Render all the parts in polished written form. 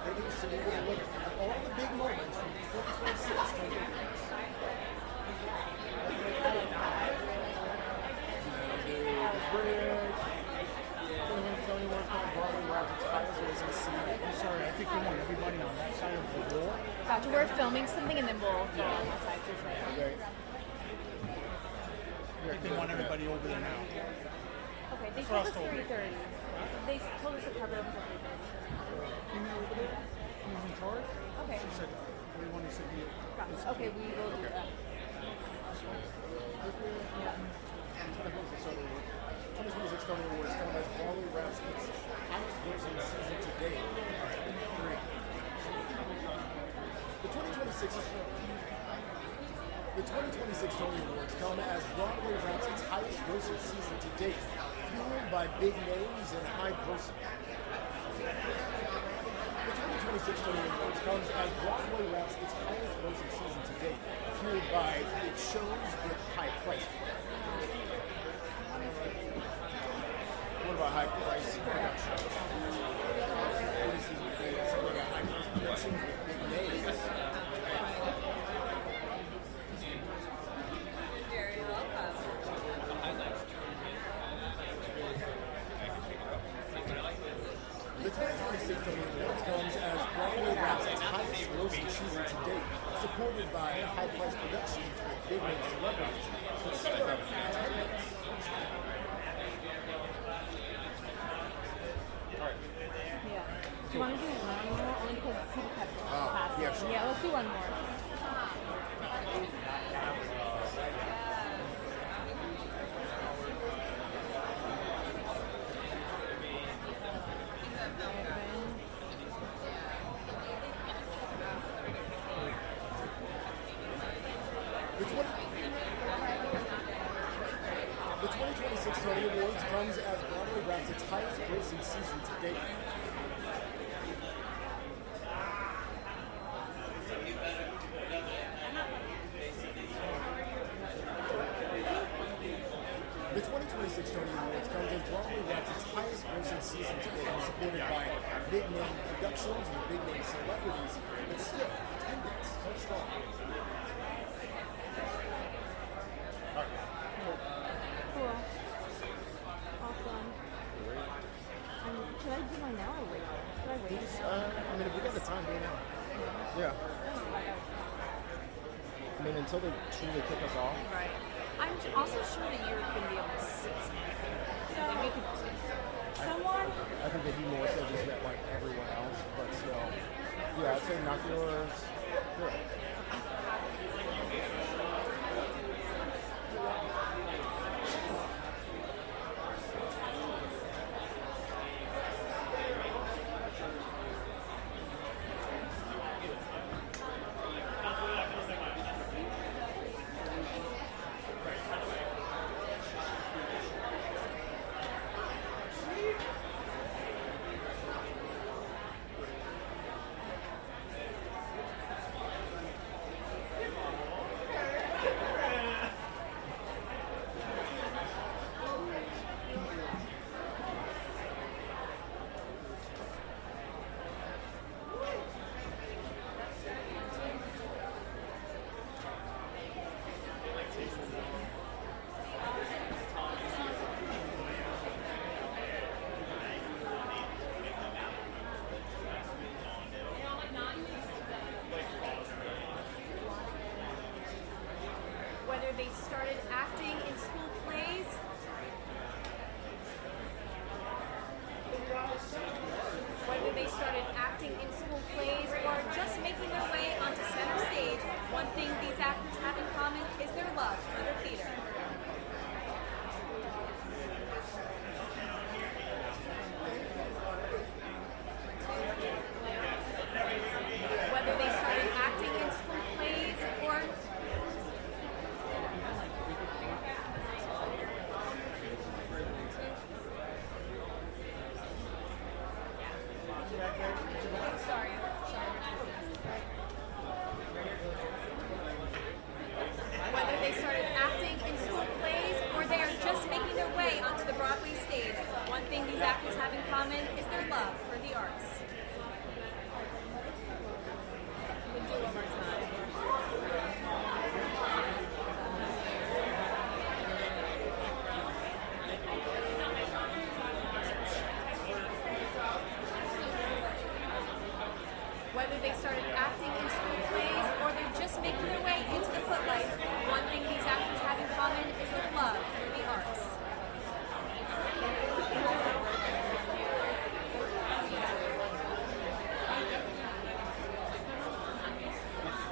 They're going to sit here and look at all the big moments from 2026 Tony Awards. I'm sorry, I think we want everybody on that side of the door. Gotcha, we're filming something and then we'll go on that side. Okay. I think they want everybody over there now. Okay, they told us 3:30. They told us to cover up for 3:30. Who's in charge? Okay. She said, we want to see you. Gotcha. Okay, we will do that. 2026 Tony Awards come as Broadway wraps its highest grossing season to date. The 2026 Tony Awards come as Broadway wraps its highest grossing season to date, fueled by big names and high grossing. The 2026 Tony Awards comes as Broadway wraps its highest grossing season to date, fueled by its shows with high price. What about high price productions? Something like a high price production with big names. The 2026 Tony Awards comes as Broadway wraps its highest grossing season to date, supported by high price productions with big name celebrities, but still attendance. Yeah. Do you want to do one more? Only because people kept passing. Yeah, sure. Yeah, let's do one more. The 2026 Tony Awards comes as Broadway wraps its highest grossing season to date. The 2026 Tony Awards comes as Broadway wraps its highest grossing season to date, supported by big name productions and big name celebrities, but still, attendance so strong. Cool. Awesome. Should I do mine now or wait? Should I wait? I mean, if we got the time, do it now. Yeah. I mean, until they truly kick us off. Right. I'm also sure that you're going to be able to see something. So we could someone. I think that he more so just met like everyone else, but still. Yeah, I'd say knock yours. Yeah. Whether they started acting in school plays, or just making their way onto center stage, one thing these actors have in common is their love for the theater. Whether they started acting in school plays or they started acting in school plays, or they're just making their way into the footlights, one thing these actors have in common is their love for the arts.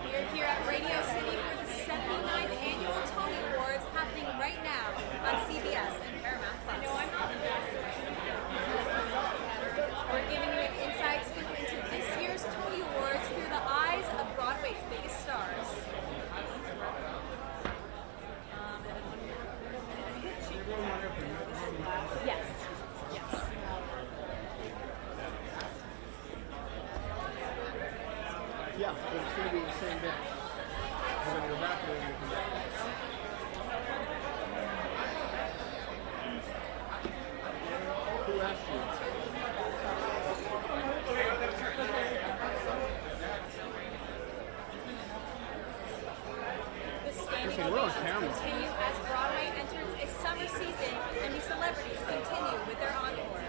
We're here at Radio City for the 79th Annual Tony Awards happening right now on CBS and Paramount+. We're giving you an inside scoop into this year's Tony Awards through the eyes of Broadway's biggest stars. Yes. Yes. Yeah, but it's going to be the same day. We're going to go back there and we'll come back. Who asked you? The standing Listen, we're on ovations camera. continue as Broadway enters its summer season and the celebrities continue with their encore.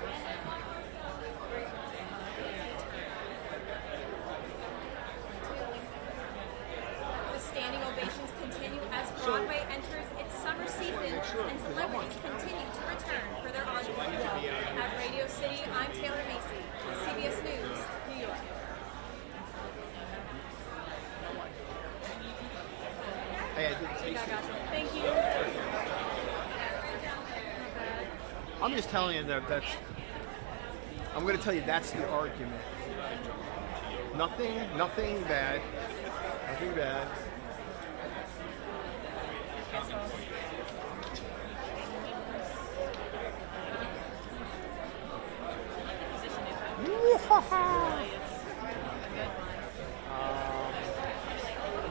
The standing ovations continue as Broadway enters its summer season and celebrities continue to return for their encore. At Radio City, I'm Taylor Macy, CBS News, New York. Hey, I didn't taste it. Thank you. I'm just telling you that I'm going to tell you that's the argument. Nothing bad. Nothing bad.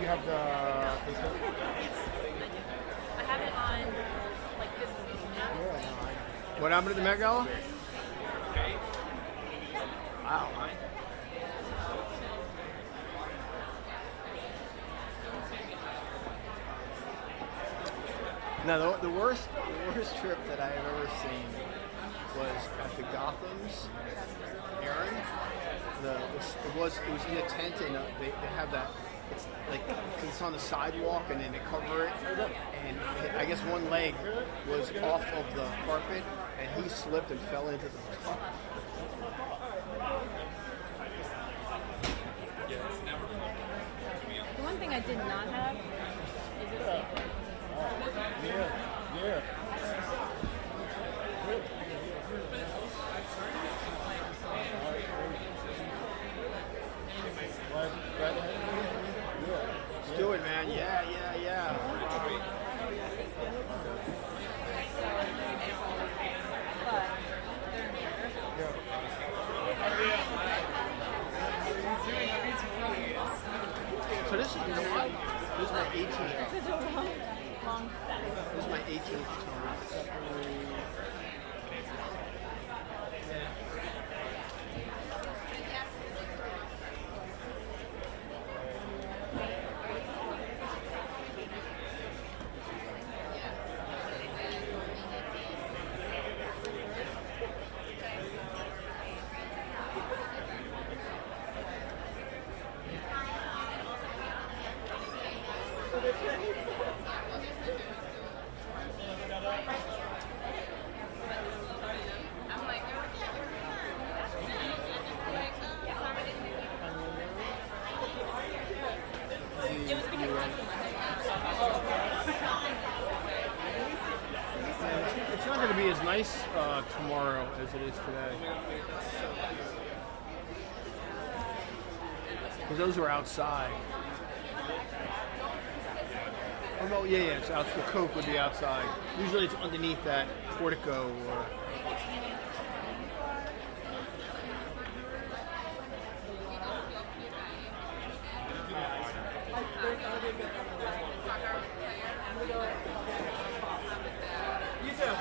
You have the Facebook? I have it on like physical media. What happened at the Met Gala? Wow. Now the worst trip that I have ever seen was at the Gotham's airing. It was in a tent, and they have that. It's like it's on the sidewalk, and then they cover it. And I guess one leg was off of the carpet, and he slipped and fell into the top. The one thing I did not have is this. Yeah. Let's do it, man. Yeah. So this is, you know what? This is my 18th. This is my 18th Tony. It's not going to be as nice tomorrow as it is today. Because those are outside. Oh no, yeah, it's out. The Coke would be outside. Usually it's underneath that portico or. You too.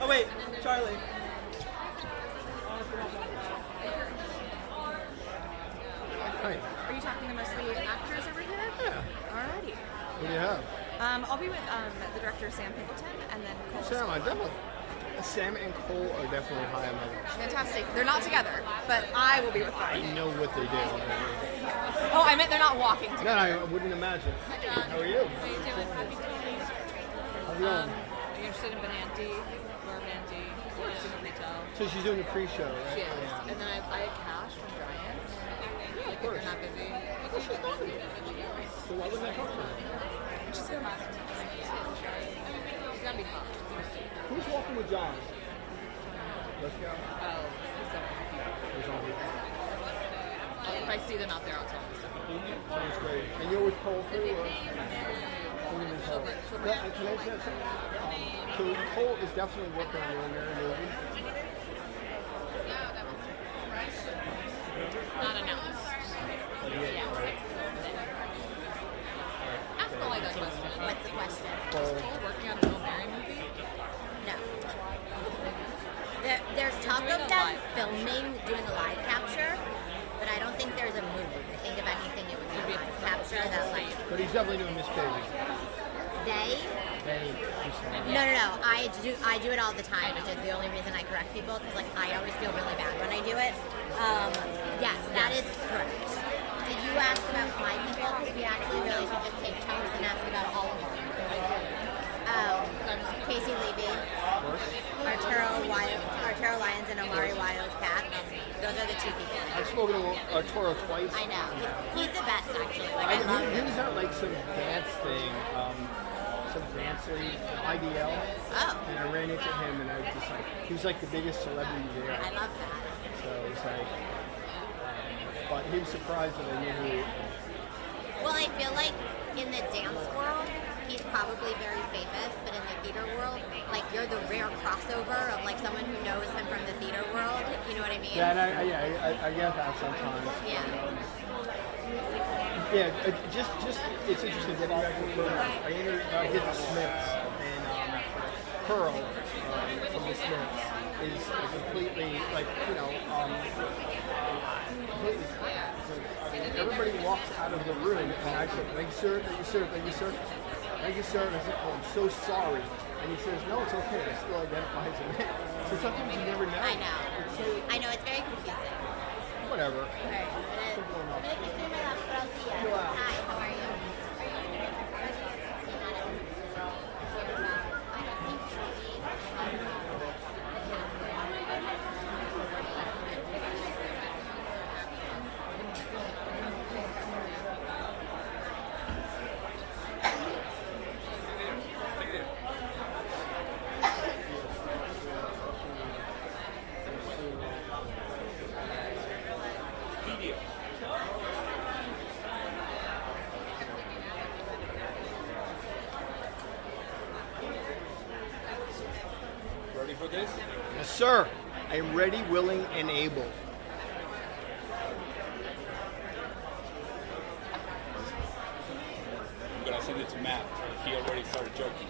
Oh wait, Charlie. Hi. Are you talking to mostly actors over here? Yeah. Alrighty. What do you have? I'll be with the director Sam Pinkleton and then Cole Sam, I definitely. Sam and Cole are definitely high on my list. Fantastic. They're not together, but I will be with I them. know what they do. Oh, I meant they're not walking No, together. no, I wouldn't imagine. Hi, John. How are you? How you doing? Happy Tony's. How's it going? Are you interested in Benanti? Or Benanti? Retail? So she's doing the pre-show, right? She is. Yeah. And then I had Cash from Giant. Yeah, of If course. you're not busy. Oh, she's not busy. So why wouldn't I talk to her? She's gonna be hot. Who's walking with John? Let's go. Oh, Who's on here? if I see them out there, I'll tell them. Sounds great. And you're with Cole too? Or? Cole. Yeah, can I say something? So Cole is definitely working on the Ordinary movie. Not announced. Yeah. Right. Ask Molly that question. What's the question? Cole. Cole working on the Bill Murray movie? No. There's talk of them filming, doing a live capture, but I don't think there's a movie. I think if anything, it would be a live capture that like But he's definitely doing Miss Piggy. they. Hey, No. I do it all the time, which is the only reason I correct people because like I always feel really bad when I do it. Yes, that is correct. Did you ask about my people? Because we actually really should just take chunks and ask about all of them. Casey Levy, Arturo Lyons, and Omari Wyo's cats. Those are the two people. I've spoken to Arturo twice. I know. He's the best, actually. Like, I He love him. was at like some dance thing, some dancing IDL, and I ran into him, and I was just like, he was like the biggest celebrity there. I love that. So it was like, but he was surprised that I knew who. Well, I feel like in the dance world, he's probably very famous, but in the theater world, like you're the rare crossover of like someone who knows him from the theater world. You know what I mean? Yeah, and I get that sometimes. Yeah. Yeah, just it's interesting that I interviewed hit the Smiths, and Pearl from the Smiths is completely like completely trapped. Everybody walks out of the room, and I said, "Thank you, sir. Thank you, sir. Thank you, sir. Thank you, sir." And I said, "Oh, I'm so sorry." And he says, "No, it's okay. I still identify as a man." So sometimes you never know. I know. It's so, I know, it's very confusing. whatever. All right. Simple enough. I'm going to continue my lap, but I'll see you. Chill out. Hi, how are you? Ready for this? Yes, sir. I am ready, willing, and able. I'm gonna send it to Matt. He already started joking.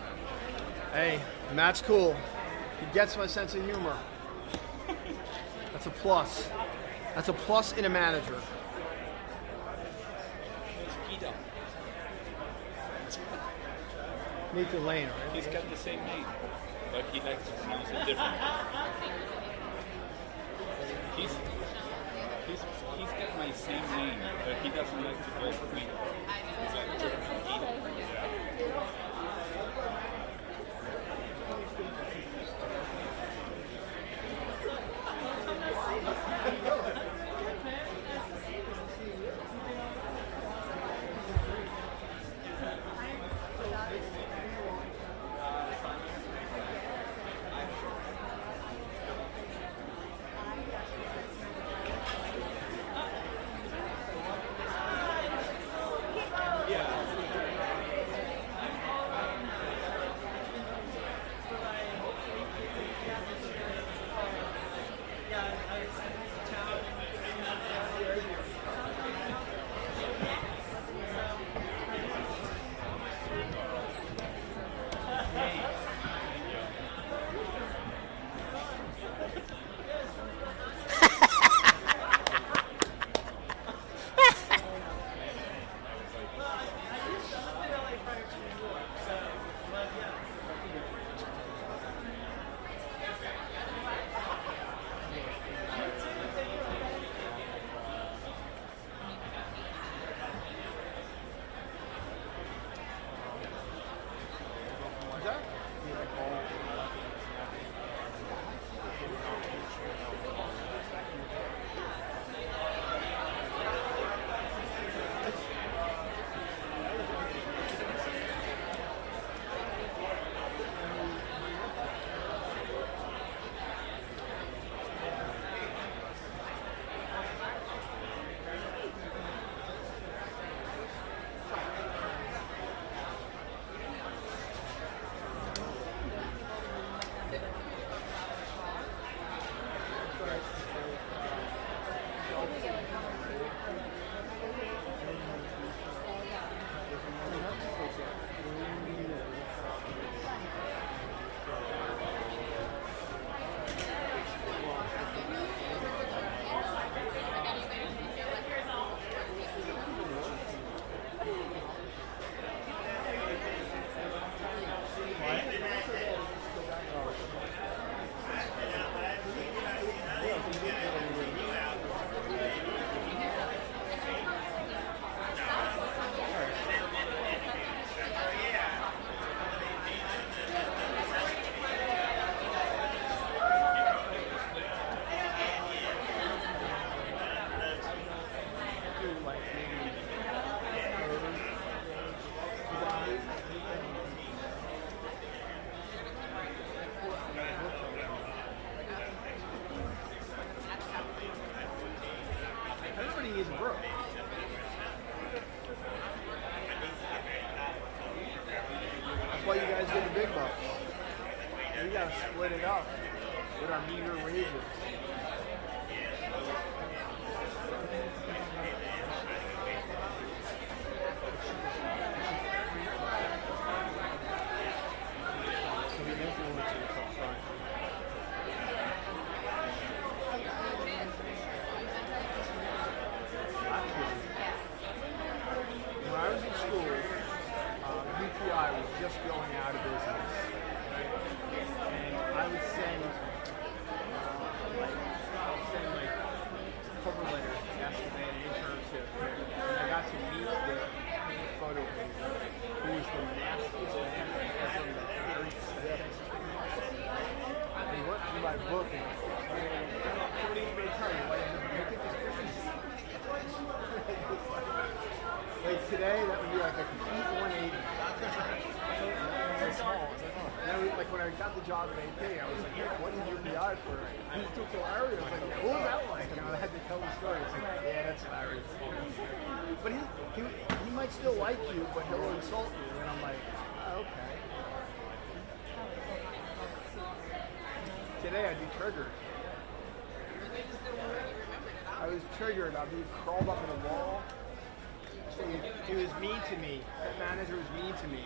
Hey, Matt's cool. He gets my sense of humor. That's a plus. That's a plus in a manager. It's Guido. Nathan Lane, right? He's got the same name, but he likes to pronounce it differently. He's got my same name, but he doesn't like to go for Guido. He's like German Guido. days of broke. That's why you guys get the big bucks. We gotta split it up with our meager wages. Today, that would be like a complete 180. It's small. It's like, oh. And like when I got the job at AP, I was like, what did you UPI for? He took to Larry. I was like, what was that like? You know, I had to tell the story. It's like, yeah, that's Larry. But he might still like you, but he'll insult you. And I'm like, oh, okay. Today I'd be triggered. I was triggered. I'd be crawled up in a wall. He was mean to me. That manager was mean to me.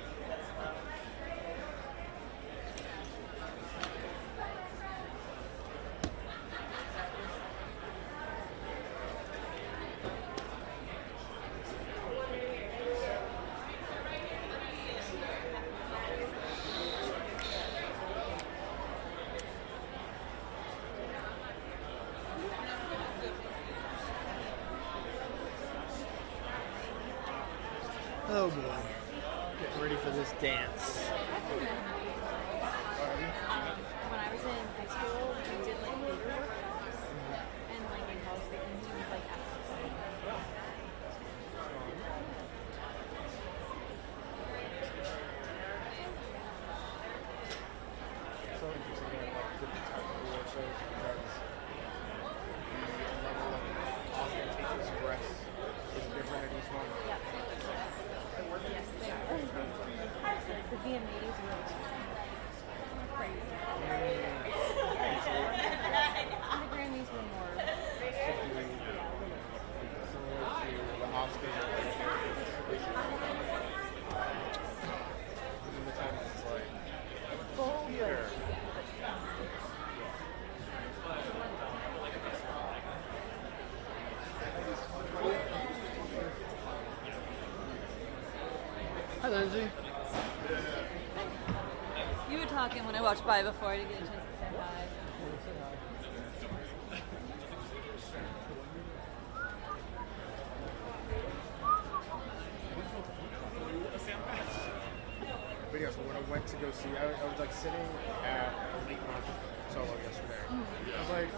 Oh boy. Getting ready for this dance. When I was in high school, we did like theater workshops, and like in college speaking, he was like absolutely. So interesting that like different types of award shows because the level of ostentatious dress is different at each one. Yeah. Yes, they are. The VMAs were crazy. And the Grammys were more. Similar to the Oscars or the time it's like Full theater. Hi, Lindsay. You were talking when I walked by before. I didn't get a chance to say hi. But yeah, so when I went to go see, I was like sitting at Late March Solo yesterday. I was like,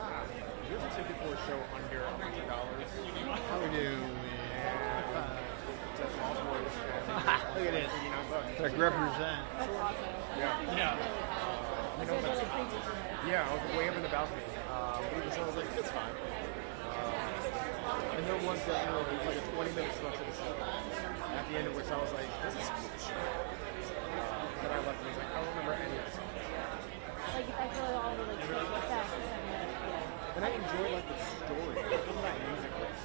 here's a ticket for a show under $100. How we do? That's possible. Look at this. $89. Like represent. Yeah. Yeah. You know, that's, yeah, I was way up in the balcony. But even so, I was like, it's fine. And then once that, there was like a 20-minute stretch of the show. At the end of which I was like, this is huge. Then I left and was like, I don't remember any of this. Like, I feel like all the like special effects and yeah. And I enjoyed like the story. It wasn't that music was.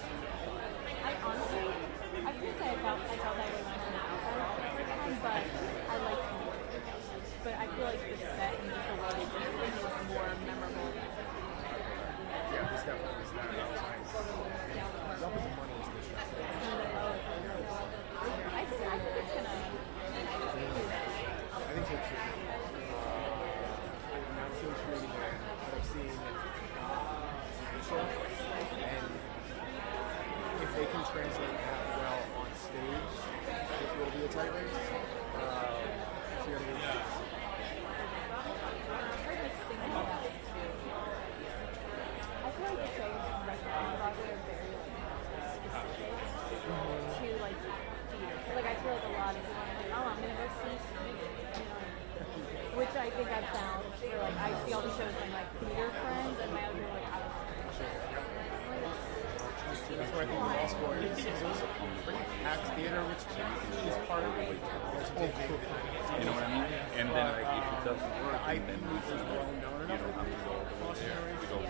I honestly, I could say I felt that way when I was outside, but I like it. But I feel like the set and just the way they did everything is more memorable. Yeah, this definitely was that. That was nice. That was the moneyest this show. I think it's gonna. I think so too. Not so sure that I've seen show, and if they can translate that well on stage, it will be a tight race. So you gotta get used to it. I feel like the shows like on Broadway are very like specific to like theater. Like I feel like a lot of people are like, oh, I'm gonna go see, which I think I've found where like I see all the shows on like theater friends and my other like out of. That's where I think we lost more is it was a pretty packed theater, which is part of it. You know what I mean? And then like if it doesn't work, the IP then is well known enough across generations.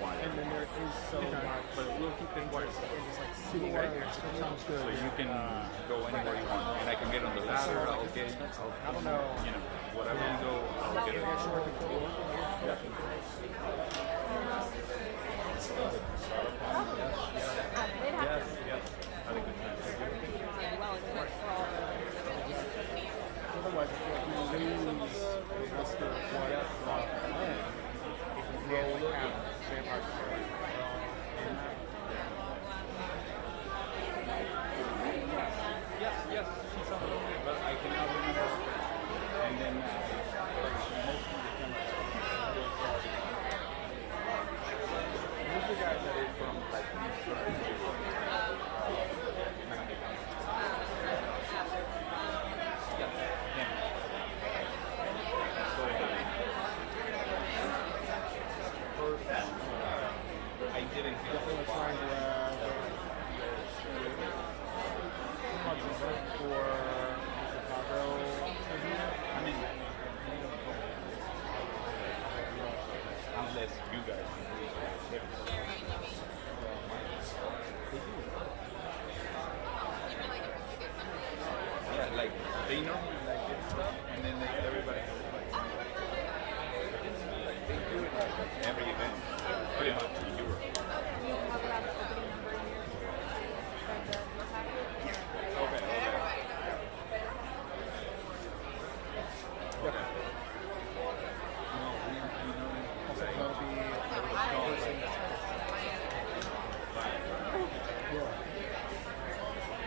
And then there is so much, but we'll keep it quiet. it's like sitting right there. Sounds good. So you can go anywhere you want, and I can get on the ladder. I'll get, I don't know. you know, whatever you go, I'll get it. Yes, yes. Had a good time. Otherwise, I feel like we lose the spirit of what plan if you can't like have vampire story. Yes, yes, she saw it, but I cannot remember. And then, who's the guy that is from like I didn't get Definitely trying to for Chicago. I mean, unless you guys. Yeah, like they normally like get stuff, and then everybody goes like they do it like every event, pretty much in Europe.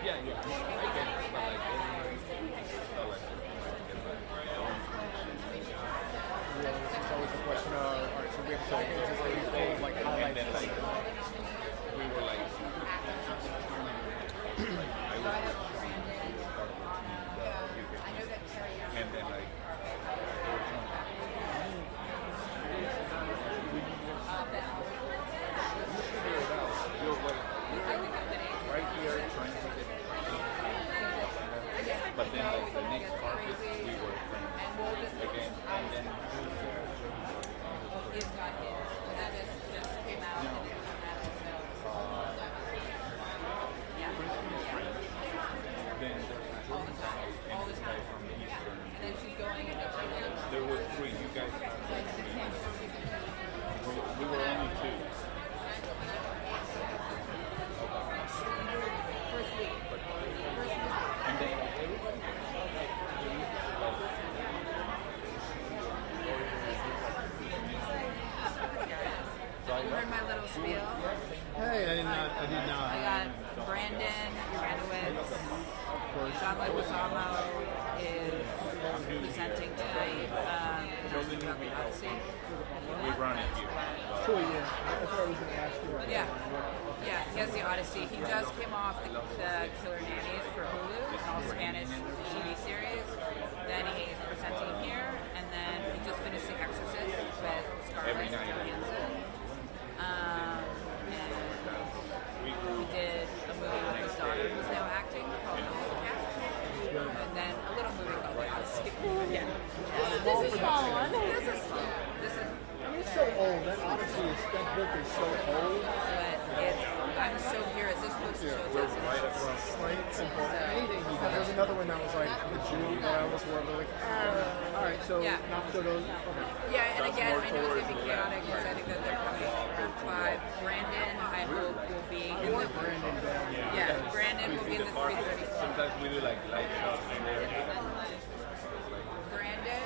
Yeah, yeah. I get it, but like, It's always a question of, alright, so we have seconds, is there anything like highlights? and then like, we were like, I was and then like, right here trying to get but then like the next carpet we were again and then then there were three. You guys we were only two. And then You heard my little spiel. Hey, I did not. I got Brandon Granowitz, John Leguizamo is presenting tonight. Talking about the Odyssey. we run it here. Cool, yeah. That's what I was going to ask you. Yeah, yeah, he has the Odyssey. He just came off the Killer Nannies for Hulu, an all-Spanish TV series. Then he's presenting here, and then he just finished The Exorcist with Scarlett Johansson. And he did a movie with his daughter who's now acting called The Cat. And then a little movie called The Odyssey. Yeah. This is a small one. This is It's so old. That Odyssey that book is so old. but I'm so curious. This book's so We're right across. Anything he does. There's another one that was like the Jew that I almost wore, but like, All right, so Yeah. not so those. Okay. Yeah, and again, I know it's going to be chaotic because I think that they're coming group 5. Brandon, I hope, will be in the Brandon down. Yeah, Brandon will be in the 3:30. Sometimes we do like light shots in there. Brandon,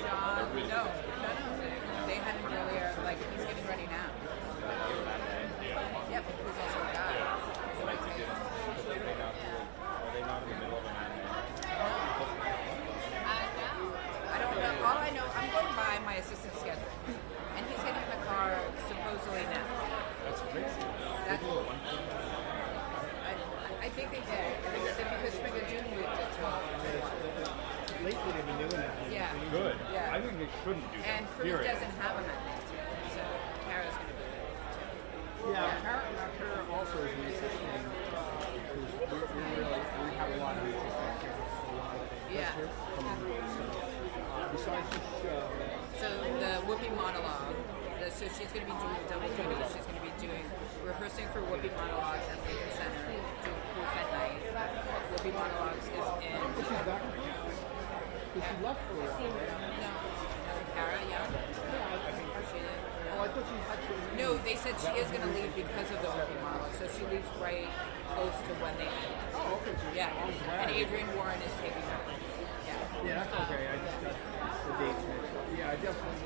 John, no. They had him earlier, like he's getting ready now. Yep, he's also a guy. Like to get them because they may not do it. Are they not in the middle of an anime? I don't know. All I know, I'm going by my assistant's schedule. And he's getting in the car supposedly now. that's crazy. That's, I think they did. I think they did because Schmiga June moved it to Lately they've been doing that. Yeah. Good. Yeah. I think they shouldn't do that. And Cruz doesn't have a mandate, so Kara's going to Because she left for a while. Kara, yeah. Oh, I thought she had to leave. No, they said she is going to leave because of the open monologue, so she leaves right close to when they end. Oh, okay. So Yeah, I'm glad. and Adrian Warren is taking her place. Yeah. Yeah, that's okay. I just got the dates mixed up. Yeah, I definitely.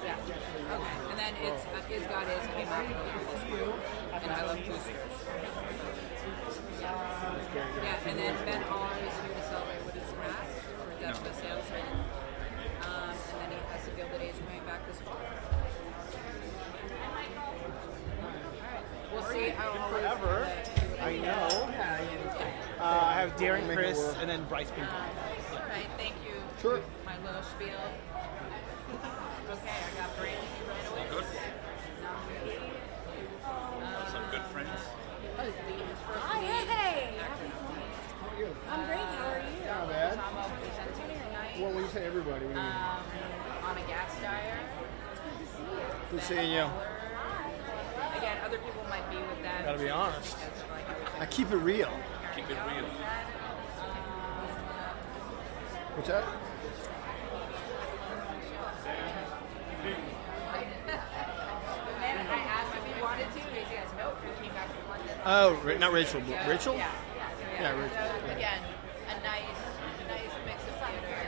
Yeah. Okay. And then it's Is God Is came out earlier this month, and I Love Boosters. Yeah, and then Ben Aller is here to celebrate with his cast for Death of a Salesman. And then he has the Gilded Age coming back this fall. Alright. We'll see how all Forever. I know. I have Darren Chris and then Bryce Pinkham. Alright, thank you. Sure. My little spiel. Okay, I got Brandon right away. Good. Some good friends. Hi, hey! I'm great, how are you? Not bad. Tomo presenting tonight. Well, when you say everybody, what do you mean? On a gas dyer. Good seeing you. Again, other people might be with them. Gotta be honest. It's like I keep it real. Keep it real. What's that? And I asked if he wanted to, and he says nope. He came back from London. Oh, not Rachel. Rachel? Yeah. Yeah, Rachel. So again, a nice mix of theater.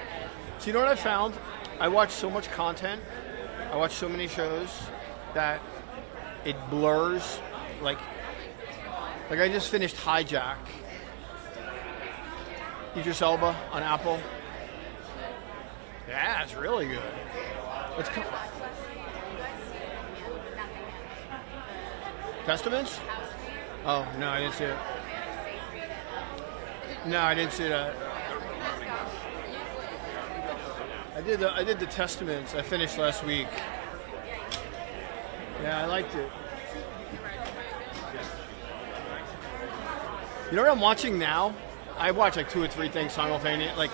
So you know what I found? I watch so much content. I watch so many shows that it blurs. Like I just finished Hijack. Idris Elba on Apple. Yeah, it's really good. It's Testaments? Oh no, I didn't see it. No, I didn't see that. I did the Testaments. I finished last week. Yeah, I liked it. You know what I'm watching now? I watch like 2 or 3 things simultaneously.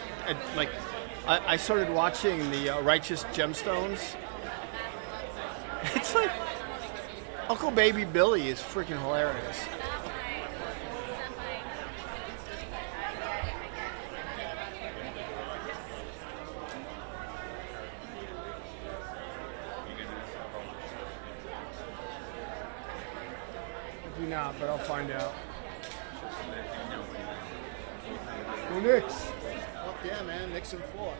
I started watching the Righteous Gemstones. It's like Uncle Baby Billy is freaking hilarious. I do not, but I'll find out. Go Knicks. Fuck yeah, man. Knicks in 4.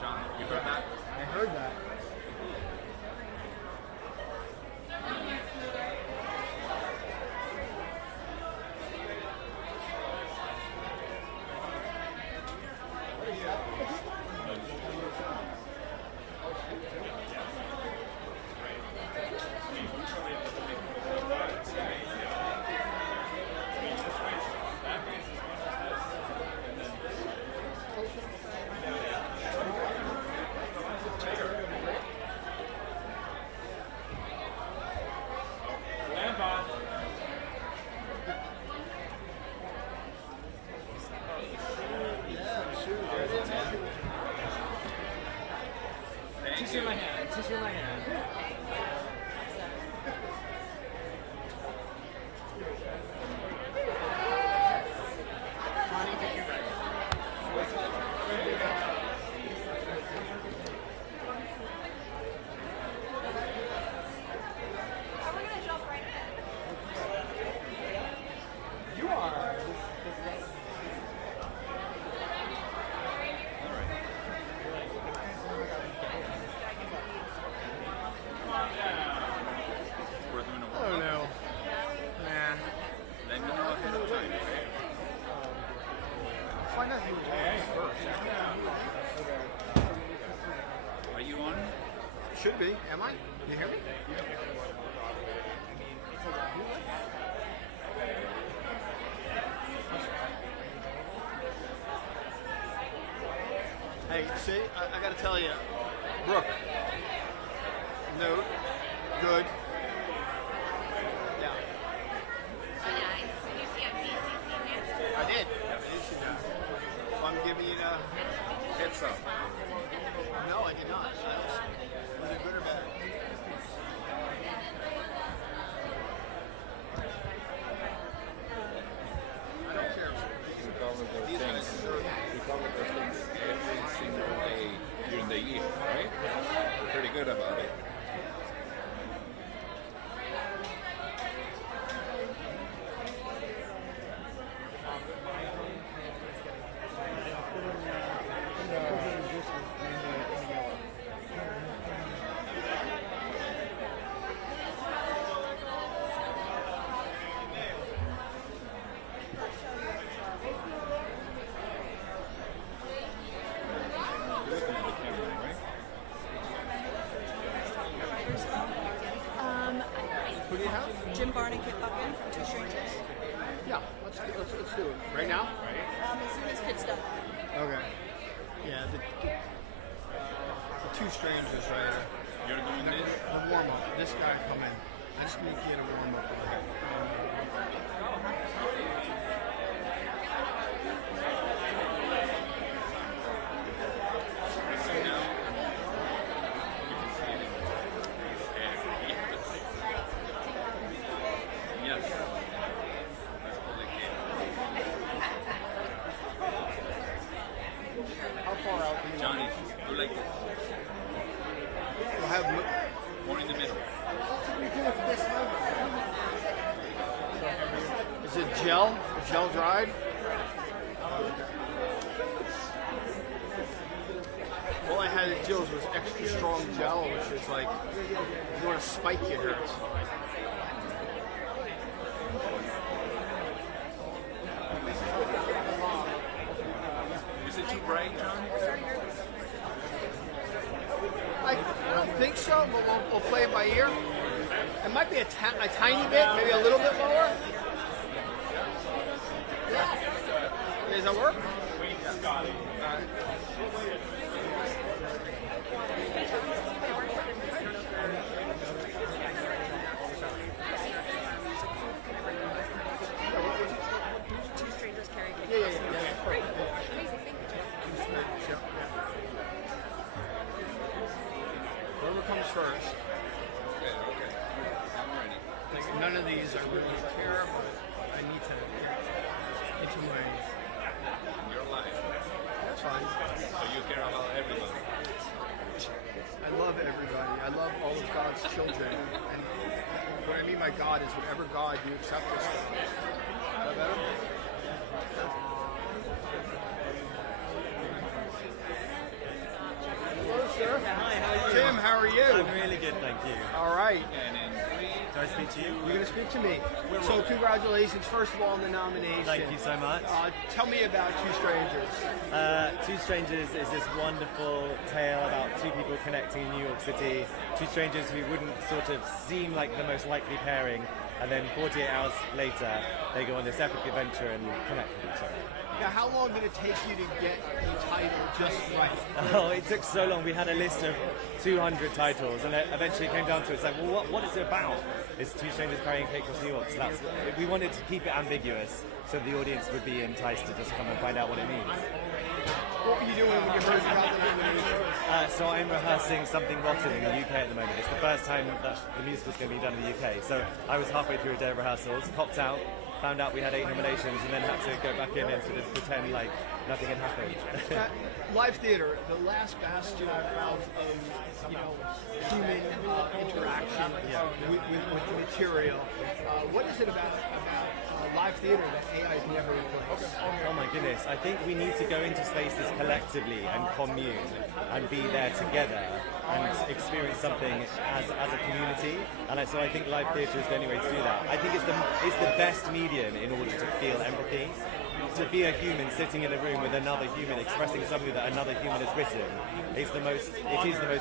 John, you heard that? I heard that. Tissue in my hand. Tissue in my hand. You are. We're doing a I don't know. Nah. Let me know ahead of time. Find out who was first. Are you on? Should be. Am I? You hear me? Hey, see, I gotta tell you, Brooke, note, good. Yeah. I did. I did see that. So I'm giving you the Heads up. No, I did not. Was it good or bad? cover those things. We cover those things every single day during the year, right? We're pretty good about it. Who do you have? Jim Barn and Kit Buckin from Two Strangers. Yeah, let's do it. Right now? As soon as Kit's done. Okay. Yeah, the Two Strangers, right? You're doing this? The warm-up. This guy come in. I just need to get a warm-up. Yes. How far out do you Johnny, do like this. We'll have More in the middle. Is it gel? Gel dried? All I had at Jill's was extra strong gel, which is like, if you want to spike it hurts. Is it too bright, John? I don't think so, but we'll play it by ear. It might be a tiny bit, maybe a little bit lower. Yeah. Does that work? Two Strangers carry Kit. Yeah. Great. Amazing, thank you. Whoever comes first. Okay. I'm ready. Like, none of these I really care, but I need to into my. Your life. That's fine. So you care about everybody. I love everybody. I love all of God's children. And what I mean by God is whatever God you accept us. Is that better? Hello, sir. Hi, how are you? Tim, how are you? I'm really good, thank you. All right. And in Can I speak to you? You're going to speak to me. So congratulations, first of all, on the nomination. Thank you so much. Tell me about Two Strangers. Two Strangers is this wonderful tale about two people connecting in New York City. Two strangers who wouldn't sort of seem like the most likely pairing, and then 48 hours later, they go on this epic adventure and connect with each other. Now, how long did it take you to get the title just right? Oh, it took so long. We had a list of 200 titles, and eventually it came down to it's like, well, what is it about? It's two strangers carrying cake across New York. So we wanted to keep it ambiguous, so the audience would be enticed to just come and find out what it means. What were you doing when you heard about the nomination? So I'm rehearsing Something Rotten in the UK at the moment. It's the first time that the musical's going to be done in the UK. So I was halfway through a day of rehearsals, popped out, found out we had 8 nominations, and then had to go back in and sort of pretend like nothing had happened. Live theater, the last bastion of human interaction with the material. What is it about live theater that AI can never replace? Oh my goodness, I think we need to go into spaces collectively and commune and be there together and experience something as a community. And so I think live theatre is the only way to do that. I think it's the best medium in order to feel empathy. To be a human sitting in a room with another human expressing something that another human has written is the most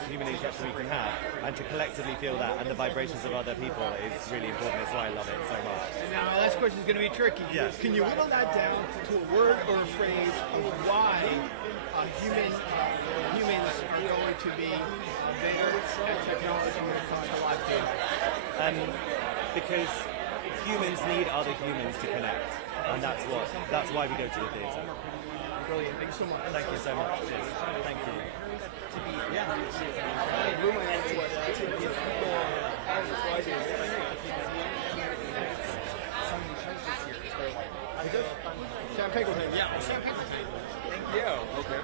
human interaction we can have, and to collectively feel that and the vibrations of other people is really important. That's why I love it so much. Now, the last question is going to be tricky. Yes. Can you whittle that down to a word or a phrase of why humans are going to be better at technology when it comes to live theater? Because humans need other humans to connect. And that's why we go to the theatre. Brilliant. Thank you so much. Thank you so much. Thank you. champagne with him. Yeah. Champagne with him. Thank you. Okay.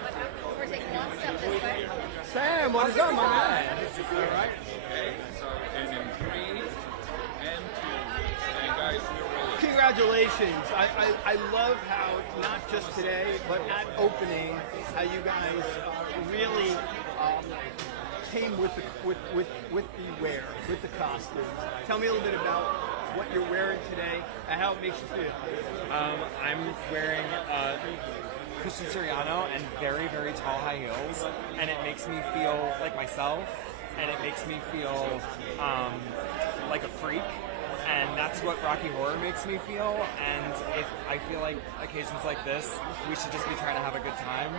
We're taking one step this way. Sam, what is up, my man? All right. Okay. So, and in 3 and 2. And guys, we're really. Congratulations. I love how, not just today, but at opening, how you guys really came with the wear, with the costumes. Tell me a little bit about what you're wearing today and how it makes you feel. I'm wearing Christian Siriano and very, very tall high heels, and it makes me feel like myself, and it makes me feel like a freak. And that's what Rocky Horror makes me feel, and if I feel like occasions like this, we should just be trying to have a good time,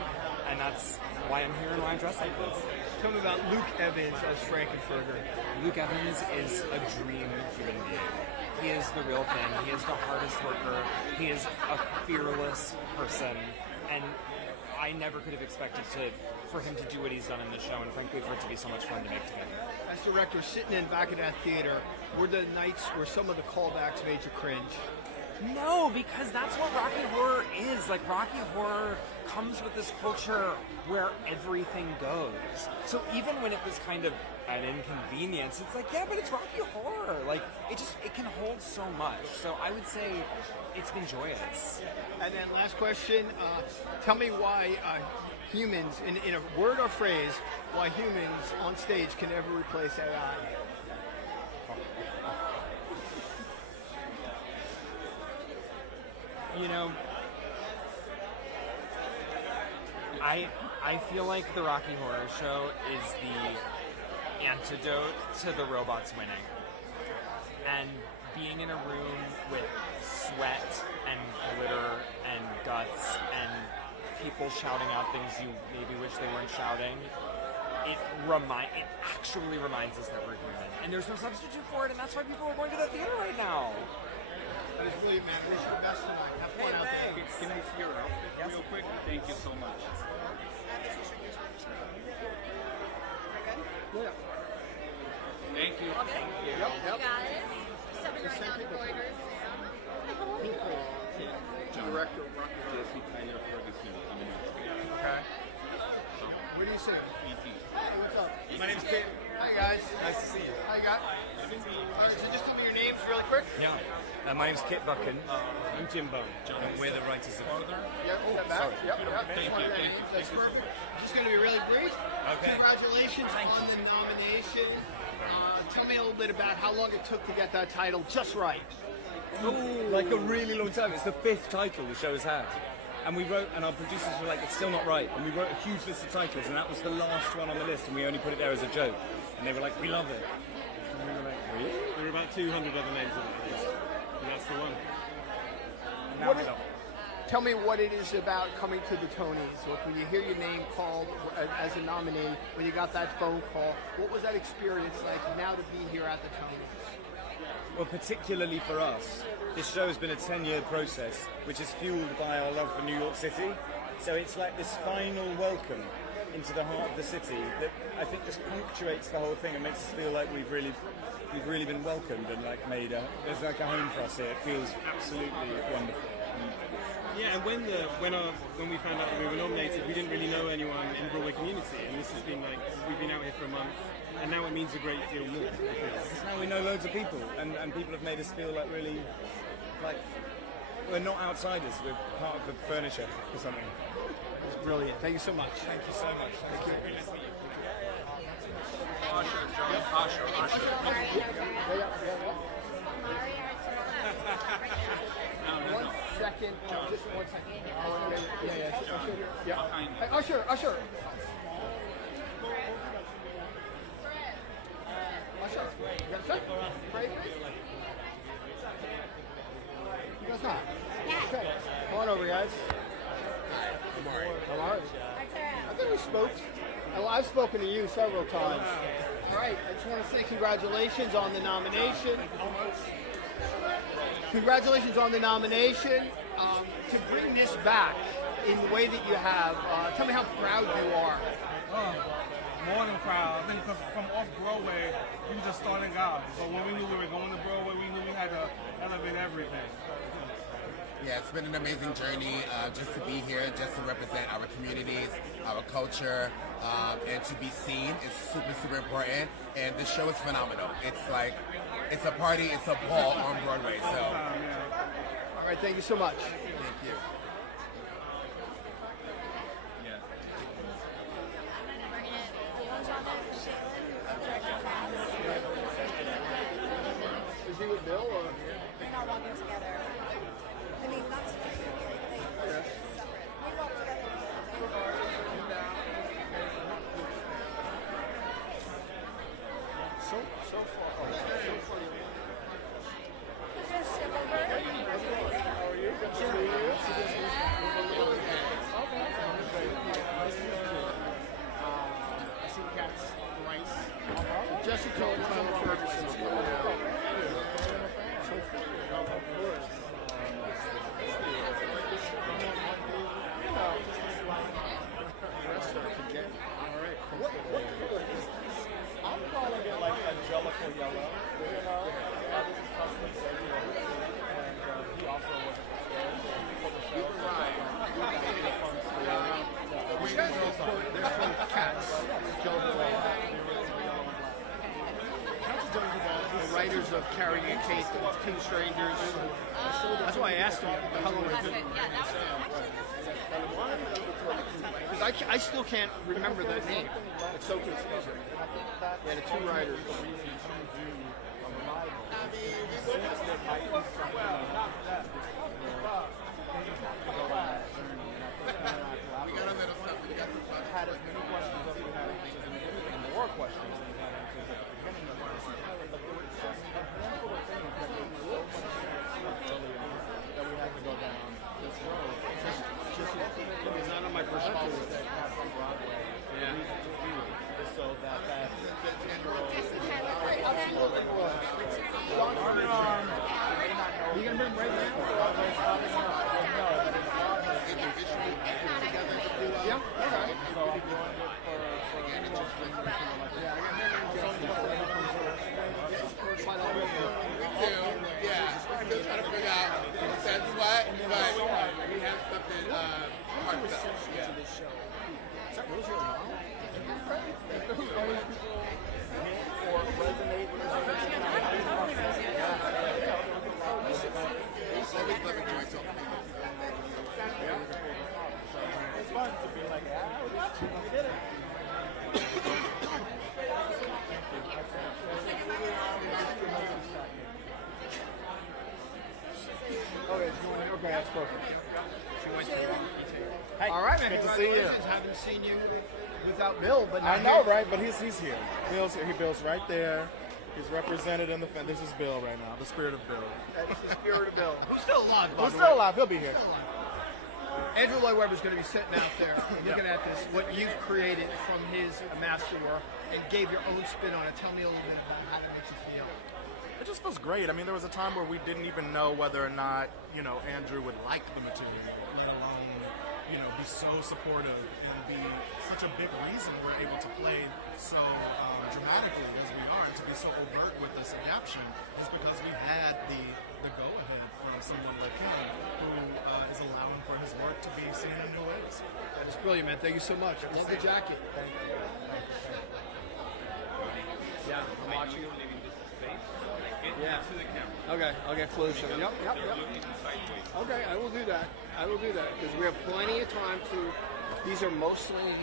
and that's why I'm here and why I'm dressed like this. Tell me about Luke Evans as Frankenfurter. Luke Evans is a dream human being. He is the real thing. He is the hardest worker. He is a fearless person, and I never could have expected for him to do what he's done in the show, and frankly for it to be so much fun to make together. As director, sitting in back of that theater, were the nights where some of the callbacks made you cringe? No, because that's what Rocky Horror is. Like, Rocky Horror comes with this culture where everything goes. So even when it was kind of an inconvenience, it's like, yeah, but it's Rocky Horror. Like, it can hold so much. So I would say it's been joyous. And then last question, tell me why humans, in a word or phrase, why humans on stage can never replace AI. You know, I feel like the Rocky Horror Show is the antidote to the robots winning. And being in a room with sweat and glitter and guts and people shouting out things you maybe wish they weren't shouting, it actually reminds us that we're human. And there's no substitute for it, and that's why people are going to the theater right now. That is William, man. Wish you the best tonight. Have fun out there. Can I see your outfit real quick? Thank you so much. Yeah. Thank you. Thank you. Yep. Guys, something right now, the corridors. Director Jesse Tyler Ferguson. Okay. What do you say? E.T. Hey, what's up? My name's Kit. Hi, guys. Nice to see you. Hi, guys. So just tell me your names really quick. Yeah. My name's Kit Buchan. I'm Jimbo. And we're the writers of... Yep, step back. Yep. That's one of their names. That's perfect. Just going to be really brief. Okay. Congratulations on the nomination. Tell me a little bit about how long it took to get that title just right. Like a really long time. It's the 5th title the show has had. And we wrote, and our producers were like, it's still not right. And we wrote a huge list of titles, and that was the last one on the list, and we only put it there as a joke. And they were like, we love it. And we were like, really? There were about 200 other names on the list. And that's the one. And now we love it. Tell me what it is about coming to the Tonys. Look, when you hear your name called as a nominee, when you got that phone call, what was that experience like now to be here at the Tonys? Well, particularly for us, this show has been a 10-year process, which is fueled by our love for New York City. So it's like this final welcome into the heart of the city that I think just punctuates the whole thing and makes us feel like we've really been welcomed and like there's like a home for us here. It feels absolutely wonderful. Yeah, and when we found out that we were nominated, we didn't really know anyone in the Broadway community, and this has been like, we've been out here for a month, and now it means a great deal more. Because now we know loads of people, and people have made us feel like really, like, we're not outsiders, we're part of the furniture or something. It's brilliant. Thank you so much. Thank you so much. Thank you. One second, just 1 second. Yeah. Hey, Usher. Usher, you got a sec? Pray, please? You guys not? Okay. Come on over, guys. I'm all right. I think we spoke. Well, I've spoken to you several times. All right. I just want to say congratulations on the nomination. Congratulations on the nomination. To bring this back in the way that you have, tell me how proud you are. More than proud. I think because from off Broadway, we were just starting out. So when we knew we were going to Broadway, we knew we had to elevate everything. Yeah, it's been an amazing journey just to be here, just to represent our communities, our culture, and to be seen is super, super important. And the show is phenomenal. It's like, it's a party, it's a ball on Broadway. So, all right, thank you so much. Thank you. Is he with Bill or? They're not walking together. I mean, not together. Like, separate. We walk together. So far. So funny. Just skip over. How are you? Good to see you. I see cats, rice. Jesse told Tyler Ferguson. What color is this? I'm calling it like angelical yellow. You know, this is custom and he also was for the show. They're from Cats. The writers of Carrie and Kate, Two Strangers. That's why I asked him how long it's been. Because I still can't remember the name. It's so confusing. Yeah, the two writers. Had as many questions as we had answers in the beginning, and more questions than we had answers at the beginning of the but there were just a handful of things that were so much early on that we had to go down this road. It's not on my first call. From Broadway. Yeah. The reason to do it is so that 15-year-old arm in arm may not know. You gonna bring right now? Yeah, okay. So I'm doing it for Yeah, still trying to figure out who said what, but we have something heartfelt. Yeah. Or resonate with it's fun to be like, yeah, we did it. Okay, that's perfect. Hey, all right, man. good to see you. Haven't seen you without Bill, but I know, right? But he's here. Bill's right there. He's represented in the. This is Bill right now. The spirit of Bill. That's the spirit of Bill. Who's still alive? Who's still alive? He'll be here. Andrew Lloyd Webber's going to be sitting out there looking at this, what you've created from his masterwork, and gave your own spin on it. Tell me a little bit about how that makes you feel. It just feels great. I mean, there was a time where we didn't even know whether or not, Andrew would like the material, let alone, be so supportive and be such a big reason we're able to play so dramatically as we are, and to be so overt with this adaptation is because we had the go-ahead from someone like him who is allowing for his work to be seen in new ways. That is brilliant, man. Thank you so much. I love the jacket. Thank you. Yeah, I'm watching you. Yeah. Okay, I'll get closer. Yep. Okay, I will do that. Because we have plenty of time to. These are mostly.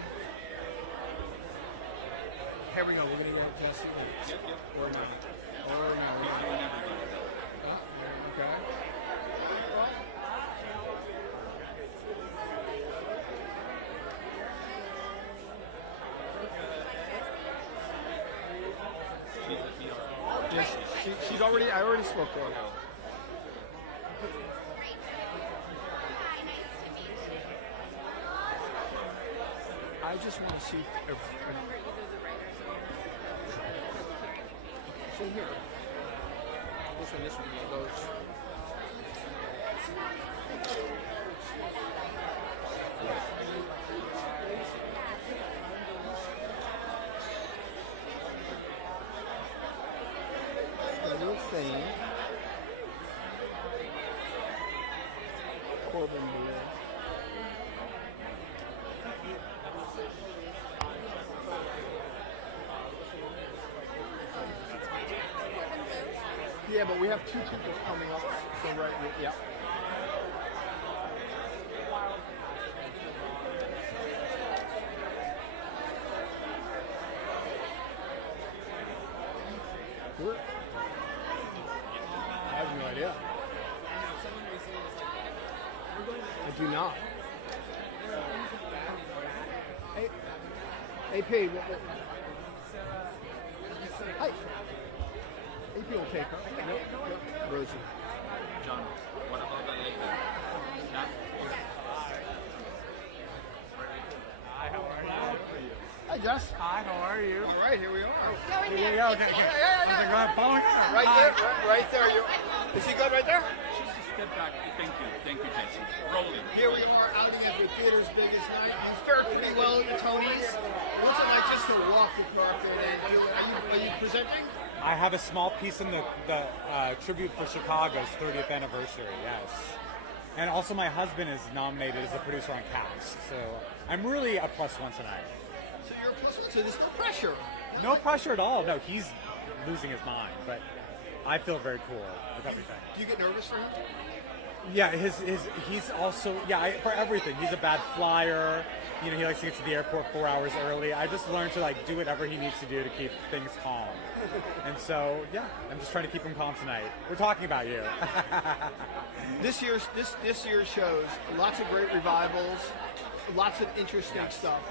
Here we go. We're gonna get Jesse. Yep. Or no. Okay. Yes, she's already. I already spoke to her. I just want to see if so here. This one goes. A little thing. above and below. Yeah, but we have two people coming up. So right, yeah. Sure. I have no idea. I do not. Hey, AP. Hi. AP will take her. Yep. Rosie. John, what about the lady? Yeah? Hi, how are you? Hi, Jess. Hi, how are you? All right, here we are. Here we go. Right there, right there. Is he good right there? Just a step back. Thank you, Jesse. Rolling. Here we are, outing at the theater's biggest night. You fared pretty well at the Tonys. What's it like just to walk the carpet and do it? Are you presenting? I have a small piece in the tribute for Chicago's 30th anniversary, yes. And also my husband is nominated as a producer on Cast, so I'm really a +1 tonight. So you're a +1, so there's no pressure. No pressure at all. No, he's losing his mind, but I feel very cool with everything. Do you get nervous for him? Yeah, he's also, for everything. He's a bad flyer. You know, he likes to get to the airport 4 hours early. I just learned to like do whatever he needs to do to keep things calm. And so, yeah, I'm just trying to keep him calm tonight. We're talking about you. This year's shows, lots of great revivals, lots of interesting stuff.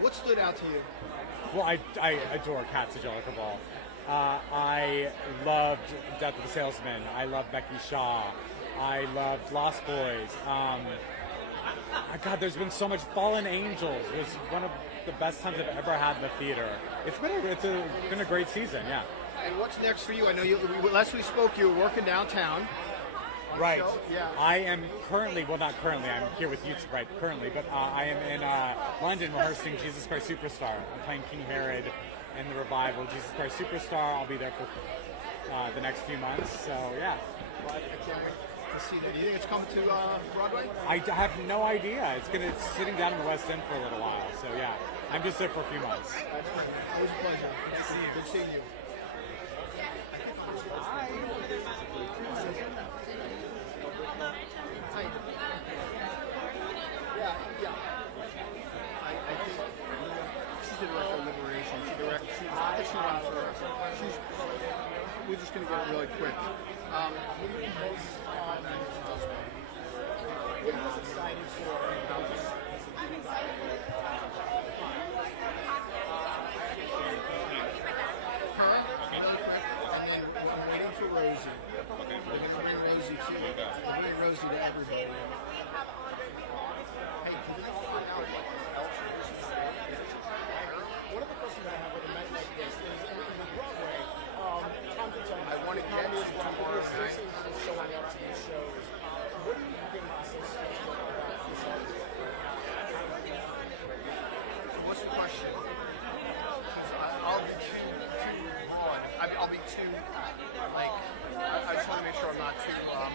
What stood out to you? Well, I adore Cats of Jellicoe Ball. I loved Death of the Salesman. I loved Becky Shaw. I loved Lost Boys. God, there's been so much. Fallen Angels was one of the best times I've ever had in the theater. It's been a great season, yeah. And what's next for you? I know last we spoke, you were working downtown. Right. So, yeah. I am currently, well, not currently, I'm here with you right currently, but I am in London rehearsing Jesus Christ Superstar. I'm playing King Herod in the revival Jesus Christ Superstar. I'll be there for the next few months, so yeah. Well, I can't wait to see that. Do you think it's coming to Broadway? I have no idea. It's sitting down in the West End for a little while, so yeah. I'm just there for a few months. Always a pleasure. Good to see you. Good seeing you. Yeah. I think she's the director of Liberation. We're just going to get it really quick. What are you most excited for? I'm excited for I'm waiting for Rosie. We're going to bring Rosie to you. We'll bring Rosie to everybody. Hey, can you offer out what else you should say? One of the questions I have with a night like this is, in the Broadway, time to time, I want to get to tomorrow night. Showing up to these shows. What do you think is so special about this episode? What's the question? I'll be too broad. I'll be too, like, I just want to make sure I'm not too, well,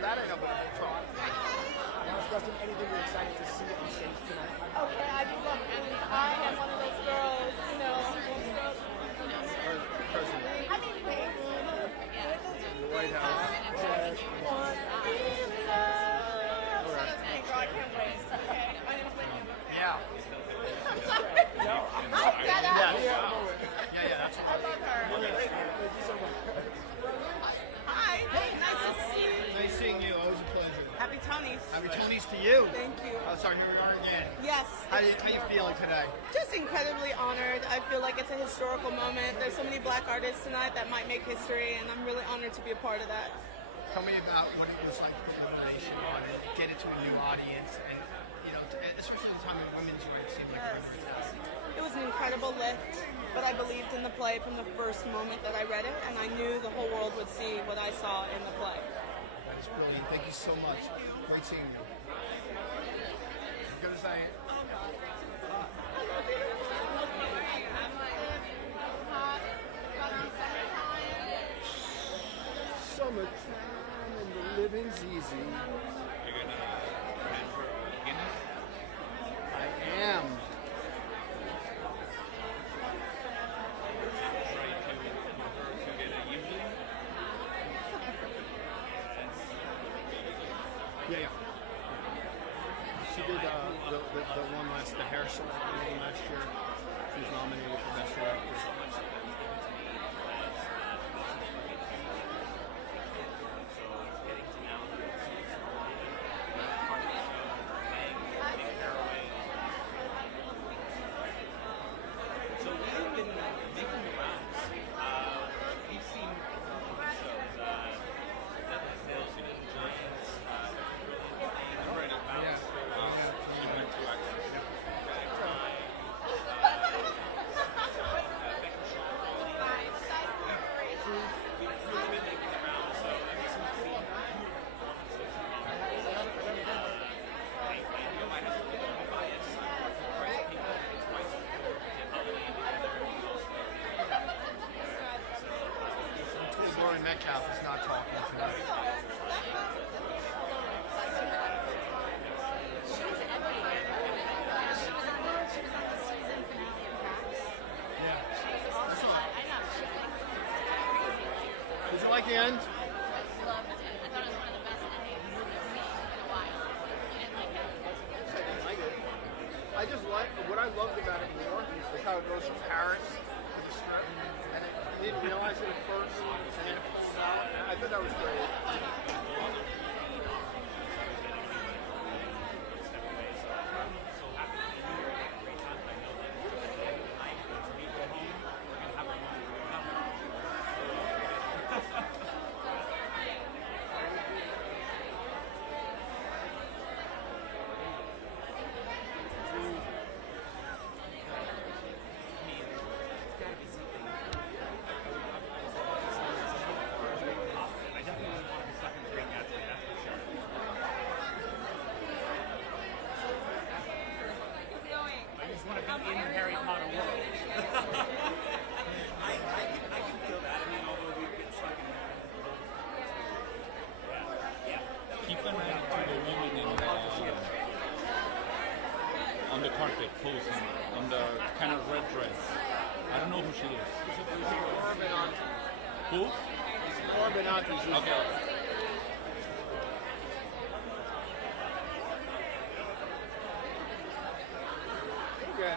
that I know, but talk. Now, Justin, anything you're excited to see on stage tonight? Okay, I do love food. I am one of those girls, you know. President. I mean, wait. The White House. I can't wait. Okay, I didn't win you. Yeah. Yeah, that's I love her. Hi, nice to see you. Nice seeing you. Always a pleasure. Happy Tonys. Happy Tonys to you. Thank you. Oh, sorry, here we are again. Yes. How you feeling today? Just incredibly honored. I feel like it's a historical moment. There's so many black artists tonight that might make history, and I'm really honored to be a part of that. Tell me about what it was like to put nomination on and get it to a new audience, and especially at the time of women's rights, seemed like It was an incredible lift, but I believed in the play from the first moment that I read it, and I knew the whole world would see what I saw in the play. That is brilliant. Thank you so much. Great seeing you. As good as I am. summertime and the living's easy. You're gonna hand her a Guinness? I am. Try to get a Yingling? Yeah. She did the one the hair salon one last year. She was nominated for Best Director. So we've been making the rounds. We've seen shows, Deadly Tales, Giants, Brilliant Bounce. She went to actually we've been making the rounds, so ever since the performances, I might have a bit of a bias towards people twice and how they Lauren Metcalf is not talking tonight. Did you like the end? I just like what I loved about it more is how it goes from Paris to the strip, and I didn't realize it at first. And I thought that was great. on the carpet posing in the kind of red dress. I don't know who she is. Who? Okay.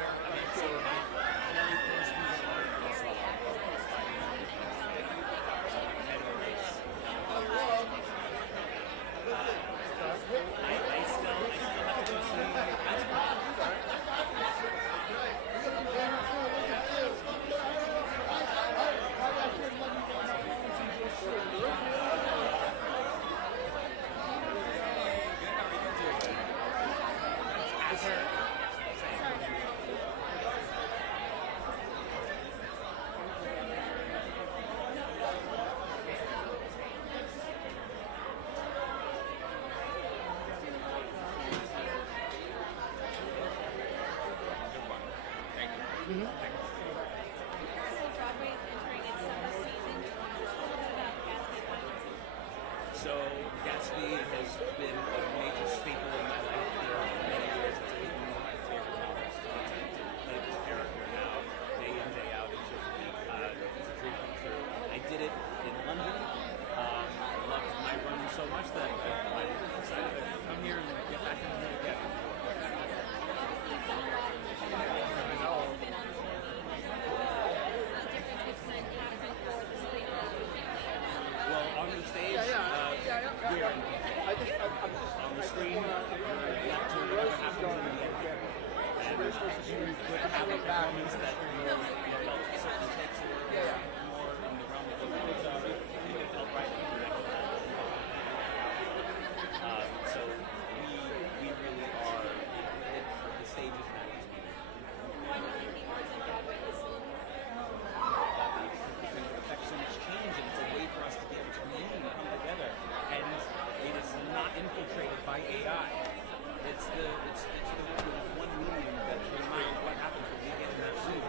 So Gatsby has been a major staple in my life for many years. It's been one of my favorite novels. To play this character now, day in, day out, it's a dream come true. I did it in London. I loved my run so much that I decided to come here and get back into it again. Well, on the stage, we're on the screen, left to whatever happens in the end. And you could have a performance that felt certain takes were more in the realm of the music, and it felt right. So we really are, the stage is magic. So much change, and it's a way for us to get into community and come together, and it is not infiltrated by AI. It's the one medium that reminds what happens when we get in that suit.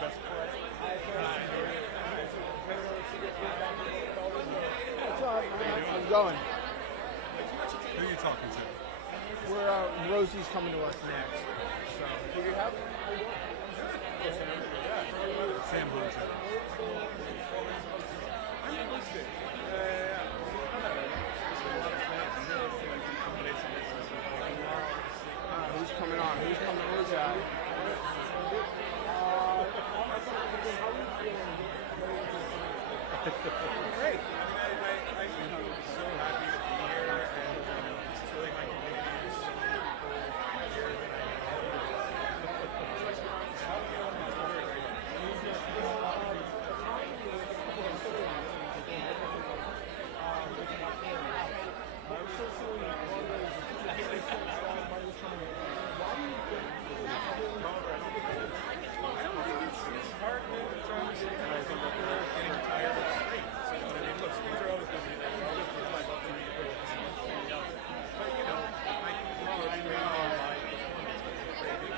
best play. That's all right, man. I'm going. Who are you talking to? We're Rosie's coming to us next. So do you have? Sam Hunter. Who's coming on? Who's coming? Who's that? Great. I'm so happy to be here, and this is really my community. There's so many people here that I I don't think it's hard to understand. We're getting tired of straight. So, you know what I mean? Look, screens are always going to be there. Always people I'd love to meet a girl and somebody else. But, you know, I think we're all right now.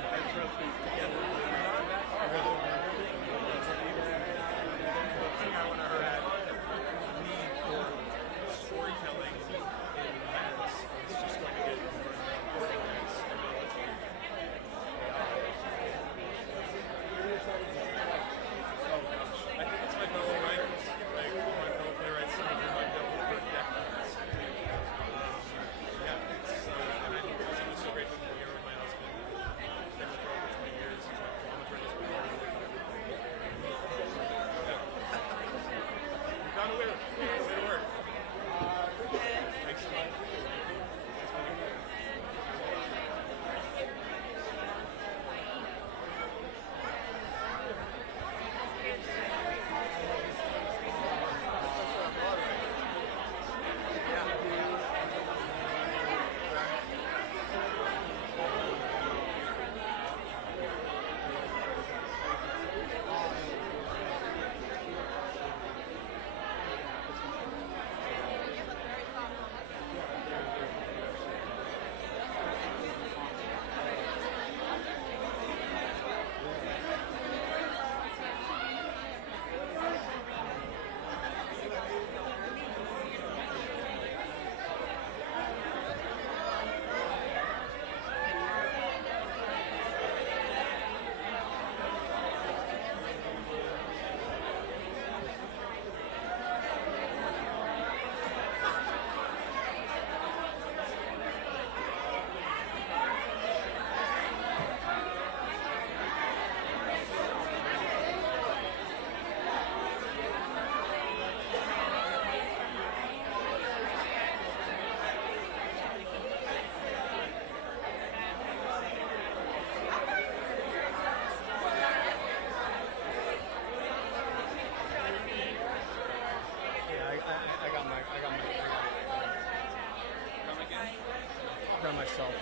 I trust things together. We're not that far. The thing I want to hear at need for storytelling in mass is just going to get more organized and military. Oh gosh, I think it's my fellow writers, like my fellow playwrights, some of whom I've dealt with for decades. Yeah, it's, and I think it was so great living here with my husband. I've been with her over 20 years. Dramaturgist before. Yeah. We found a way to work. Thanks so much. myself.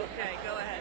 Okay, go ahead.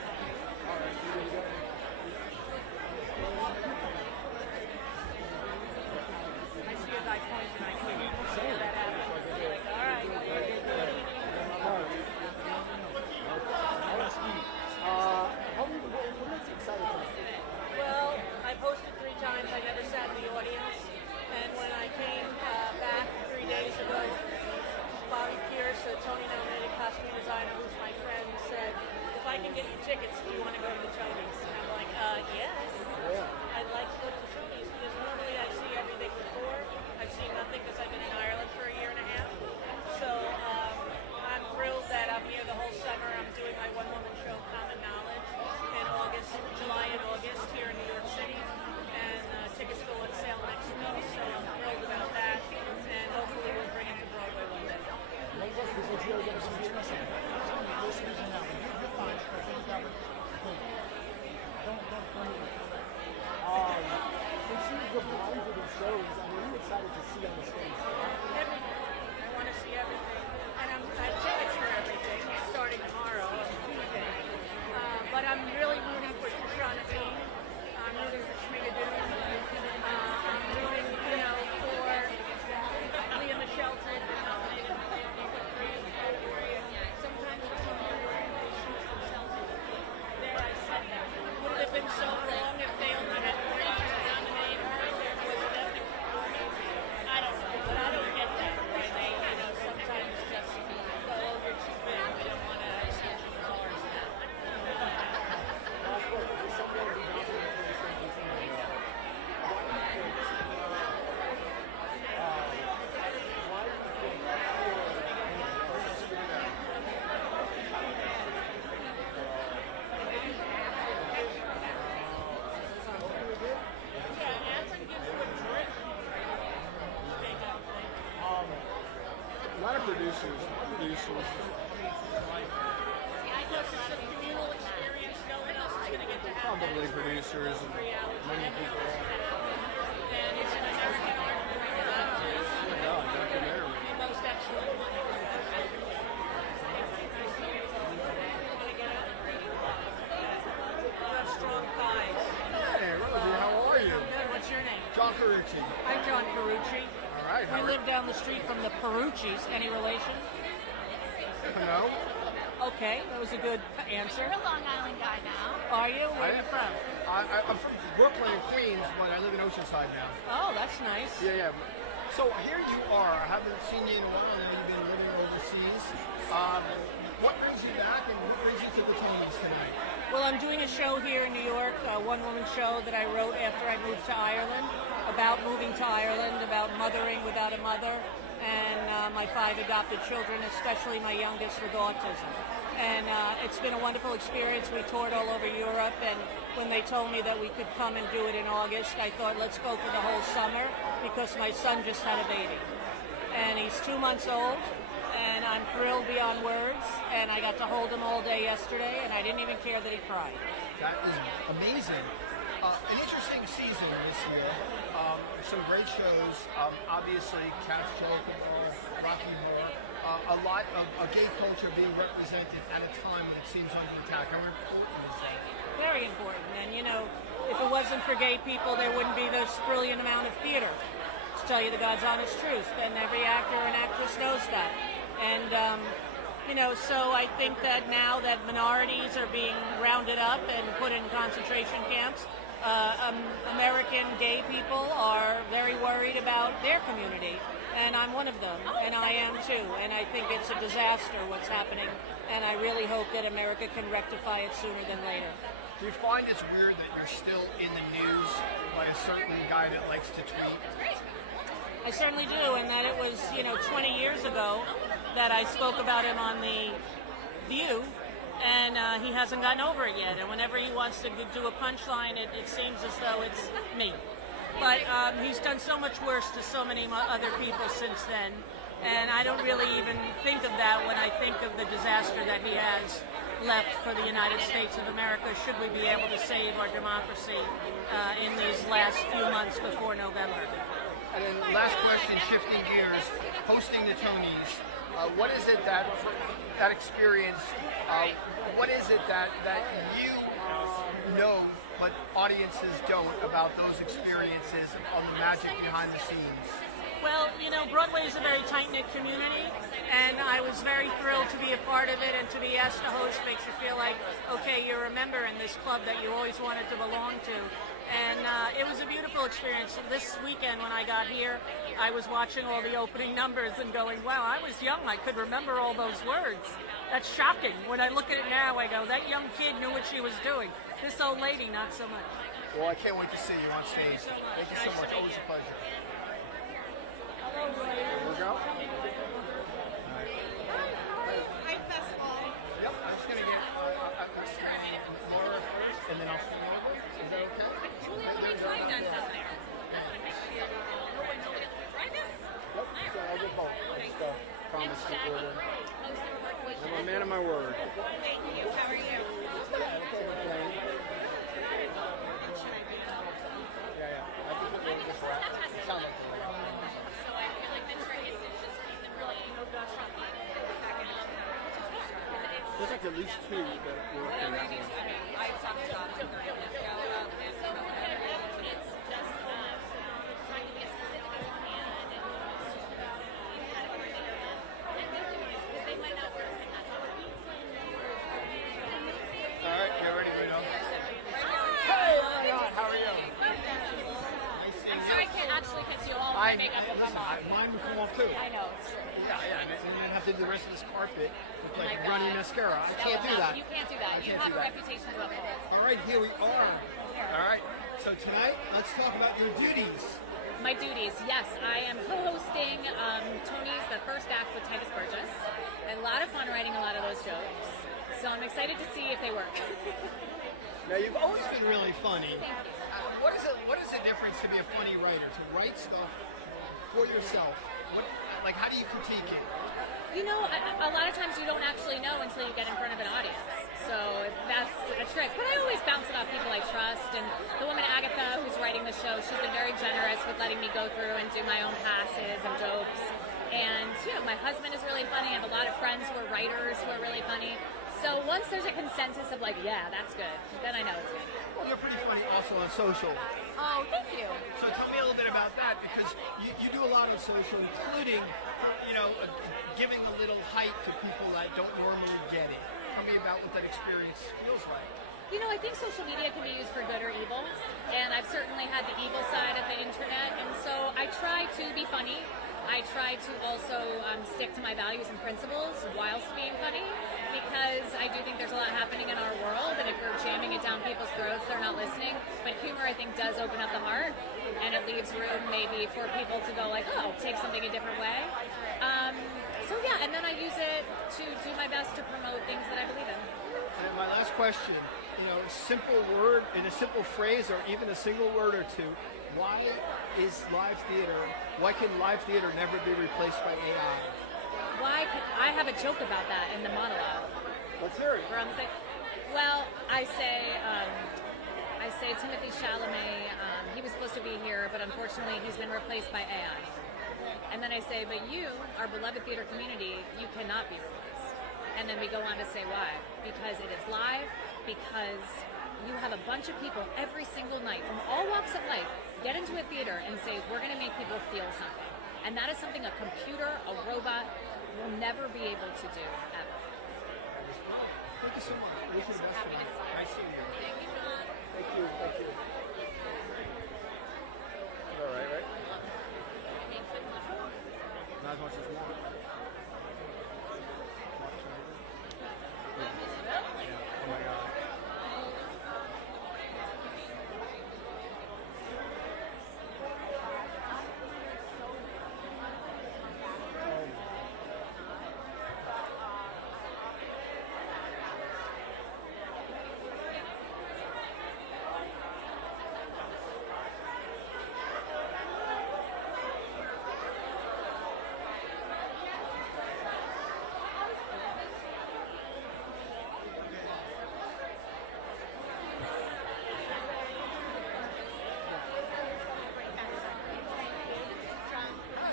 I can get you tickets, do you want to go to the Tonys? And I'm like, yes. Yeah. I'd like to go to the Tonys because normally I see everything before. I've seen nothing because I've been in Ireland for a year and a half. So I'm thrilled that I'm here the whole summer. I'm doing my one-woman show, Common Knowledge, in August, July and August here in New York City. And tickets go on sale next week, so I'm thrilled about that. And hopefully we'll bring it to Broadway one day. Since you've applied for these shows, I mean, you excited to see on the stage? Everything. I want to see everything. And I have tickets for everything, starting tomorrow, Tuesday. But I'm really rooting for Shoshana. I'm rooting for Schmigadoon. I'm rooting, for Leah Michelle to have been nominated for the creative category. Sometimes it's so hard they shoot themselves in the foot. There I said that. Would it have been so wrong if they only had 3 to nominate her? Was it them? I don't know, but I don't get that. Why they, sometimes just go over too big. We don't want to switch the cars now. A lot of producers. Probably producers and many people. And it's an American art form. Documentary. The most excellent one. You have strong thighs. Hey, Rosie, how are you? Good. What's your name? John Carucci. I'm John Carucci. All right. We live down the street from the Perucci's. Any relation? No. Okay, that was a good answer. You're a Long Island guy now. Are you? Where are you from? I'm from Brooklyn and Queens, but I live in Oceanside now. Oh, that's nice. Yeah. So here you are. I haven't seen you in a while, and you've been living overseas. What brings you back, and what brings you to the Tonys tonight? Well, I'm doing a show here in New York, a one-woman show that I wrote after I moved to Ireland, about moving to Ireland, about mothering without a mother, and my 5 adopted children, especially my youngest with autism. And it's been a wonderful experience. We toured all over Europe, and when they told me that we could come and do it in August, I thought, let's go for the whole summer, because my son just had a baby. And he's 2 months old, and I'm thrilled beyond words, and I got to hold him all day yesterday, and I didn't even care that he cried. That is amazing. An interesting season this year. Some great shows. Obviously, Cats, Joker, Rocky Horror. A lot of gay culture being represented at a time when it seems under attack. How important is that? Very important. And if it wasn't for gay people, there wouldn't be this brilliant amount of theater. To tell you the God's honest truth, and every actor and actress knows that. And so I think that now that minorities are being rounded up and put in concentration camps, American gay people are very worried about their community, and I'm one of them, and I am too, and I think it's a disaster what's happening, and I really hope that America can rectify it sooner than later. Do you find it's weird that you're still in the news by a certain guy that likes to tweet? I certainly do, and that it was, 20 years ago that I spoke about him on The View, and he hasn't gotten over it yet. And whenever he wants to do a punchline, it seems as though it's me. But he's done so much worse to so many other people since then, and I don't really even think of that when I think of the disaster that he has left for the United States of America, should we be able to save our democracy in these last few months before November. And then last question, shifting gears, hosting the Tonys, what is it that experience, what is it that you know but audiences don't about those experiences on the magic behind the scenes? Well, Broadway is a very tight-knit community, and I was very thrilled to be a part of it, and to be asked to host makes you feel like, okay, you're a member in this club that you always wanted to belong to. And it was a beautiful experience. This weekend when I got here, I was watching all the opening numbers and going, wow, I was young. I could remember all those words. That's shocking. When I look at it now, I go, that young kid knew what she was doing. This old lady, not so much. Well, I can't wait to see you on stage. Thank you so much. Always a pleasure. Here we go. Hi, Festival. Yep, I'm just going to get more first, and then I'll swing over. Is that okay? Yep, so I'll get both. I just promise to order. I'm a man of my word. Thank you. How are you? Yeah. I just put this wrap. It sounds like So I feel like the trick is just keep them really there's like at least two that work in that one. I talked about like 30 minutes ago about this. All right, get ready, Reno. Hi! How are you? I'm sorry I can't actually kiss you all. My makeup will come off. Mine will come off too. I know, it's true. Yeah, and then you have to do the rest of this carpet with like runny mascara. I can't do that. You can't do that. You have a reputation to uphold. All right, here we are. All right, so tonight, let's talk about your duties. My duties, yes. I am co-hosting Tony's The First Act with Titus Burgess. A lot of fun writing a lot of those jokes. So I'm excited to see if they work. Now, you've always been really funny. What is the difference to be a funny writer? To write stuff for yourself? How do you critique it? You know, a lot of times you don't actually know until you get in front of an audience. So that's a trick. But I always bounce it off people I trust. And the woman Agatha, who's writing the show, she's been very generous with letting me go through and do my own passes and jokes. And, you know, my husband is really funny. I have a lot of friends who are writers who are really funny. So once there's a consensus of like, yeah, that's good, then I know it's good. Well, you're pretty funny also on social. Oh, thank you. So tell me a little bit about that, because you do a lot on social, including, giving a little hype to people that don't normally get it. Tell me about what that experience feels like. You know, I think social media can be used for good or evil, and I've certainly had the evil side of the internet, and so I try to be funny. I try to also stick to my values and principles whilst being funny, because I do think there's a lot happening in our world, and if we're jamming it down people's throats, they're not listening. But humor, I think, does open up the heart, and it leaves room maybe for people to go like, oh, take something a different way. So yeah, and then I use it to do my best to promote things that I believe in. And my last question, a simple word, in a simple phrase, or even a single word or two, why can live theater never be replaced by AI? I have a joke about that in the monologue. Let's hear it. We're on the same. Well, I say Timothy Chalamet, he was supposed to be here, but unfortunately he's been replaced by AI. And then I say, but you, our beloved theater community, you cannot be replaced. And then we go on to say why. Because it is live, because you have a bunch of people every single night from all walks of life get into a theater and say, we're going to make people feel something. And that is something a computer, a robot, will never be able to do, ever. Thank you so much. Wish you the best tonight. Nice seeing you. Thank you, John. Thank you. All right? Not as much as more. Oh my God.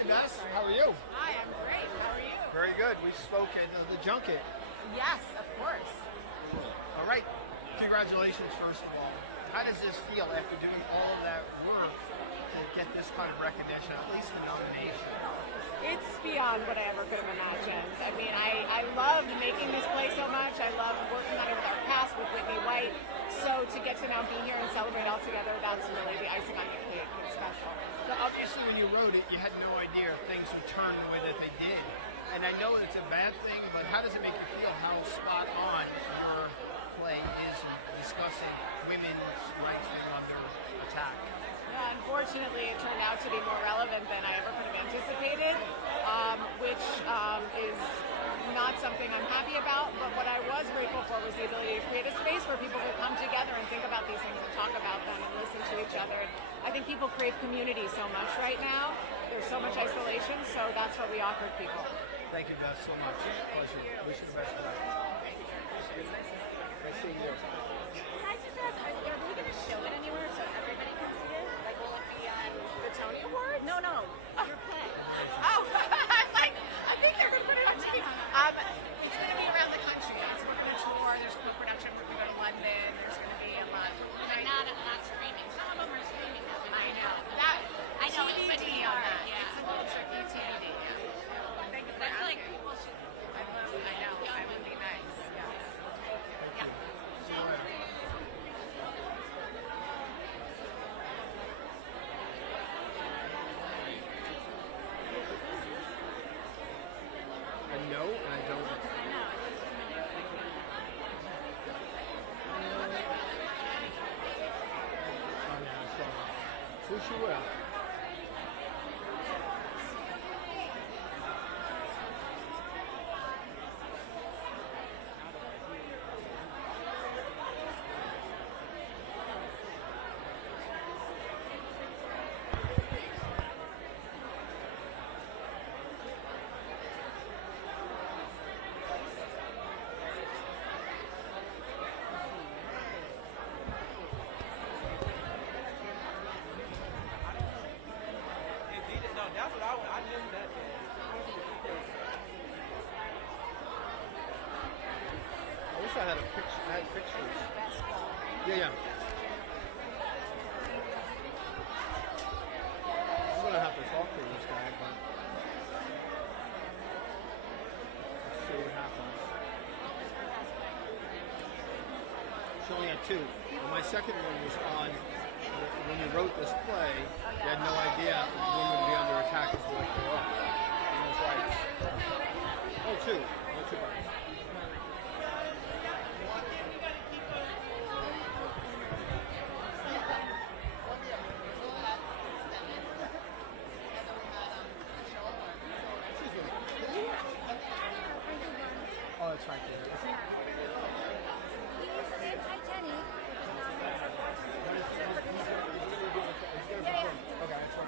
Guys, how are you? Hi, I'm great. How are you? Very good. We spoke at the junket. Yes, of course. All right. Congratulations, first of all. How does this feel after doing all of that work to get this kind of recognition, at least the nomination? It's beyond what I ever could have imagined. I mean, I loved making this play so much. I loved working on it with our cast, with Whitney White. So to get to now be here and celebrate all together, that's really the icing on the cake. It's special. So obviously, when you wrote it, you had no idea things would turn the way that they did. And I know it's a bad thing, but how does it make you feel how spot on your play is in discussing women's rights being under attack? Yeah, unfortunately, it turned out to be more relevant than I ever could have anticipated, which is not something I'm happy about. But what I was grateful for was the ability to create a space where people could come together and think about these things and talk about them and listen to each other. And I think people crave community so much right now. There's so much isolation, so that's what we offered people. Thank you, Beth, so much. Pleasure. Wish you the best of luck. Nice seeing you. Can I just ask, are we going to show it anywhere so everybody can see it? Like, will it be on the Tony Awards? No, your play. Oh, I'm like, I think they're going to put it on TV. It's going to be around the country. It's we're going to tour. There's pre-production. We're going to go to London. There's going to be a lot. Like, not streaming. Some of them are streaming. I know. That, I know, it's TBD on that. Yeah. It's a little tricky TBD. Yeah. Thank you for I feel like asking. people should. I know. I would be nice. Yeah. I know and I don't. Oh yeah, I saw that. Sushi well. That's what I missed that day. I wish I had a picture. I had pictures. Yeah. I'm gonna have to talk to this guy, but let's see what happens. She only had two. And my second one was on when you wrote this play. You had no idea women would be under attack as what they are. Women's rights. Oh, two. Oh, two bites. Oh, that's right there. Is he? He's anti-Jenny. Okay, that's right.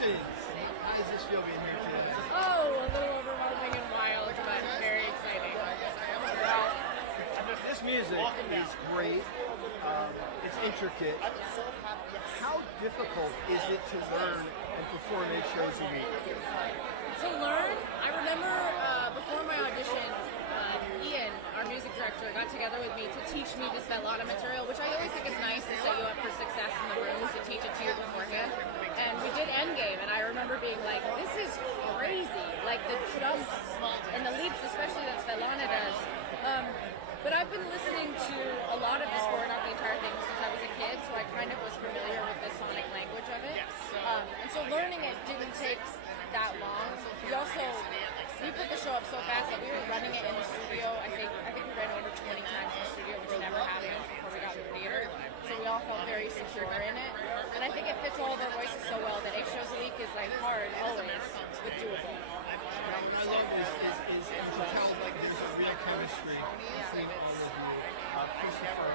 Congratulations. How does this feel being here today? Oh, a little overwhelming and wild, but very exciting. This music is great. It's intricate. How difficult is it to learn and perform 8 shows a week? To learn, I remember before my audition, Ian, our music director, got together with me to teach me the Svetlana material, which I always think is nice to set you up for success in the room, to teach it to you beforehand. And we did Endgame, and I remember being like, this is crazy. Like the jumps and the leaps, especially that Svetlana does. But I've been listening to a lot of the score, not the entire thing, since I was a kid, so I kind of was familiar with the sonic language of it. And so learning it didn't take that long. We put the show up so fast that we were running it in the studio. I think we ran over 20 times in the studio, which never happened before we got to the theater. So we all felt very secure in it. And I think it fits all of our voices so well that 8 shows a week is like hard always, but doable. I love this is you can tell like there's a real chemistry between all of you. Christopher,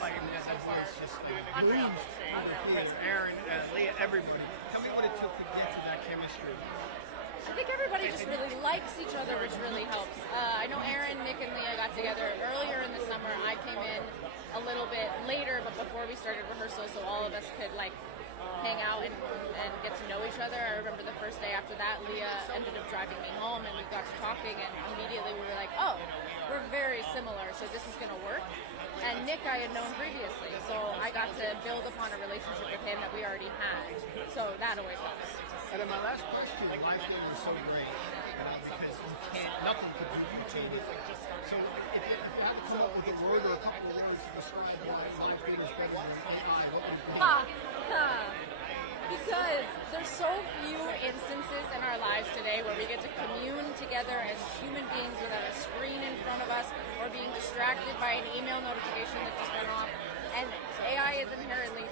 like that voice just breathes over the theater. Aaron, Leah, everybody. Tell me what it took to get to that chemistry. I think everybody just really likes each other, which really helps. I know Aaron, Nick, and Leah got together earlier in the summer. I came in a little bit later, but before we started rehearsal, so all of us could like hang out and get to know each other. I remember the first day after that, Leah ended up driving me home, and we got to talking, and immediately we were like, oh, we're very similar, so this is going to work. And Nick I had known previously, so I got to build upon a relationship with him that we already had. So that always helps. And then my last question, my film is so great because nothing can do you two. So if you had to come up with a word or a couple of words to describe your life being is better than AI, what would it be? Because there's so few instances in our lives today where we get to commune together as human beings without a screen in front of us or being distracted by an email notification that just went off. And AI is inherently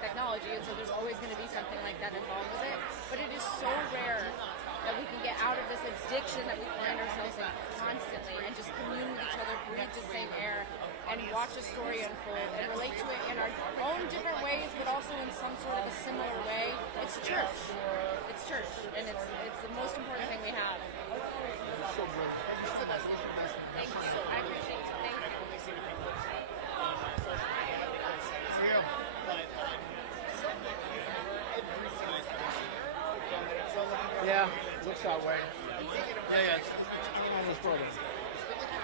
technology, and so there's always going to be something like that involved with it. But it is so rare that we can get out of this addiction that we find ourselves in constantly and just commune with each other, breathe the same air, and watch a story unfold and relate to it in our own different ways, but also in some sort of a similar way. It's church. It's church, and it's the most important thing we have. So great. Thank you. I appreciate it. Thank you. Yeah, looks that way. Yeah. Almost brother.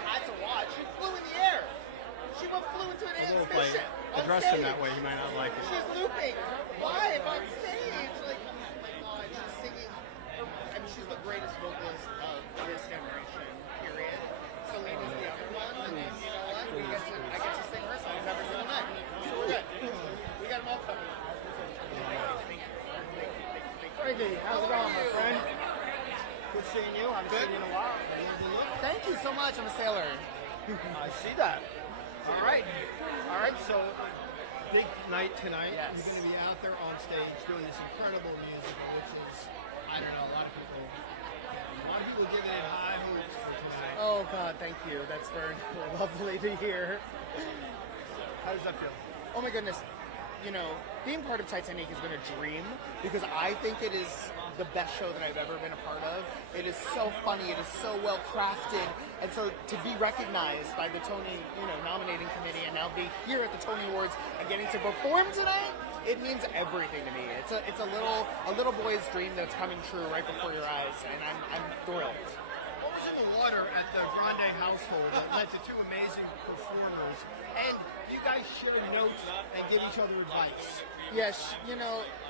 Had to watch. She flew in the air. She flew into an alien spaceship. Address him that way, he might not like it. She's looping live on stage. Like, oh my god, she's singing. I mean, she's the greatest vocalist of this generation, period. Selena's the other one, and then, you know what? I get to sing her songs every single night. So we're good. We got them all covered. Frankie, how's it going, my friend? Good seeing you. I've seen you in a while. Thank you so much. I'm a sailor. I see that. All right. So big night tonight. Yes. You're going to be out there on stage doing this incredible music, which is, I don't know, a lot of people giving it high hopes for tonight. Oh God, thank you. That's very lovely to hear. How does that feel? Oh my goodness. You know, being part of Titanic has been a dream because I think it is the best show that I've ever been a part of. It is so funny, it is so well crafted, and so to be recognized by the Tony, nominating committee, and now be here at the Tony Awards and getting to perform tonight, it means everything to me. It's a little boy's dream that's coming true right before your eyes, and I'm thrilled. What was in the water at the Grande household that led to two amazing performers, and you guys share notes and give each other advice? Yes,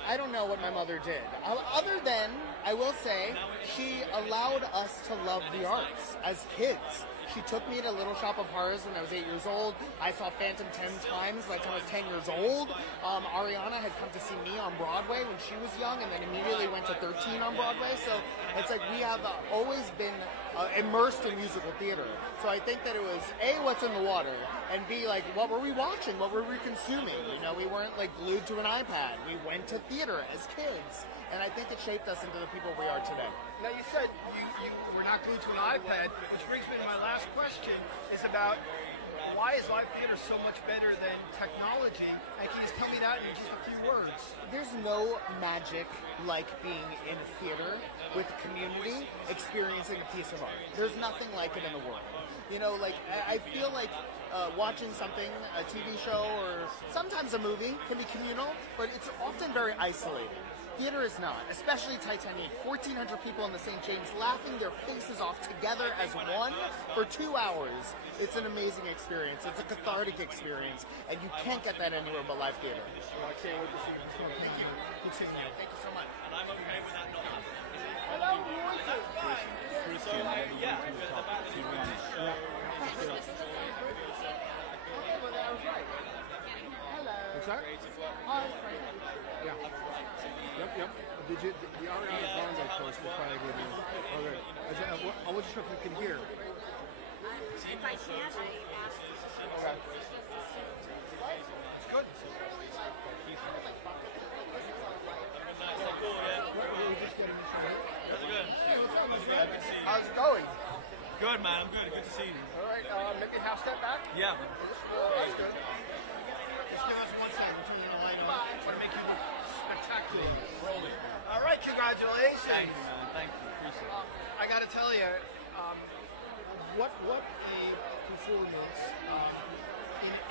I don't know what my mother did. Other than, I will say, she allowed us to love the arts as kids. She took me to Little Shop of Horrors when I was 8 years old. I saw Phantom 10 times by the time I was 10 years old. Ariana had come to see me on Broadway when she was young and then immediately went to 13 on Broadway. So it's like we have always been immersed in musical theater. So I think that it was A, what's in the water, and B, like, what were we watching? What were we consuming? We weren't like glued to an iPad. We went to theater as kids. And I think it shaped us into the people we are today. Now you said you were not glued to an iPad, which brings me to my last question, is about why is live theater so much better than technology? And can you just tell me that in just a few words? There's no magic like being in a theater with community experiencing a piece of art. There's nothing like it in the world. You know, like, I feel like watching something, a TV show or sometimes a movie can be communal, but it's often very isolated. Theater is not, especially Titanic. 1,400 people in the St. James laughing their faces off together as one for 2 hours. It's an amazing experience. It's a cathartic experience, and you can't get that anywhere but live theater. Well, I can't wait to see this one. Thank you. Good seeing you. Thank you so much. And I'm okay with that not happening. Hello, Roy. So, yeah, about the show. Okay, well, that was right. Hello. What's that? Hi. Yeah. Yep. Did you, the Ariana Grande post was probably good. Okay. I wasn't sure if you can hear. If I can't, I ask. Okay. It's good. How's it going? Good, man. I'm good. Good to see you. All right. Maybe half step back. Yeah. That's good. Just give us 1 second. Turn the light on. I want to make you look spectacular. Rolling. All right. Congratulations. Thank you, man. Thank you. Appreciate it. I got to tell you, what a performance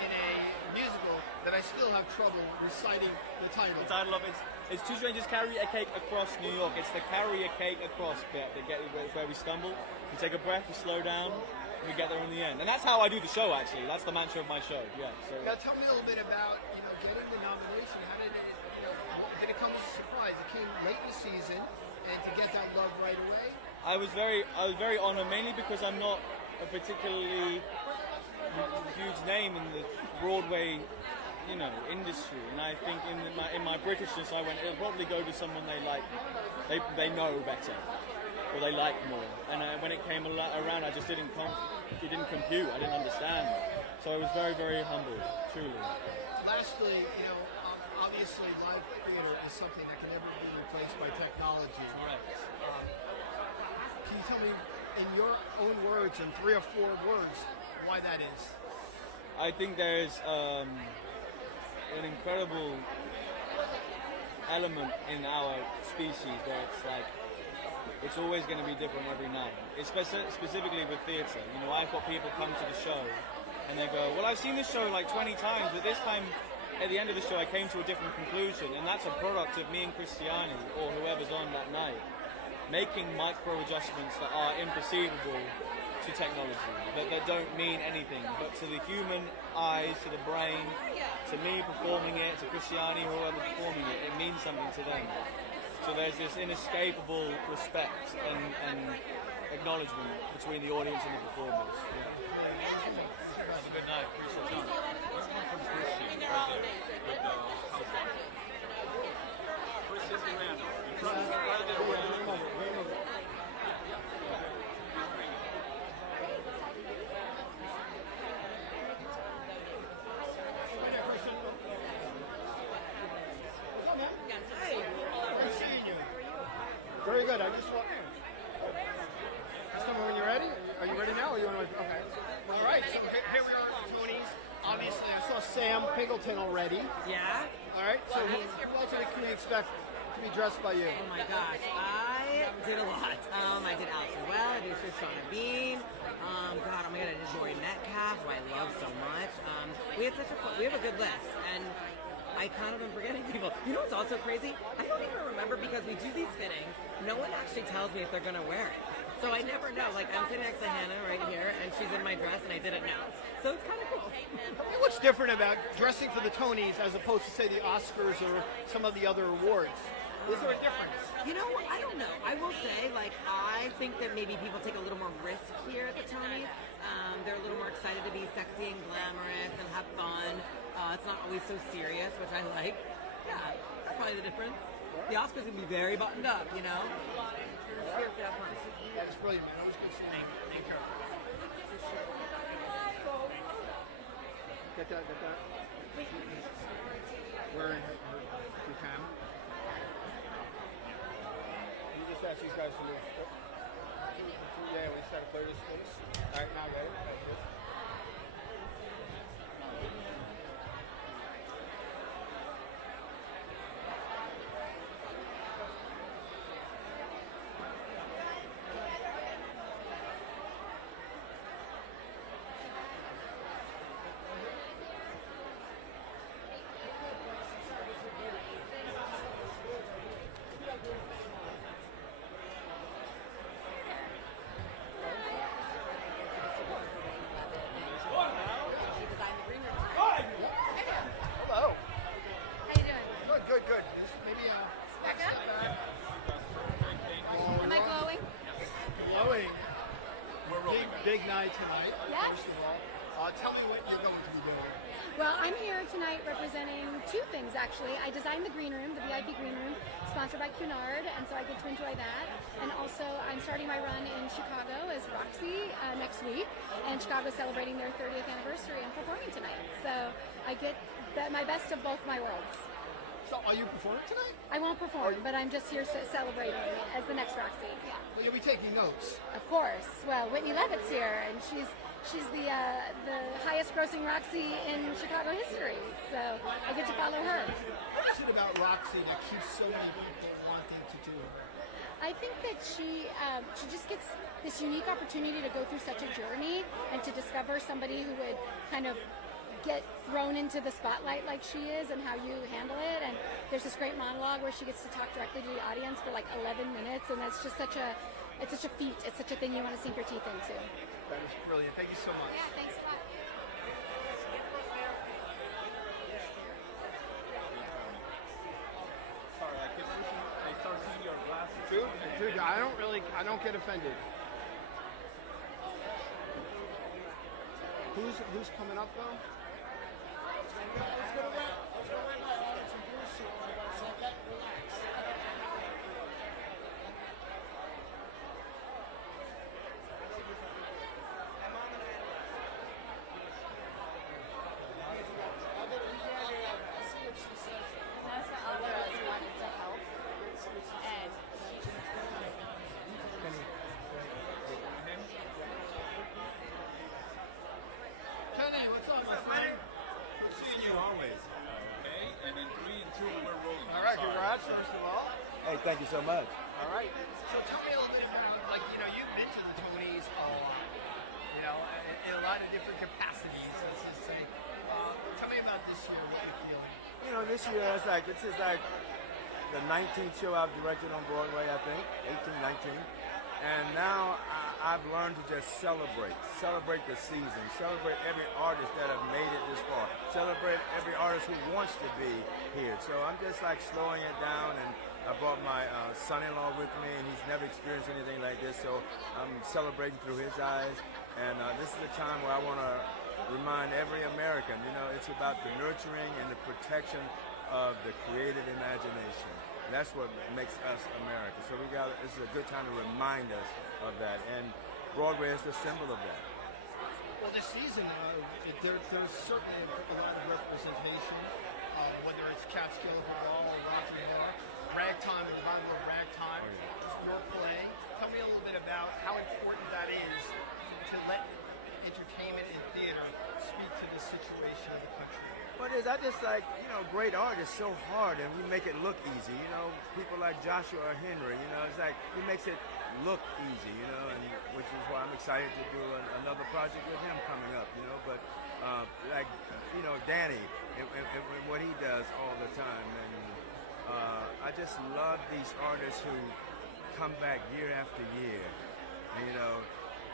in a musical that I still have trouble reciting the title. The title of it's Two Strangers Carry a Cake Across New York. It's the carry a cake across bit that where we stumble. We take a breath, we slow down, and we get there in the end. And that's how I do the show, actually. That's the mantra of my show. Yeah. So. Now tell me a little bit about getting the nomination. How did it? Did it come as a surprise? It came late in the season, and to get that love right away. I was very honored, mainly because I'm not a particularly huge name in the Broadway, industry. And I think in my Britishness, I went, it'll probably go to someone they know better, or they like more. And when it came around, I just it didn't compute. I didn't understand. So I was very, very humbled, truly. Lastly, obviously live theater is something that can never be replaced by technology. Correct. Can you tell me, in your own words, in 3 or 4 words, why that is? I think there's an incredible element in our species where it's like, it's always going to be different every night. It's specifically with theatre. I've got people come to the show and they go, well, I've seen this show like 20 times, but this time at the end of the show I came to a different conclusion, and that's a product of me and Christiani, or whoever's on that night, making micro adjustments that are imperceivable to technology, that don't mean anything, but to the human eyes, to the brain, to me performing it, to Christiani, whoever performing it, it means something to them. So there's this inescapable respect and acknowledgement between the audience and the performers. Have a good night. Appreciate your time. Very good. I just want. When you're ready? Are you ready now? Or you want to? Okay. All right. So here we are at Tony's. Obviously, I saw Sam Pinkleton already. Yeah. All right. So who else can we expect to be dressed by you? Oh my gosh, I did a lot. I did Alex as well. I did Shoshana Bean. Oh my God, I did Jory Metcalf, who I love so much. We have a good list, and I kind of am forgetting people. You know what's also crazy? I don't even remember, because we do these fittings. No one actually tells me if they're gonna wear it. So I never know. Like, I'm sitting next to Hannah right here, and she's in my dress, and I didn't know. So it's kind of cool. What's different about dressing for the Tonys as opposed to, say, the Oscars or some of the other awards? Is there a difference? You know, I don't know. I will say, I think that maybe people take a little more risk here at the Tonys. They're a little more excited to be sexy and glamorous and have fun. It's not always so serious, which I like. Yeah, that's probably the difference. The Oscars can be very buttoned up, Here for that fun. That's brilliant, man. Always good to see you. Thank you. Get that. Wearing her cam. You just ask these guys to do. Yeah, we just gotta clear this space. All right, now I got it. big night tonight. Yes. First of all, tell me what you're going to be doing. Well, I'm here tonight representing two things, actually. I designed the green room, the VIP green room, sponsored by Cunard, and so I get to enjoy that. And also, I'm starting my run in Chicago as Roxy next week, and Chicago's celebrating their 30th anniversary and performing tonight. So I get my best of both my worlds. So are you performing tonight? I won't perform, but I'm just here celebrating as the next Roxy. Yeah. Well, you'll be taking notes. Of course. Well, Whitney Levitt's here, and she's the highest grossing Roxy in Chicago history, so I get to follow her. What is it about Roxy that keeps so many people wanting to do it? I think that she just gets this unique opportunity to go through such a journey and to discover somebody who would kind of get thrown into the spotlight like she is and how you handle it. And there's this great monologue where she gets to talk directly to the audience for like 11 minutes, and that's just such a feat. It's such a thing you want to sink your teeth into. That is brilliant. Thank you so much. Yeah, thanks a lot. Sorry, I start seeing your glasses. Dude, I don't get offended. Who's coming up though? Hey, thank you so much. All right. So tell me a little bit, like, you've been to the Tonys a lot, in a lot of different capacities, let's just say. Tell me about this year, what you're feeling. This year, this is like the 19th show I've directed on Broadway, I think, 18, 19. And now I've learned to just celebrate the season, celebrate every artist that have made it this far, celebrate every artist who wants to be here. So I'm just like slowing it down, and I brought my son-in-law with me, and he's never experienced anything like this, so I'm celebrating through his eyes. And this is a time where I want to remind every American, it's about the nurturing and the protection of the creative imagination. That's what makes us America. So this is a good time to remind us of that, and Broadway is the symbol of that. Well, this season, there's certainly a lot of representation, whether it's Catskill, Hurrah, or Rocky Horror, Ragtime, and Revival of Ragtime, your play. Tell me a little bit about how important that is to let entertainment and theater speak to the situation of the country. What is, I just like, great art is so hard, and we make it look easy. People like Joshua Henry, it's like he makes it look easy, and which is why I'm excited to do another project with him coming up, But Danny and what he does all the time, and I just love these artists who come back year after year,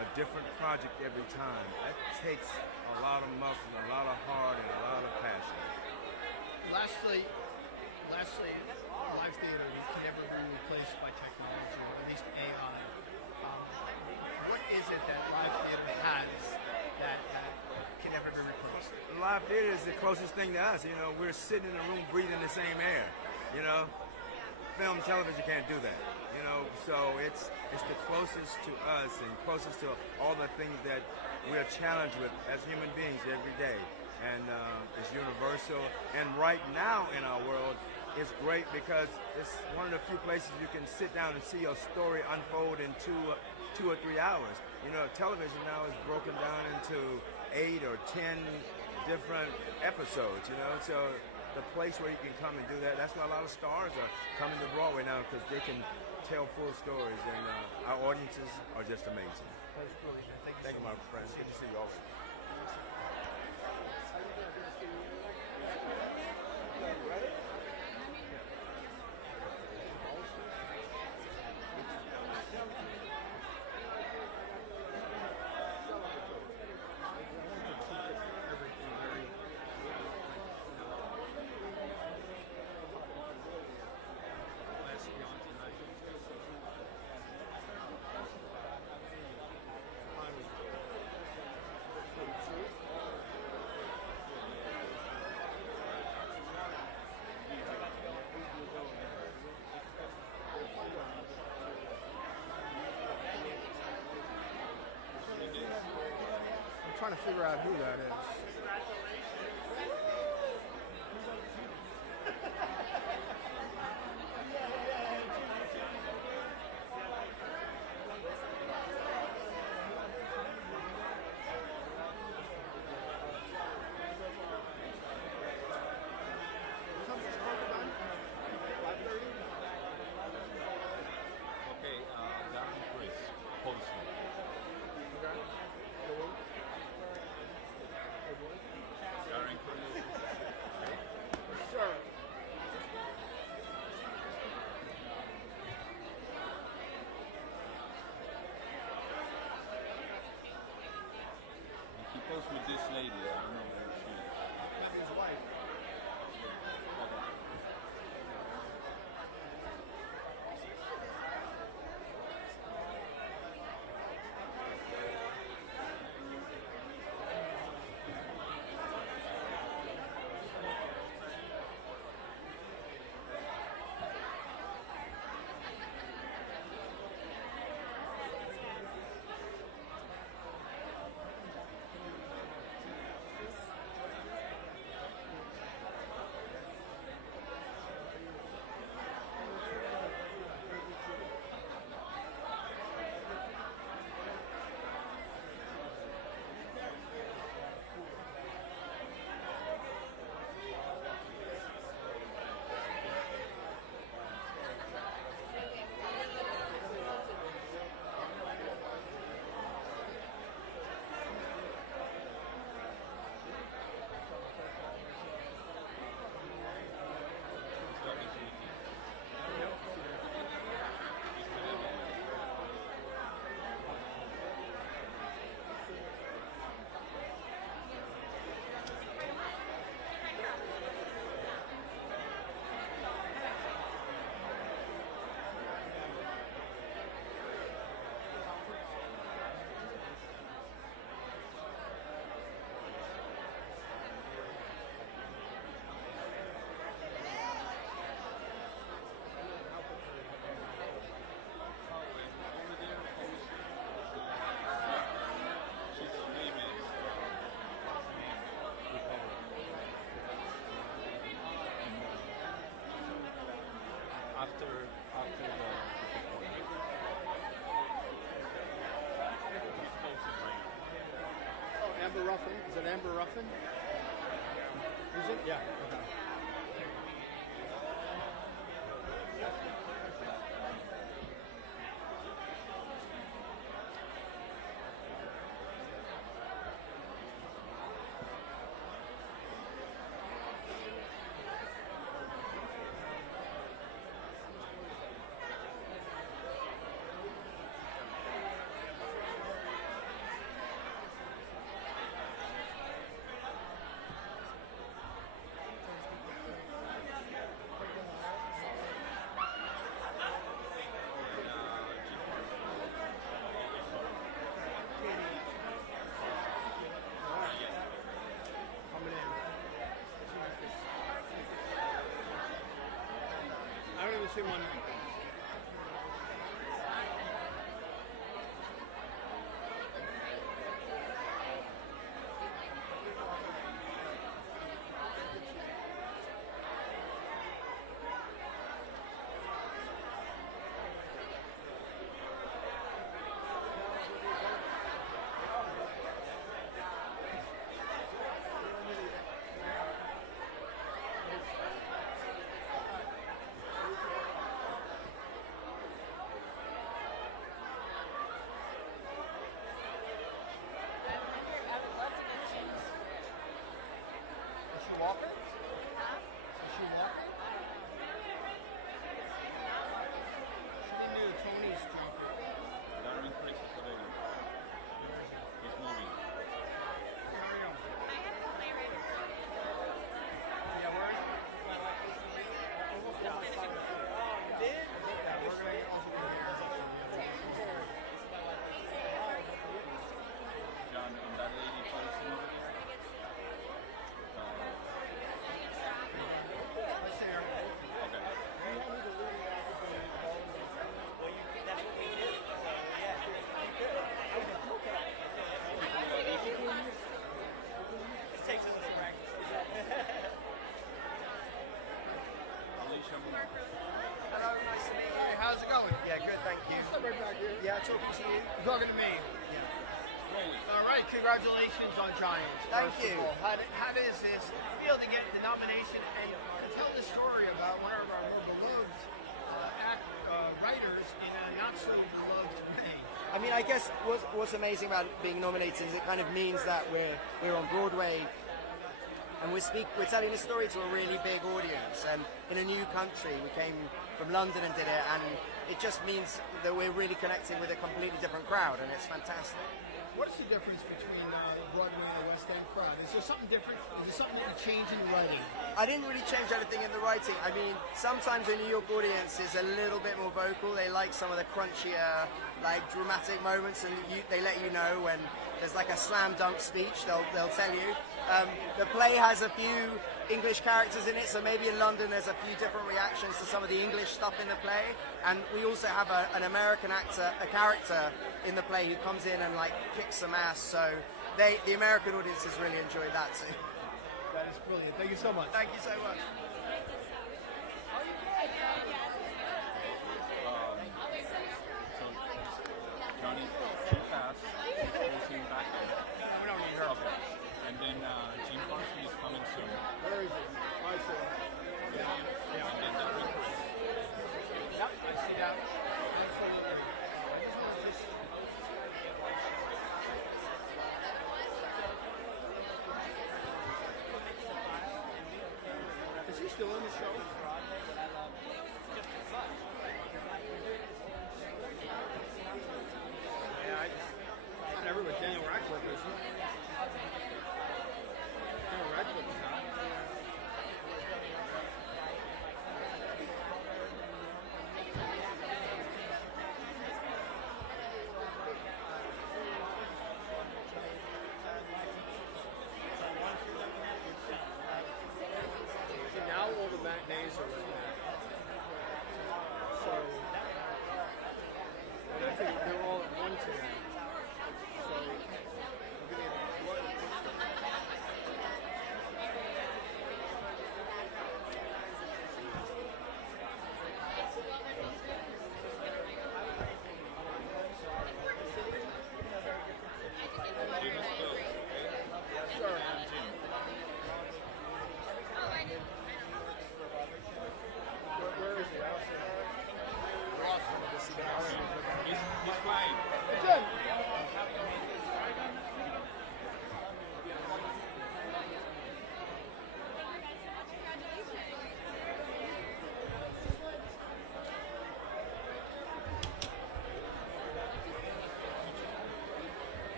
a different project every time. That takes a lot of muscle, a lot of heart, and a lot of passion. Lastly, live theater can never be replaced by technology, or at least AI. What is it that live theater has that can never be replaced? Live theater is the closest thing to us. We're sitting in a room breathing the same air. Film and television can't do that. So it's the closest to us and closest to all the things that we're challenged with as human beings every day. And it's universal. And right now in our world, it's great because it's one of the few places you can sit down and see a story unfold in 2 or 3 hours. Television now is broken down into 8 or 10 different episodes, so the place where you can come and do that, that's why a lot of stars are coming to Broadway now, because they can tell full stories, and our audiences are just amazing. That's really good. Thank you, my friends. Good to see you all. trying to figure out who that is. Okay, Darren Chris, Postman. Darren Chris. Sure. He posed with this lady, I don't know who she is. His wife. After the Oh, Amber Ruffin. Is it Amber Ruffin? Is it? Yeah. Okay. You're talking to me. All right, congratulations on Giants. Thank first of you. all. How does this feel to get the nomination and to tell the story about one of our beloved writers in a not so beloved way? I mean, I guess what's amazing about being nominated is it kind of means that we're on Broadway and we're telling a story to a really big audience and in a new country. We came from London and did it, and it just means that we're really connecting with a completely different crowd, and it's fantastic. What's the difference between Broadway and the West End crowd? Is there something different? Is there something that you change in the writing? I didn't really change anything in the writing. I mean, sometimes the New York audience is a little bit more vocal. They like some of the crunchier, like dramatic moments, and they let you know when there's like a slam dunk speech. They'll tell you. The play has a few English characters in it, so maybe in London there's a few different reactions to some of the English stuff in the play. And we also have an American actor, a character in the play who comes in and like kicks some ass. So the American audiences really enjoyed that too. That is brilliant. Thank you so much. Thank you so much. Johnny, too fast. We'll see him back in. We don't need her. Okay. And then James Larson is coming soon. Where is it? I see. Yeah. And then the Chris. Yep, I see that. Absolutely. Is he still in the show? Yeah, I never with Daniel Radcliffe, is he? Daniel Radcliffe is not. See, now all the matinees are like that. So, and I think they're all at one today. So, where is he? He's flying. Jim!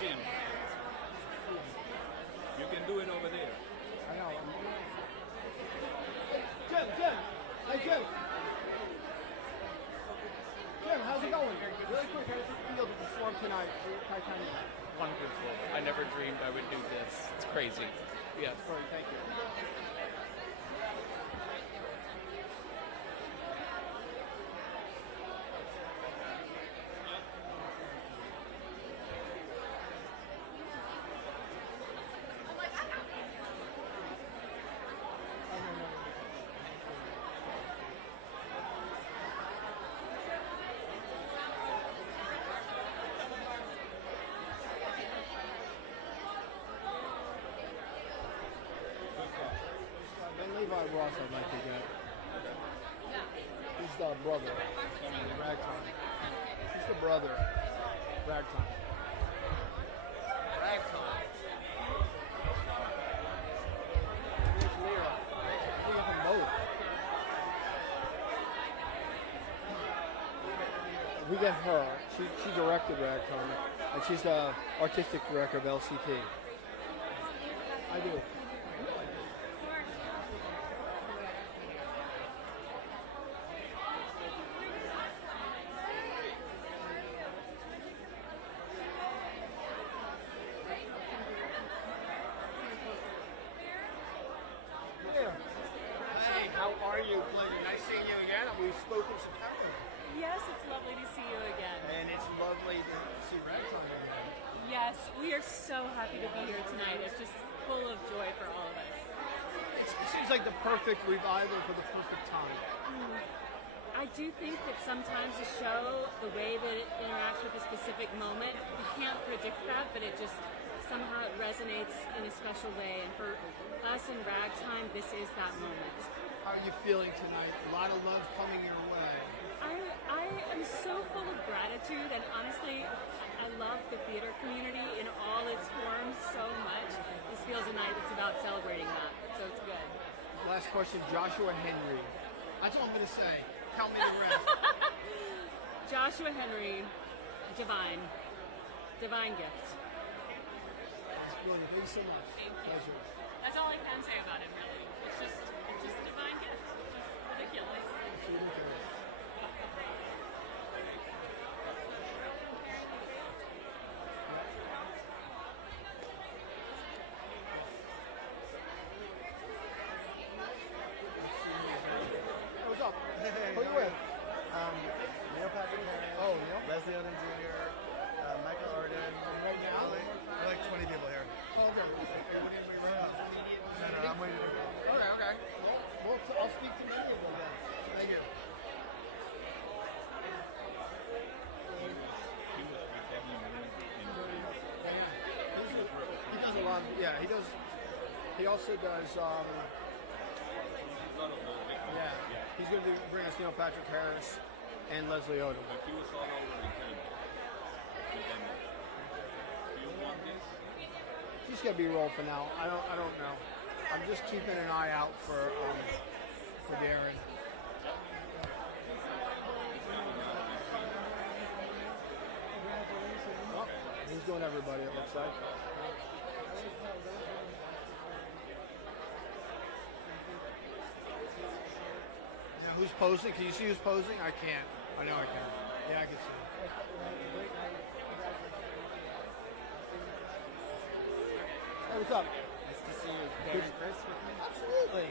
Jim. You can do it over there. I know. Jim! Hey, Jim! Jim, how's it going? Really quick, how does it feel to perform tonight for Titanic? Wonderful. I never dreamed I would do this. It's crazy. Yes. Great, thank you. Levi Ross I'd like to get. He's the brother. Ragtime. He's the brother. Ragtime. Ragtime. Here's Lyra. We got them both. We get her. She directed Ragtime. And she's the artistic director of LCT. I do. Yes, it's lovely. Yes, we are so happy to be here tonight. It's just full of joy for all of us. It seems like the perfect revival for the perfect time. I do think that sometimes a show, the way that it interacts with a specific moment, you can't predict that, but it just somehow it resonates in a special way. And for us in Ragtime, this is that moment. How are you feeling tonight? A lot of love coming your way. I am so full of gratitude, and honestly, I love the theater community in all its forms so much. This feels a night that's about celebrating that, so it's good. Last question, Joshua Henry. That's all I'm going to say. Tell me the rest. Joshua Henry, divine. Divine gift. That's brilliant. Thank you so much. Pleasure. That's all I can say about him, really. It's just a divine gift. Ridiculous. What's up? Who you with? Neil Patrick Harris. Oh, Neil? Leslie Odom Jr., Michael Arden. Right now? There are like 20 people here. Oh, okay. No, I'm waiting to go. Okay. Well, I'll speak to many of them then. Thank you. He does a lot. Yeah, he does. He also does. Yeah, he's going to bring us Neil Patrick Harris and Leslie Odom. He was all over in Canada. Do you want this? He's going to be rolled for now. I don't know. I'm just keeping an eye out for Darren. Well, he's doing everybody, it looks like. Now, who's posing? Can you see who's posing? I can't. I know I can. Yeah, I can see. Hey, what's up? Nice to see you. Darren Chris with me? Absolutely.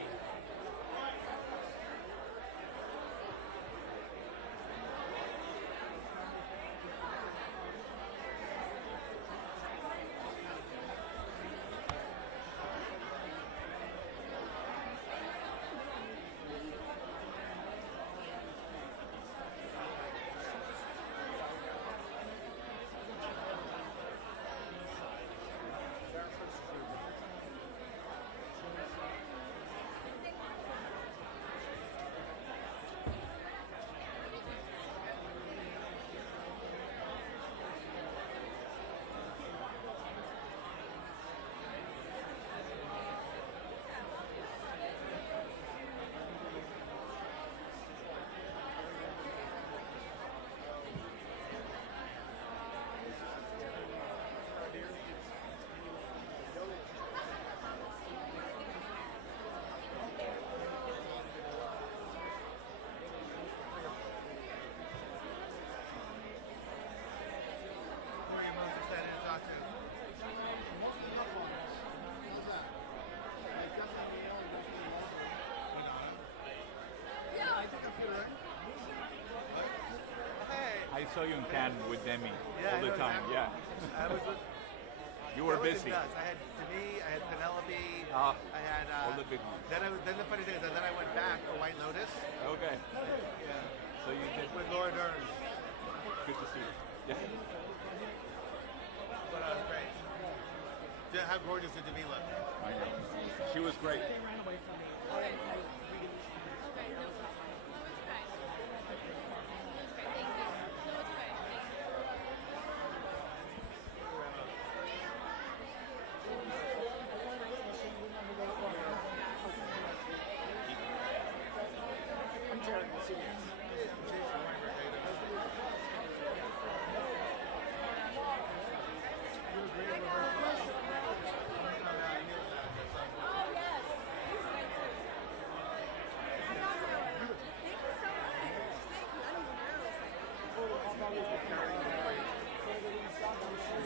I saw you in Cannes with Demi Yeah, all the time. exactly. Yeah. I was with. You were that was busy. nuts. I had Demi, I had Penelope. Ah, I had. all the big ones. Then the funny thing is that then I went back for White Lotus. Okay. Yeah. So you did. With Laura Dern. Good to see you. Yeah. But great. How gorgeous did Demi look? I know. She was great.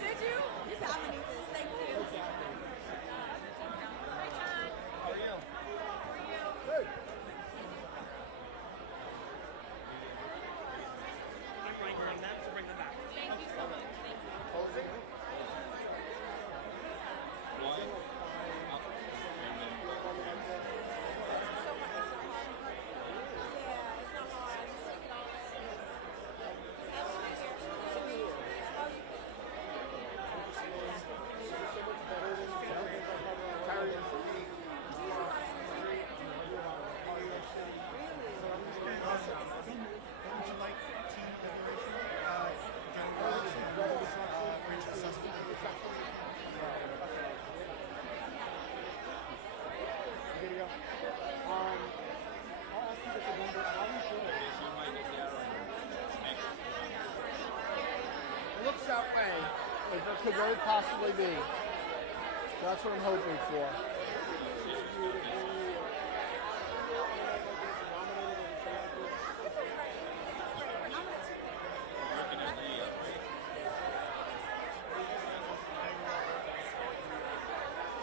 Did you? You said I'm gonna need this. Thank you. How are you? Good. I'm right on that, so bring them back. Thank you so much. Thank you. There could very possibly be. That's what I'm hoping for.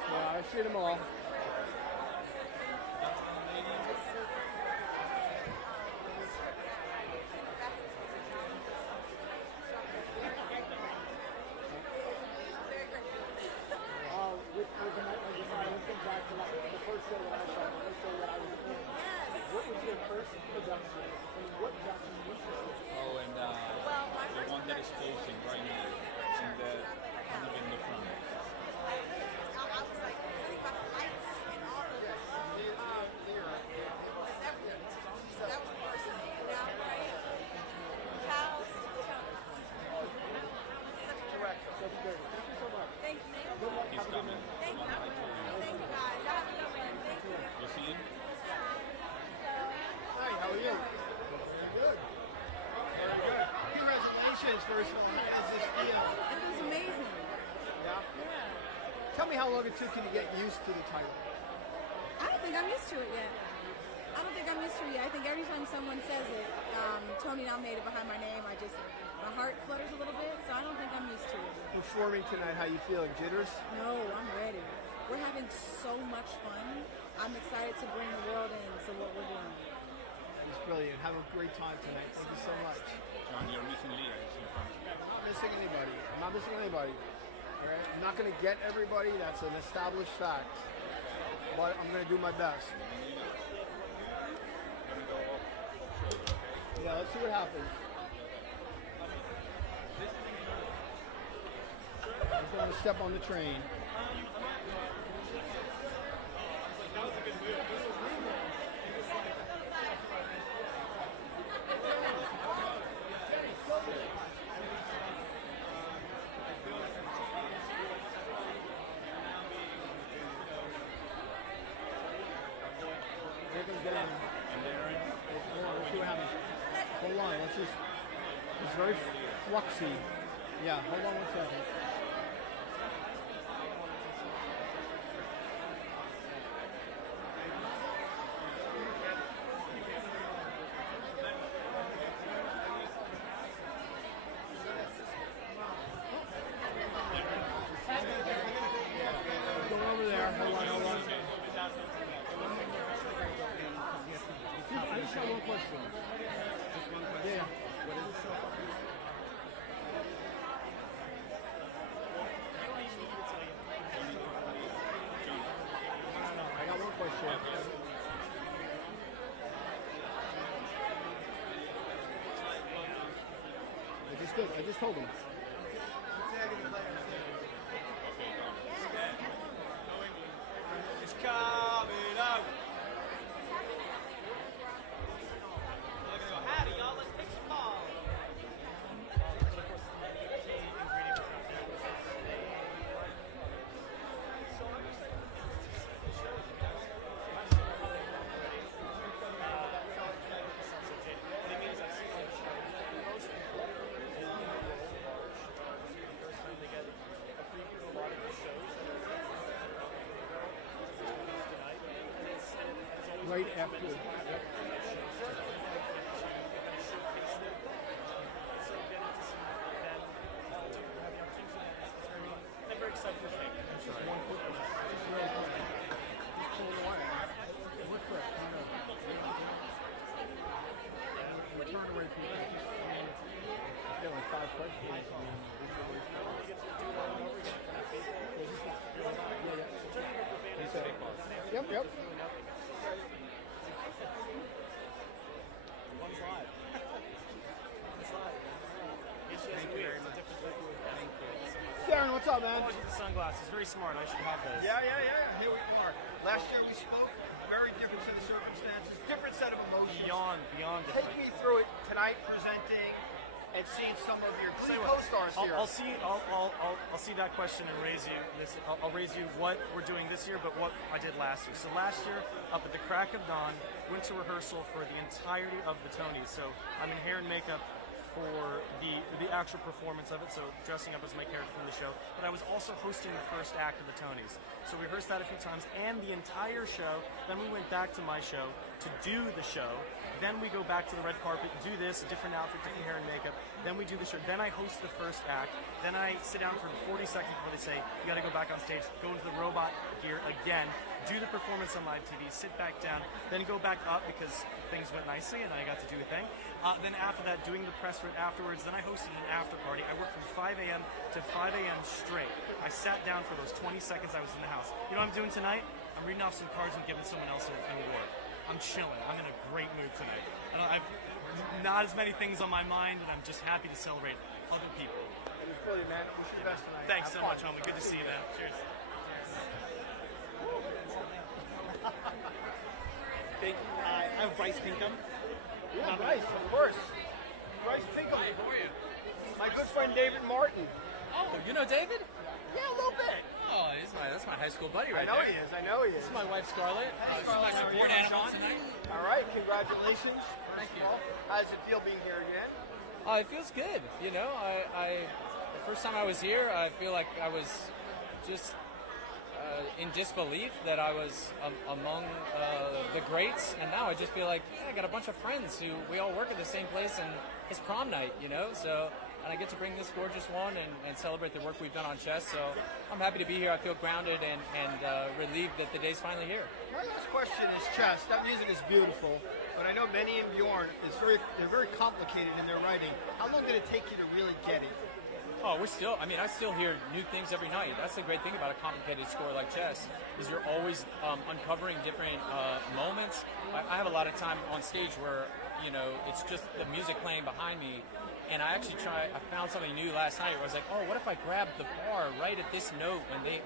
Yeah, I've seen them all. Oh, and the one that is closing right now, and the kind of in the front. He's coming. Thank you. Thank you, guys. Have a good one. Thank you. You see him? Hi, how are you? Good. Very good. Congratulations, first of all. How does this feel? It was amazing. Yeah? Tell me how long it took you to get used to the title. I don't think I'm used to it yet. I think every time someone says it, Tony nominated behind my name, my heart flutters a little bit, so I don't think I'm used to it. Performing tonight, how you feeling? Jitters? No, I'm ready. We're having so much fun. I'm excited to bring the world into what we're doing. It's brilliant. Have a great time tonight. Thank you so much. John, you're missing Leah. I'm not missing anybody. I'm not missing anybody. All right? I'm not going to get everybody. That's an established fact. But I'm going to do my best. Yeah, let's see what happens. I'm just going to step on the train. That was a good move. They're going to get in. Let's see what happens. Hold on, it's very fluxy. Yeah, hold on 1 second. Go over there, hold on. I just got one question. Yeah. What is it? No. I got one question. I just told him. It's coming out. Howdy, y'all. Let's take some ball. Right after. Yep. One's live. It's just weird. It's a different thing. Darren, what's up, man? With the sunglasses, very smart. I should have those. Yeah. Here we are. Last year we spoke. Very different set of circumstances, different set of emotions. Beyond Take different. me through it tonight, presenting and seeing some of your three co-stars here. I'll see that question and raise you this. I'll raise you what we're doing this year, but what I did last year. So last year, up at the crack of dawn, went to rehearsal for the entirety of the Tonys. So I'm in hair and makeup for the actual performance of it, so dressing up as my character from the show, but I was also hosting the first act of the Tonys. So we rehearsed that a few times, and the entire show. Then we went back to my show to do the show. Then we go back to the red carpet, do this, a different outfit, different hair and makeup. Then we do the show. Then I host the first act. Then I sit down for 40 seconds before they say, you gotta go back on stage, go into the robot gear again, do the performance on live TV, sit back down, then go back up because things went nicely and I got to do a thing. Then after that, doing the press right afterwards, then I hosted an after party. I worked from 5 a.m. to 5 a.m. straight. I sat down for those 20 seconds I was in the house. You know what I'm doing tonight? I'm reading off some cards and giving someone else an award. I'm chilling. I'm in a great mood tonight. I've not as many things on my mind, and I'm just happy to celebrate other people. It was brilliant, man. Wish you the best tonight. Thanks so much, homie. Good to see you, man. Cheers. Thank you. I have Bryce Pinkham. Yeah, Bryce, of course. Bryce Pinkham. How are you? My good friend David Martin. Oh, you know David? Yeah, a little bit. Oh, that's my high school buddy right I know there. he is. I know he is. This is my wife Scarlett. Hey, She's my support animal tonight. All right, congratulations. Thank you. How does it feel being here again? It feels good. You know, the first time I was here, I feel like I was just in disbelief that I was among the greats, and now I just feel like I got a bunch of friends who we all work at the same place, and it's prom night, you know. So, and I get to bring this gorgeous one and celebrate the work we've done on chess. So I'm happy to be here. I feel grounded and relieved that the day's finally here. My last question is chess. That music is beautiful, but I know Benny and Bjorn, they're very complicated in their writing. How long did it take you to really get it? Oh, I still hear new things every night. That's the great thing about a complicated score like chess, is you're always uncovering different moments. I have a lot of time on stage where, you know, it's just the music playing behind me, and I found something new last night where I was like, oh, what if I grabbed the bar right at this note when they,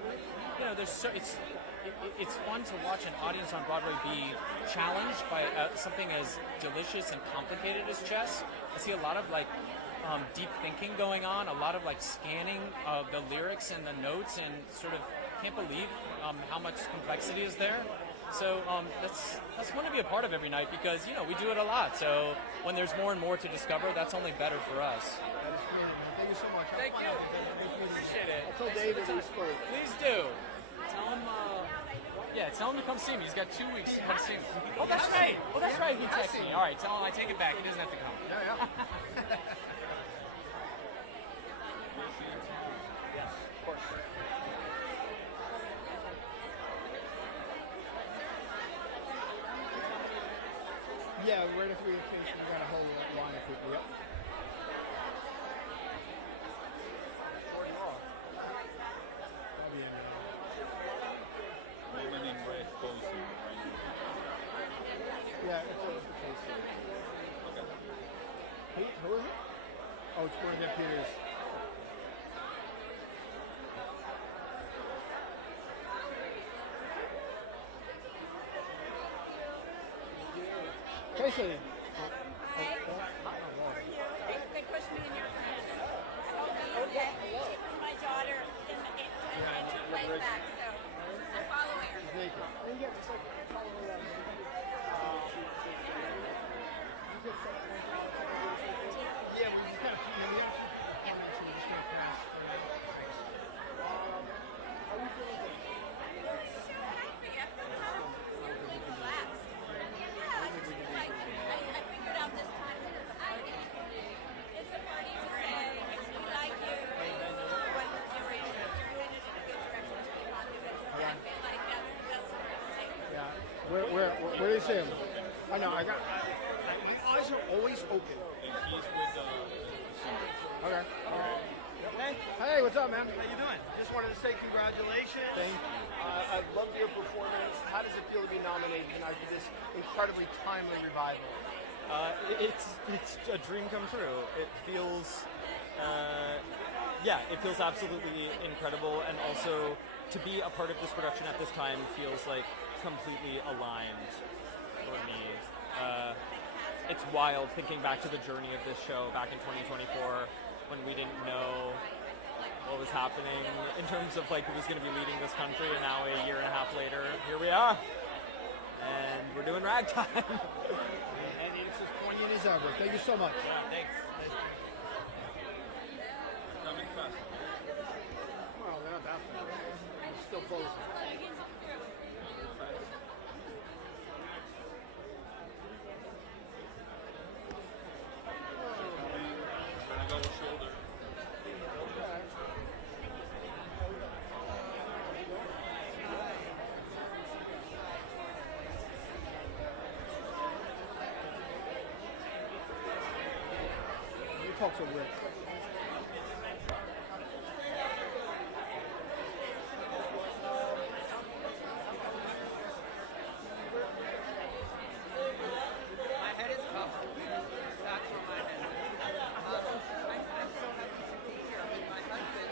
you know, it's fun to watch an audience on Broadway be challenged by something as delicious and complicated as chess. I see a lot of deep thinking going on, a lot of scanning of the lyrics and the notes, and sort of can't believe how much complexity is there. So that's fun to be a part of every night because, you know, we do it a lot. So when there's more and more to discover, that's only better for us. Thank you so much. Thank you. Appreciate it. I'll tell David we spoke. Please do. Tell him to come see me. He's got 2 weeks to come see me. Oh, that's right. Oh, that's right. He texted me. All right, tell him I take it back. He doesn't have to come. Yeah. Yes, of course. Yeah, right after we finish, we got a whole line of people. Yep. Yeah, it's always the case. Okay. Who is it? Oh, it's Bernadette Peters. Casey. They pushed me in your friends. Okay. She was my daughter and she plays back, so I'm following her. She's naked. Yeah, we kind of Where is him? I know. My eyes are always open. Okay. Hey, what's up, man? How you doing? Just wanted to say congratulations. Thank you. I love your performance. How does it feel to be nominated tonight for this incredibly timely revival? It's a dream come true. It feels, it feels absolutely incredible, and also to be a part of this production at this time feels like completely aligned for me. It's wild thinking back to the journey of this show back in 2024 when we didn't know what was happening in terms of who was going to be leading this country, and now a year and a half later, here we are, and we're doing ragtime. And it's as poignant as ever. Thank you so much. Thanks. Well, they're not that fast. It's still closing. Talk to Rick. My head is covered. That's on my head. I'm so happy to be here with my husband,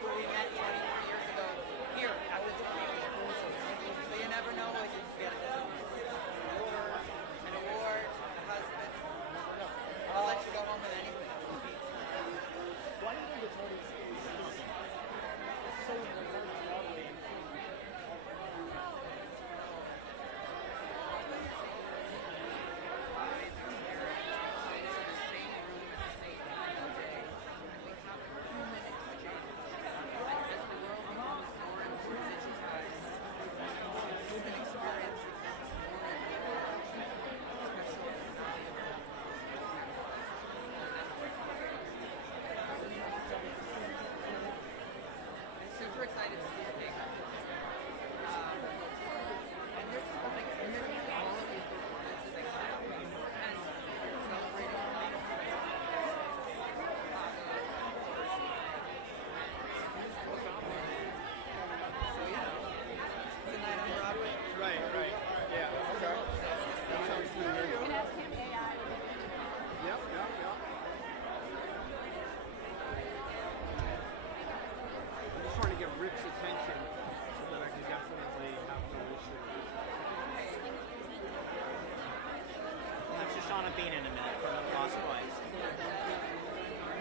who we met 23 years ago here at the Tony Awards. So you never know what you get. An award, a husband. I'll let you go home with anything. Why do you think the Tony is so lovely? Super excited to see the big. And this is like all of these performances they have and celebrating life. So yeah, tonight on Broadway. Right. Yeah. Okay. That sounds pretty good. And ask him AI. Yep. I'm just trying to get Rick's attention so that I can definitely have no issue. That's Shoshana Bean in a minute from the Lost Boys.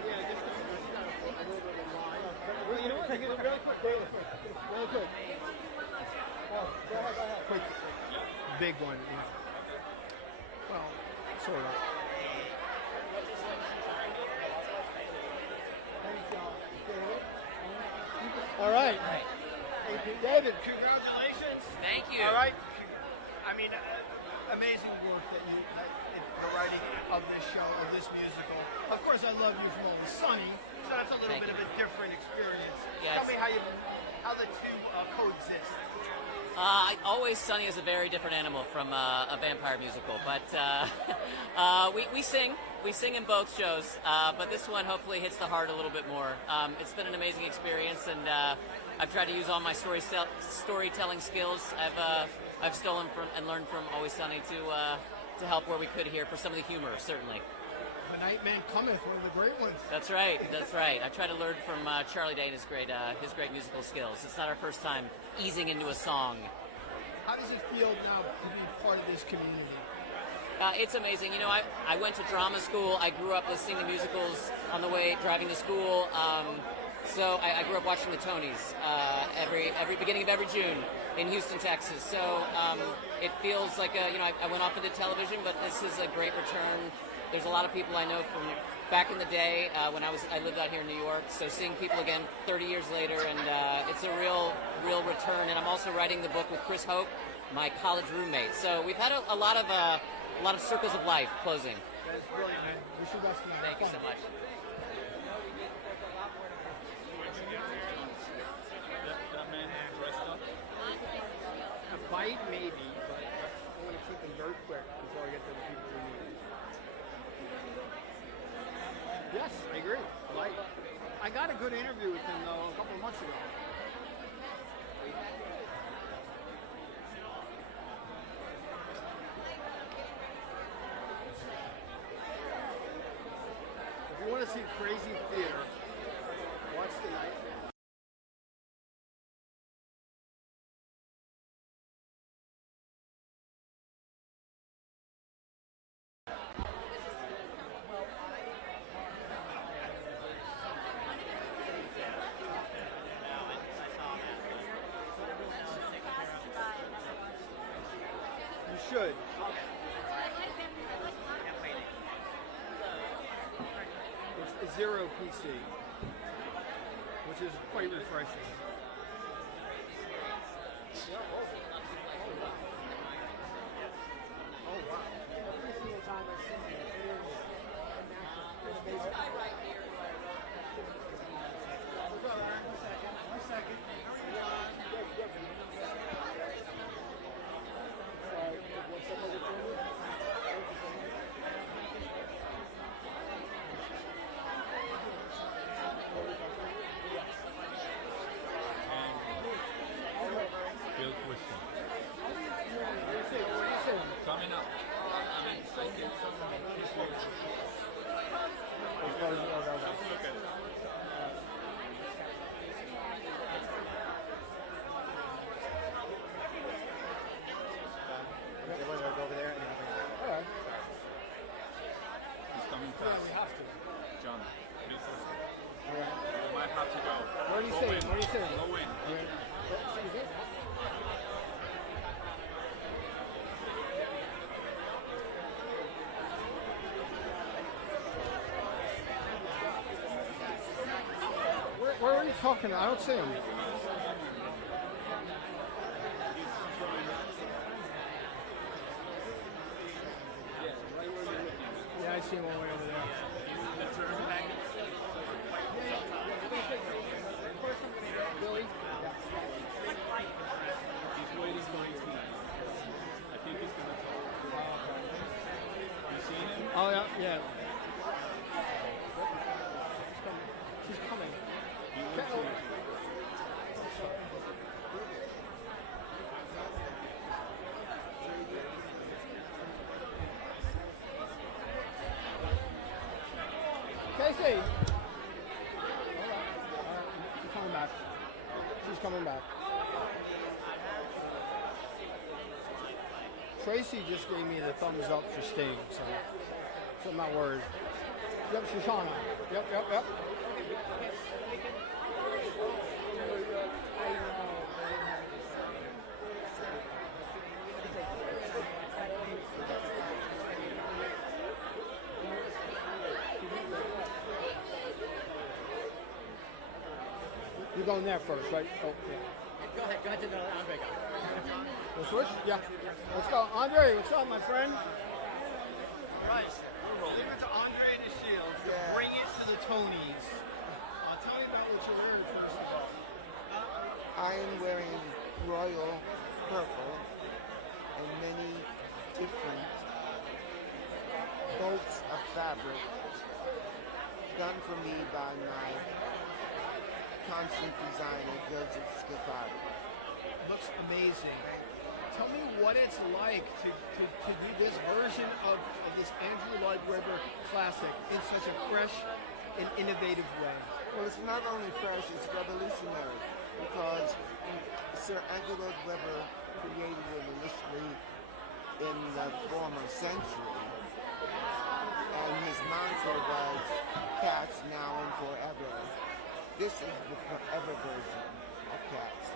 Yeah, just a little bit of line. Well, you know what? Really quick, David. Really quick. Oh, go ahead. Quick. Big one. Yeah. Well, sort of. All right. Hey, David, congratulations. Thank you. All right. I mean, amazing work that you, the writing of this show, of this musical. Of course, I love you from Always Sunny, so that's a little bit of a different experience. Yes. Tell me how the two coexist. Always Sunny is a very different animal from a vampire musical, but we sing in both shows, but this one hopefully hits the heart a little bit more. It's been an amazing experience, and I've tried to use all my storytelling skills I've stolen from and learned from Always Sunny to help where we could here for some of the humor, certainly. The Nightman Cometh, one of the great ones. That's right. I try to learn from Charlie Day and his great musical skills. It's not our first time easing into a song. How does it feel now to be part of this community? It's amazing. You know, I went to drama school. I grew up listening to musicals on the way driving to school. So I grew up watching the Tonys every beginning of every June in Houston, Texas. So it feels like I went off into television, but this is a great return. There's a lot of people I know from back in the day when I lived out here in New York. So seeing people again 30 years later, and it's a real return. And I'm also writing the book with Chris Hope, my college roommate. So we've had a lot of circles of life closing. That's brilliant, man. Wish you best of luck. Thank you so much. That man dressed up. A bite, maybe, but I want to keep them very quick until I get to the people we need. Yes, I agree. Light. I got a good interview with him, though, a couple of months ago. If you want to see crazy theater, watch tonight. You should. zero PC, which is quite refreshing. Oh wow. Every single time I've seen it, it is amazing. One second. Bill Twiston. Coming up. Over there and all right. He's coming fast. Yeah, we have to. John, Bill Twiston. All right. You might have to go. What are you saying? What are you saying? Go in. Excuse me? Where are you talking? I don't see him. Yeah, I see him all the way over there. Billy? He's waiting for 18. I think he's going to talk. You seen him? Oh, yeah, yeah. She's coming. He went to Casey! All right. She's coming back. She's coming back. Tracy just gave me the thumbs up for staying, so I'm not worried. Yep, Shoshana. Yep. You're going there first, right? Oh, yeah. Go ahead to the Andre guy. We'll switch? Yeah. Let's go. Andre, what's up, my friend? Right. Leave it to Andre and the Shield. Bring it to the Tonys. Tell me about what you're wearing first of all. I am wearing royal purple and many different bolts of fabric done for me by my constant designer, Joseph Scafari. Looks amazing. Tell me what it's like to do this version of this Andrew Lloyd Webber classic in such a fresh and innovative way. Well, it's not only fresh, it's revolutionary, because Sir Andrew Lloyd Webber created it initially in the former century, and his mantra was cats now and forever. This is the forever version of cats,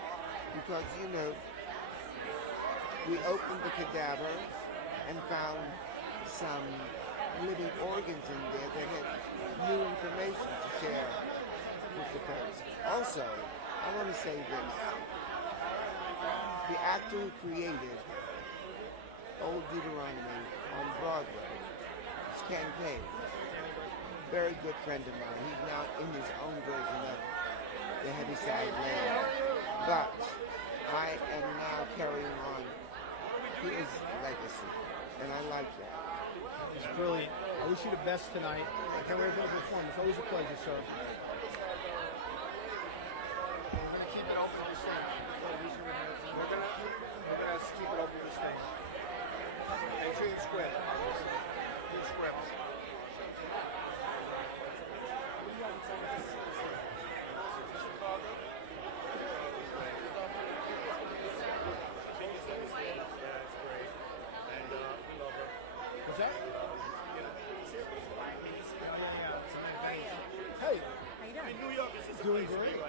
because, you know, we opened the cadaver and found some living organs in there that had new information to share with the folks. Also, I want to say this. The actor who created Old Deuteronomy on Broadway is Ken Page. Very good friend of mine. He's now in his own version of the Heaviside Land. But I am now carrying on his legacy, and I like that. It's brilliant. I wish you the best tonight. I can't wait for the performance. Always a pleasure, sir. We're going to keep it open this thing. We're going to keep it open this thing. Make sure you square. You square. What's that? Hey. How you doing? New York is doing great.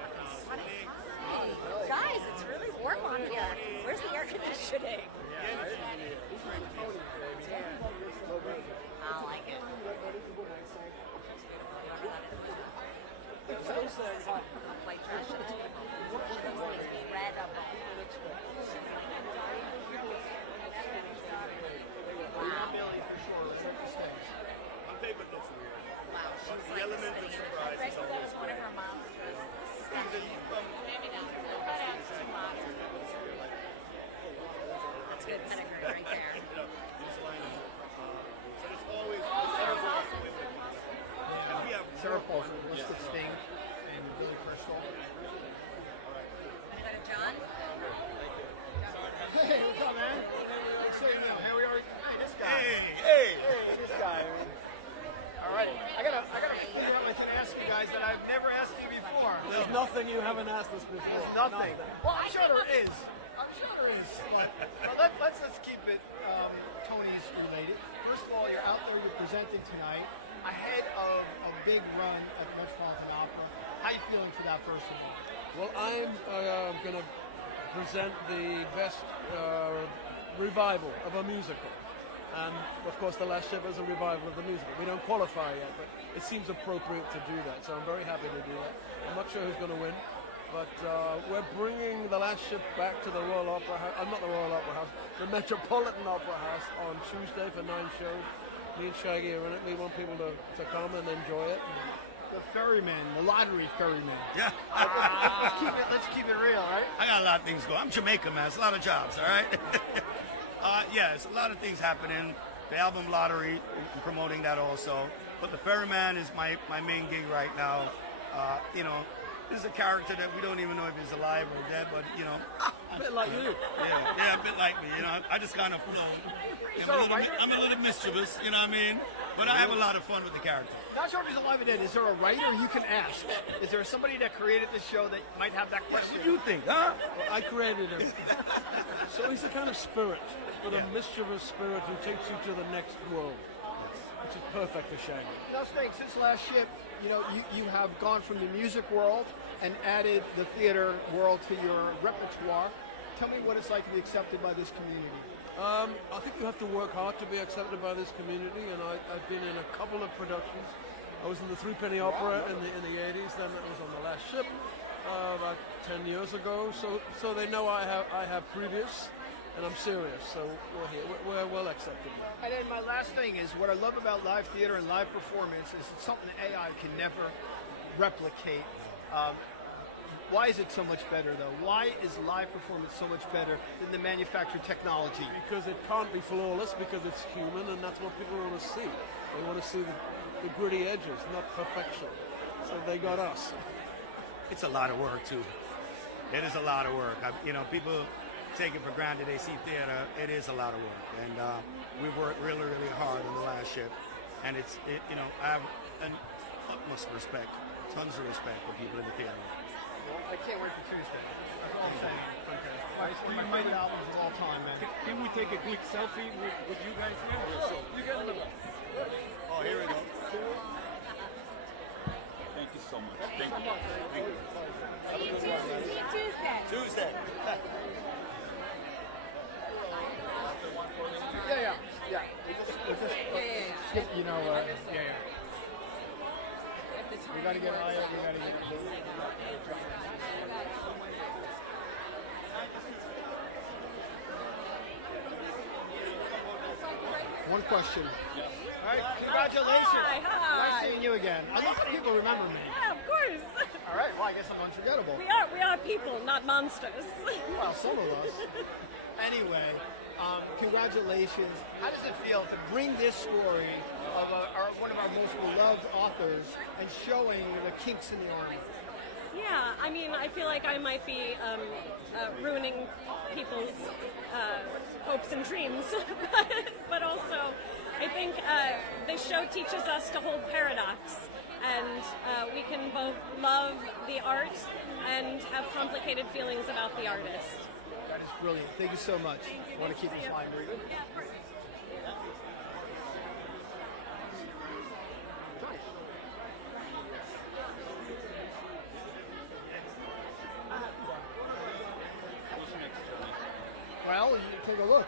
Guys, it's really warm on here. Where's the air conditioning? I like it. way, but looks weird. Wow, But she's the like element of surprise is always one of great. her monsters. Maybe not. The cutout's too modern. That's good pedigree right there. You know, these lines, so it's always Sarah Paulson with it. And we have Sarah Paulson, Listed Sting, and Billy Crystal. Gonna go to John? Hey, what's up, man? So, you know, here we are. Hey, this guy. Hey, This guy. All right, I gotta figure out what to ask you guys that I've never asked you before. There's nothing you haven't asked us before. There's nothing. Well, I'm sure there is. But let's keep it Tony's related. First of all, you're out there, you're presenting tonight ahead of a big run at the Metropolitan Opera. How are you feeling for that, first of all? Well, I'm going to present the best revival of a musical. And, of course, The Last Ship is a revival of the musical. We don't qualify yet, but it seems appropriate to do that. So I'm very happy to do that. I'm not sure who's going to win, but we're bringing The Last Ship back to the Royal Opera House. Not the Royal Opera House, the Metropolitan Opera House on Tuesday for 9 shows. Me and Shaggy are in it. We want people to come and enjoy it. The ferryman, the lottery ferryman. Yeah. Let's keep it real, right? I got a lot of things going. I'm Jamaican, man. It's a lot of jobs, all right? Yeah, it's a lot of things happening. The album lottery, I'm promoting that also. But the ferryman is my main gig right now. You know, this is a character that we don't even know if he's alive or dead, but, you know. A bit like you. Yeah, a bit like me. You know, I just kind of flow. I'm a little mischievous, you know what I mean? But I have a lot of fun with the character. Not sure if he's alive or dead. Is there a writer you can ask? Is there somebody that created this show that might have that question? What do you think, huh? Well, I created him. So he's a kind of spirit, but a mischievous spirit who takes you to the next world, which is perfect for Shaggy. Now, Sting, since Last Ship, you know, you have gone from the music world and added the theater world to your repertoire. Tell me what it's like to be accepted by this community. I think you have to work hard to be accepted by this community, and I've been in a couple of productions. I was in the Threepenny Opera in the 80s, then I was on The Last Ship about 10 years ago, so they know I have previous, and I'm serious, so we're here. We're well accepted now. And then my last thing is, what I love about live theater and live performance is it's something AI can never replicate. Why is it so much better, though? Why is live performance so much better than the manufactured technology? Because it can't be flawless, because it's human, and that's what people want to see. They want to see the gritty edges, not perfection. So they got us. It's a lot of work, too. It is a lot of work. You know, people take it for granted. They see theater. It is a lot of work. And we've worked really, really hard on The Last Ship. And you know, I have an utmost respect, tons of respect for people in the theater. Well, I can't wait for Tuesday. That's all I'm saying. It's one of my favorite albums of all time, man. Can we take a quick selfie with you guys now? Sure. You guys look. Oh, here we go. Thank you so much. Thank you. Thank you. See you Tuesday. Tuesday. Yeah. You know, We gotta get Aya. We gotta get. One question. Yeah. All right, congratulations. Hi. Nice seeing you again. I love when people remember me. Yeah, of course. All right, well, I guess I'm unforgettable. We are people, not monsters. Well, some of us. Anyway, congratulations. How does it feel to bring this story of one of our most beloved authors and showing the kinks in the armor? Yeah, I mean, I feel like I might be ruining people's hopes and dreams, but also I think this show teaches us to hold paradox, and we can both love the art and have complicated feelings about the artist. That is brilliant. Thank you so much. I want to keep this line breathing. Yeah, of course. Well, you take a look.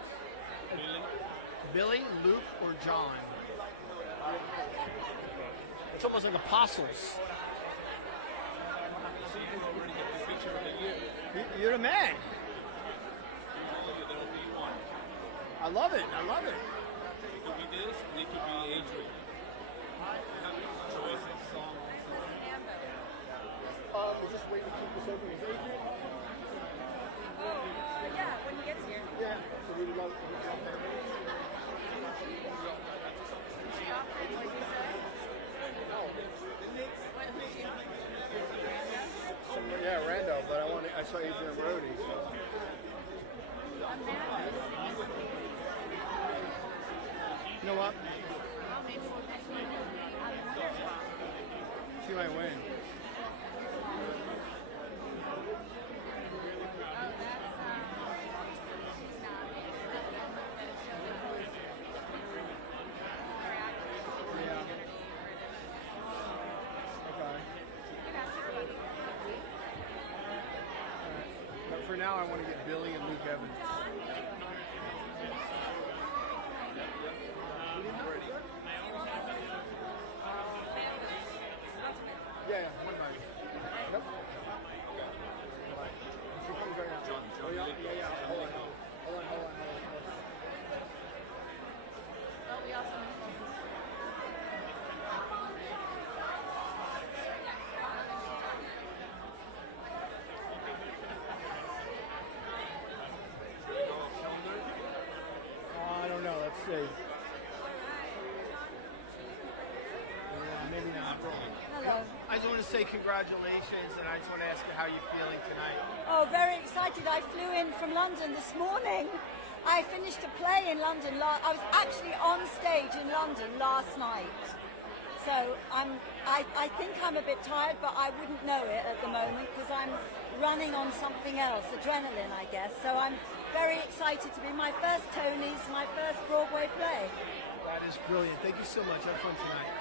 Billy, Luke, or John? It's almost like apostles. You're the man. I love it. I love it. It could be this, and it could be Adrian. You know what? Well, maybe we'll next week. She might win. For now, I want to get Billy and Luke Evans. Yeah, one by. Yep. She comes right now. Oh, yeah. Hold on. Oh, we also I don't know. Let's see. Maybe not. Hello. I just want to say congratulations, and I just want to ask you how you're feeling tonight. Oh, very excited. I flew in from London this morning. I finished a play in London. I was actually on stage in London last night. So I think I'm a bit tired, but I wouldn't know it at the moment because I'm running on something else, adrenaline, I guess. So I'm very excited to be my first Tony's, my first Broadway play. That is brilliant. Thank you so much. Have fun tonight.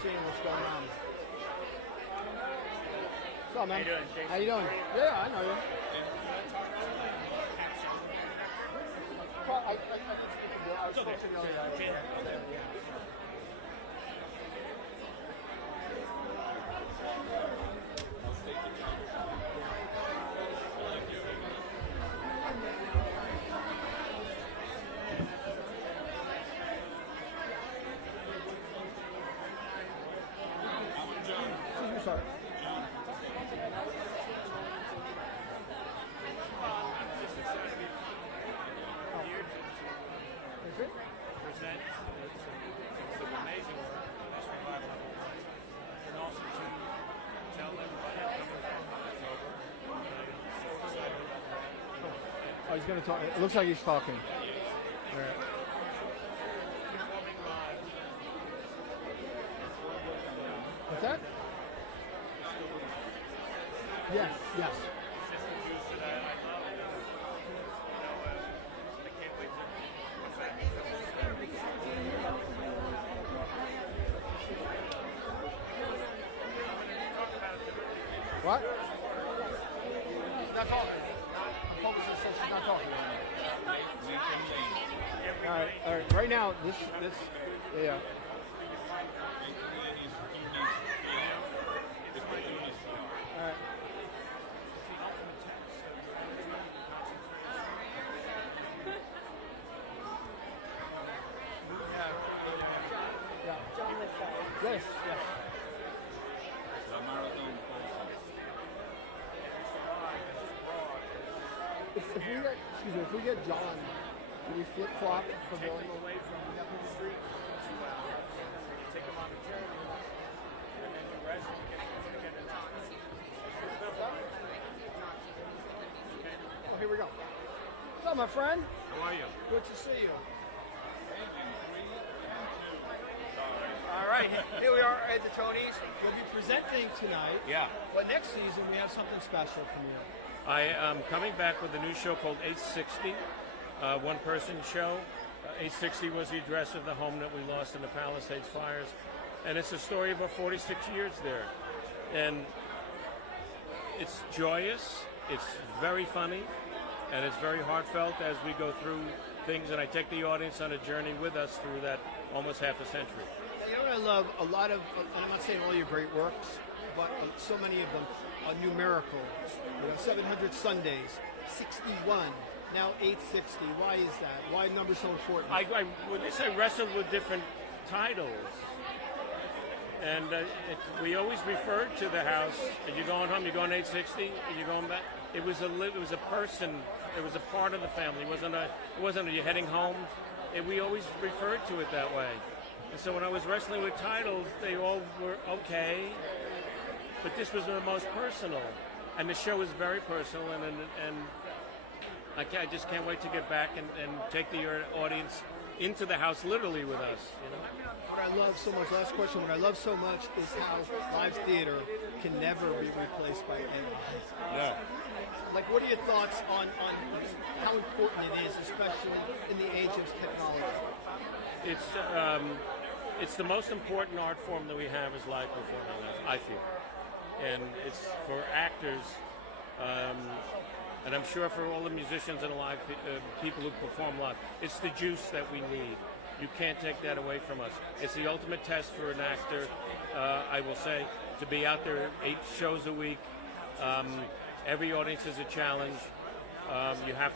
Seeing what's going on. What's up, man? How you doing? Yeah, I know you. Well, I was supposed to know that. Yeah. Sorry. Present some amazing work, this revival, and also to tell everybody so excited about that. Oh, he's going to talk. It looks like he's talking. All right. What's that? Yes. What? She's not talking. Publicist says she's not talking. All right. Right now, this, yeah. All right. Yes. If we get John, do we flip flop for going away from the street? Take him on the journey, and then you rest and get Oh, here we go. What's up, my friend? How are you? Good to see you. All right, here we are at the Tonys. You'll be presenting tonight. Yeah. But next season we have something special from you. I am coming back with a new show called 860, one-person show. 860 was the address of the home that we lost in the Palisades fires, and it's a story of our 46 years there. And it's joyous, it's very funny, and it's very heartfelt as we go through things, and I take the audience on a journey with us through that almost half a century. You know what I love? A lot of, and I'm not saying all your great works, but so many of them are numerical. 700 Sundays, 61, now 860. Why is that? Why are numbers so important? With this, I wrestled with different titles. And we always referred to the house, are you going home, you're going 860, are you going back? It was a person, it was a part of the family. It wasn't you're heading home. We always referred to it that way. And so when I was wrestling with titles, they all were okay, but this was the most personal. And the show is very personal, and I just can't wait to get back and take the audience into the house literally with us. You know? What I love so much, last question, what I love so much is how live theater can never be replaced by AI. Yeah. Like, what are your thoughts on how important it is, especially in the age of technology? It's the most important art form that we have is live performing, I feel. And it's for actors, and I'm sure for all the musicians and live people who perform live, it's the juice that we need. You can't take that away from us. It's the ultimate test for an actor, I will say, to be out there 8 shows a week. Every audience is a challenge. You have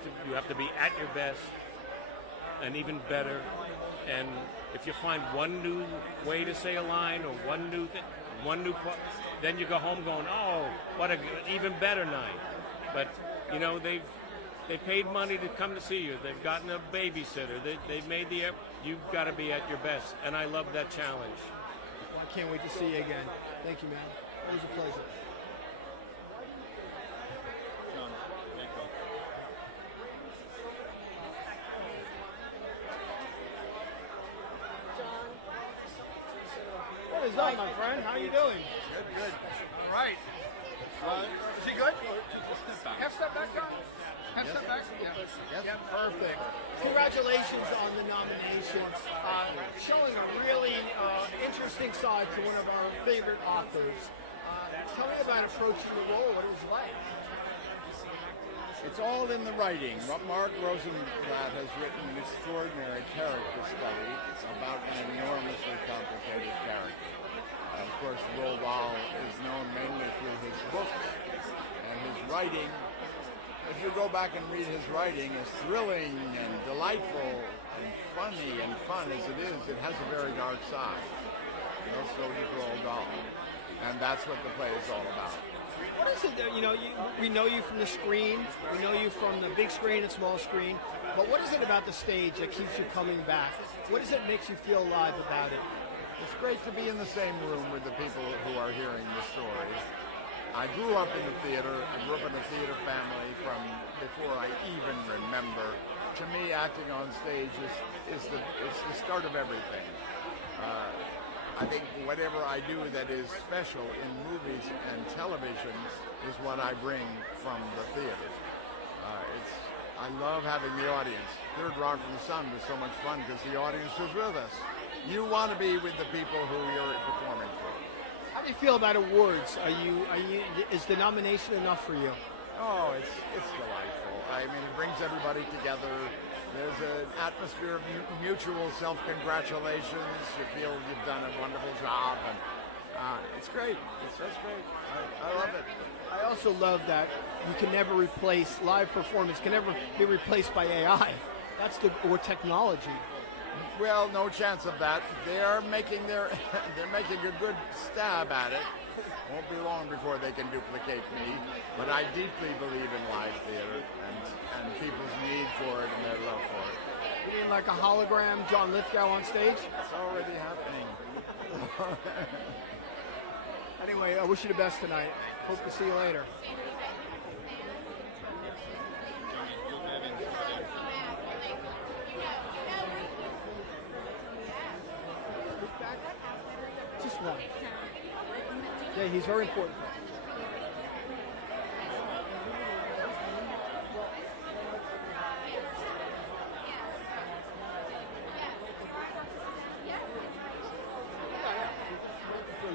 to be at your best and even better. And if you find one new way to say a line or one new then you go home going, oh, what an even better night. But you know, they paid money to come to see you. They've gotten a babysitter. They've made you've got to be at your best, and I love that challenge. Well, I can't wait to see you again. Thank you, man. Always a pleasure. What is up, my friend? How you doing? Good. All right. Is he good? Half step back, John? Half step back? Yeah. Perfect. Congratulations on the nomination. Showing a really interesting side to one of our favorite authors. Tell me about approaching the role, what it was like. It's all in the writing. Mark Rosenblatt has written an extraordinary character study about an enormously complicated character. Of course, Roald Dahl is known mainly through his books and his writing. If you go back and read his writing, as thrilling and delightful and funny and fun as it is, it has a very dark side. You know, so does Roald Dahl. And that's what the play is all about. What is it that, we know you from the screen, we know you from the big screen and small screen, but what is it about the stage that keeps you coming back? What is it that makes you feel alive about it? It's great to be in the same room with the people who are hearing the stories. I grew up in the theater. I grew up in a theater family from before I even remember. To me, acting on stage is the start of everything. I think whatever I do that is special in movies and television is what I bring from the theater. I love having the audience. Third Rock from the Sun was so much fun because the audience was with us. You want to be with the people who you're performing for. How do you feel about awards? Is the nomination enough for you? Oh, it's delightful. I mean, it brings everybody together. There's an atmosphere of mutual self-congratulations. You feel you've done a wonderful job, and it's great. It's just great. I love it. I also love that you can never replace live performance. Can never be replaced by AI. Or technology. Well, no chance of that. They're making they're making a good stab at it. Won't be long before they can duplicate me, but I deeply believe in live theater and people's need for it and their love for it. You mean like a hologram John Lithgow on stage? It's already happening. Anyway, I wish you the best tonight. Hope to see you later. Just one. Yeah, he's very important.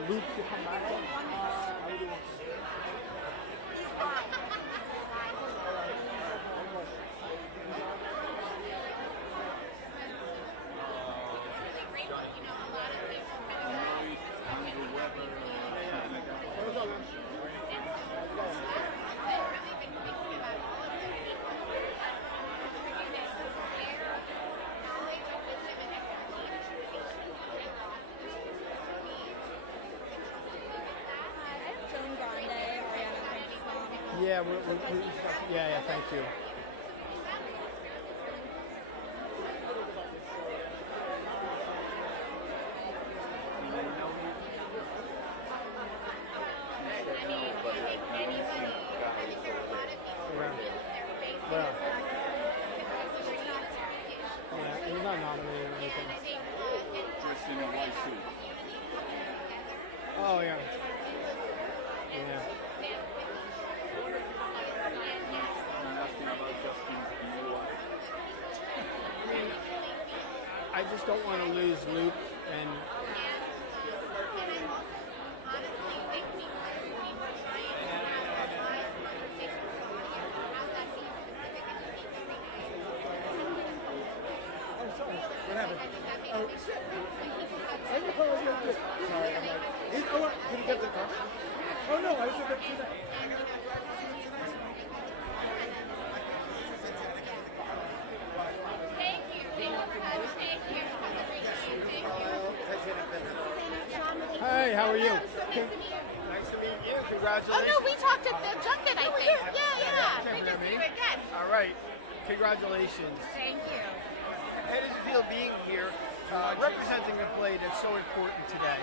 Luke to come back. Yeah, yeah, thank you. Oh yeah. Yeah. I mean, I just don't want to lose Luke and. What happened? Oh, shit. I didn't know I was going to do it. Sorry, I'm like, oh, what? Did he get the car? Oh, no, I was going to do that. Thank you. Thank you. Hey, how are you? Nice to meet you. Congratulations. Oh, no, we talked at the junket, I think. Yeah. We just see you again. All right. Congratulations. Thank you. How does it feel being here, representing a play that's so important today?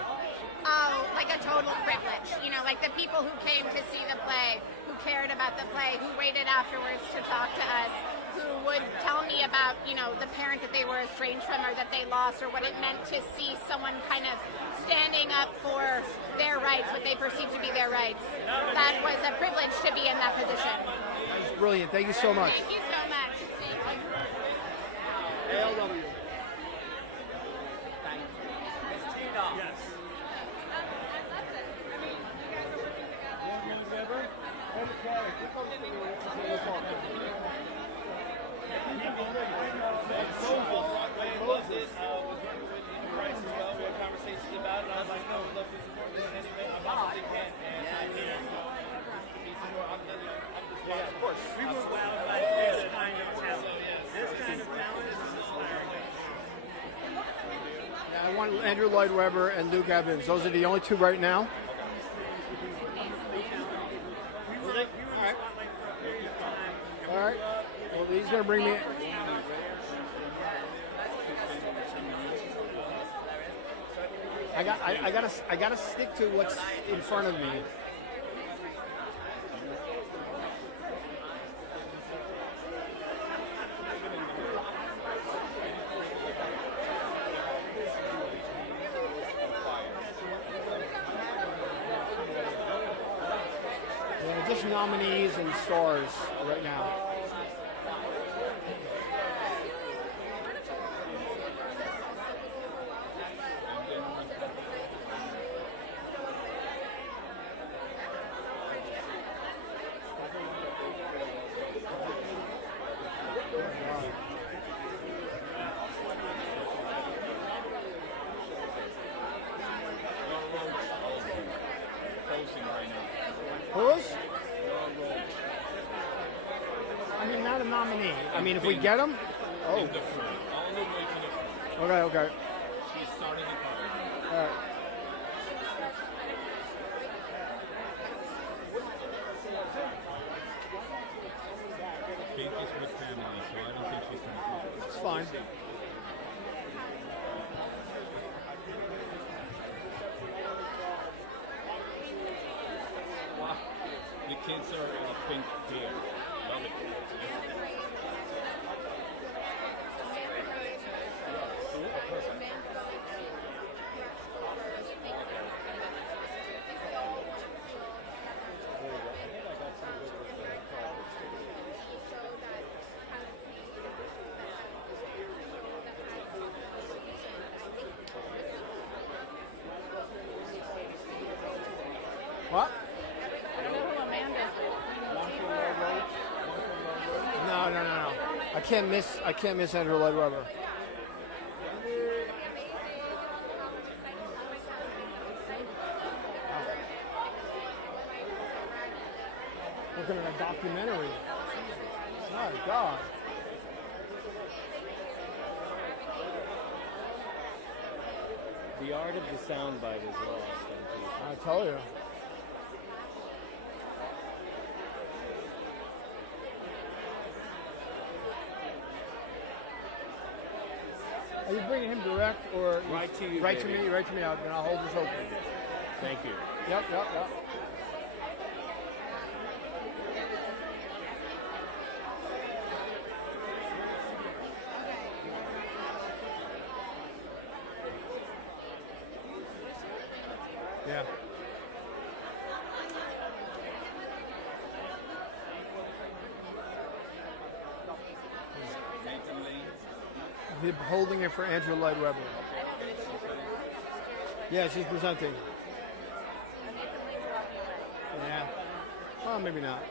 Oh, like a total privilege. You know, like the people who came to see the play, who cared about the play, who waited afterwards to talk to us, who would tell me about, you know, the parent that they were estranged from or that they lost, or what it meant to see someone kind of standing up for their rights, what they perceive to be their rights. That was a privilege to be in that position. That was brilliant. Thank you so much. Thank you so much. Thank you. ALW. Yes. Of course. We were wowed by this kind of talent. This kind of talent is inspiring. Yeah, I want Andrew Lloyd Webber and Luke Evans. Those are the only two right now. All right. Well, he's gonna bring me. I gotta stick to what's in front of me. Yeah, just nominees and stars right now. Who's? I mean, not a nominee. I mean, if we get him. Oh. Okay, okay. She's starting the All right. Kate is with family, so I don't think she's going to do it. It's fine. Wow. The kids are pink here. Love it. What? I don't know who Amanda is. No. I can't miss Andrew Lloyd Webber. Looking at a documentary. My God. The art of the soundbite is lost. I tell you. Are you bringing him direct or Right to you, Right baby. to me. Right to me. And I'll hold this open. Thank you. Yep. Yeah. be holding it for Andrew Lloyd Webber. Yeah, she's presenting. Yeah. Well, maybe not.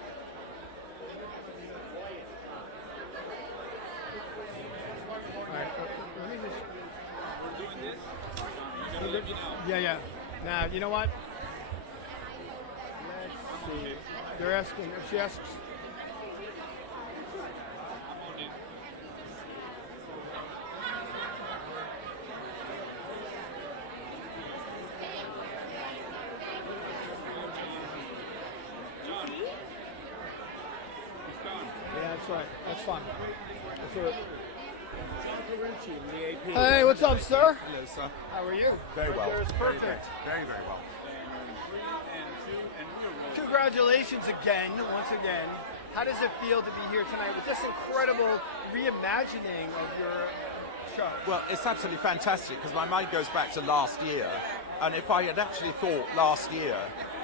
All right. Let me just. We're doing this. Yeah. Now, you know what? Let's see. They're asking. If she asks. Yeah, that's right. That's fine. That's all right. Hey, what's up, sir? Hello, sir. How are you? Very well. It's Very perfect. good. Very, very well. Congratulations again, once again. How does it feel to be here tonight with this incredible reimagining of your show? Well, it's absolutely fantastic because my mind goes back to last year. And if I had actually thought last year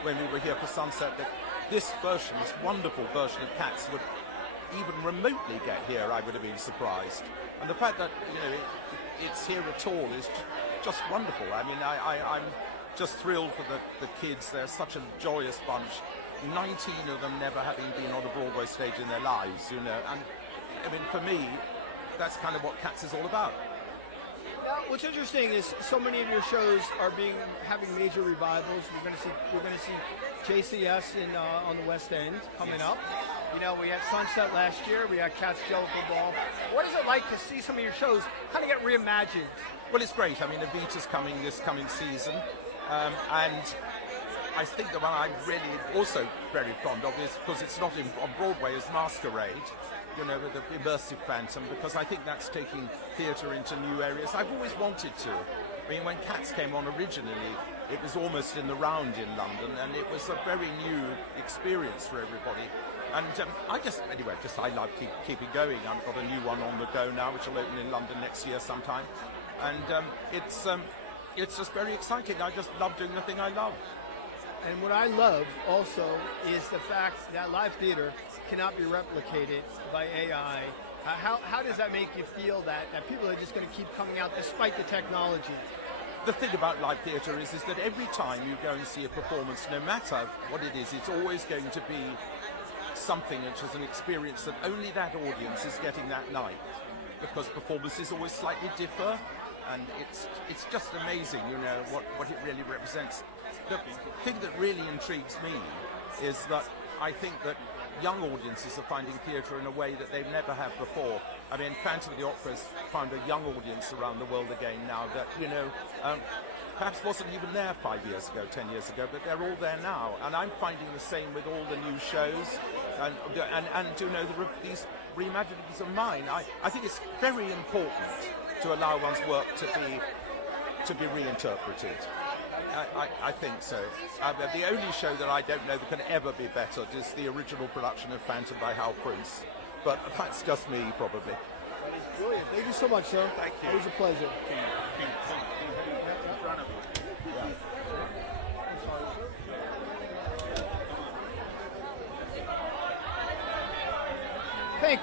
when we were here for Sunset that this version, this wonderful version of Cats would even remotely get here, I would have been surprised. And the fact that, it's here at all is just wonderful. I mean, I'm just thrilled for the kids. They're such a joyous bunch. 19 of them never having been on a Broadway stage in their lives, And I mean, for me, that's kind of what Cats is all about. Now, what's interesting is so many of your shows are having major revivals. We're going to see JCS on the West End coming up. We had Sunset last year. We had Cats Jellicle Ball. What is it like to see some of your shows kind of get reimagined? Well, it's great. I mean, Evita's coming this coming season, and I think the one I'm really also very fond of is, because it's not on Broadway, is Masquerade. With the immersive Phantom, because I think that's taking theatre into new areas. I've always wanted to. I mean, when Cats came on originally, it was almost in the round in London, and it was a very new experience for everybody. And I love keeping going. I've got a new one on the go now, which will open in London next year sometime. And it's just very exciting. I just love doing the thing I love. And what I love also is the fact that live theater cannot be replicated by AI. How does that make you feel that people are just going to keep coming out despite the technology? The thing about live theatre is that every time you go and see a performance, no matter what it is, it's always going to be something which is an experience that only that audience is getting that night, because performances always slightly differ, and it's just amazing, what it really represents. The thing that really intrigues me is that I think that young audiences are finding theatre in a way that they've never had before. I mean, Phantom of the Opera has found a young audience around the world again now that, perhaps wasn't even there 5 years ago, 10 years ago, but they're all there now. And I'm finding the same with all the new shows and these reimaginings of mine. I think it's very important to allow one's work to be reinterpreted. I think so. The only show that I don't know that can ever be better is the original production of Phantom by Hal Prince. But that's just me, probably. That is brilliant. Thank you so much, sir. Thank you. It was a pleasure.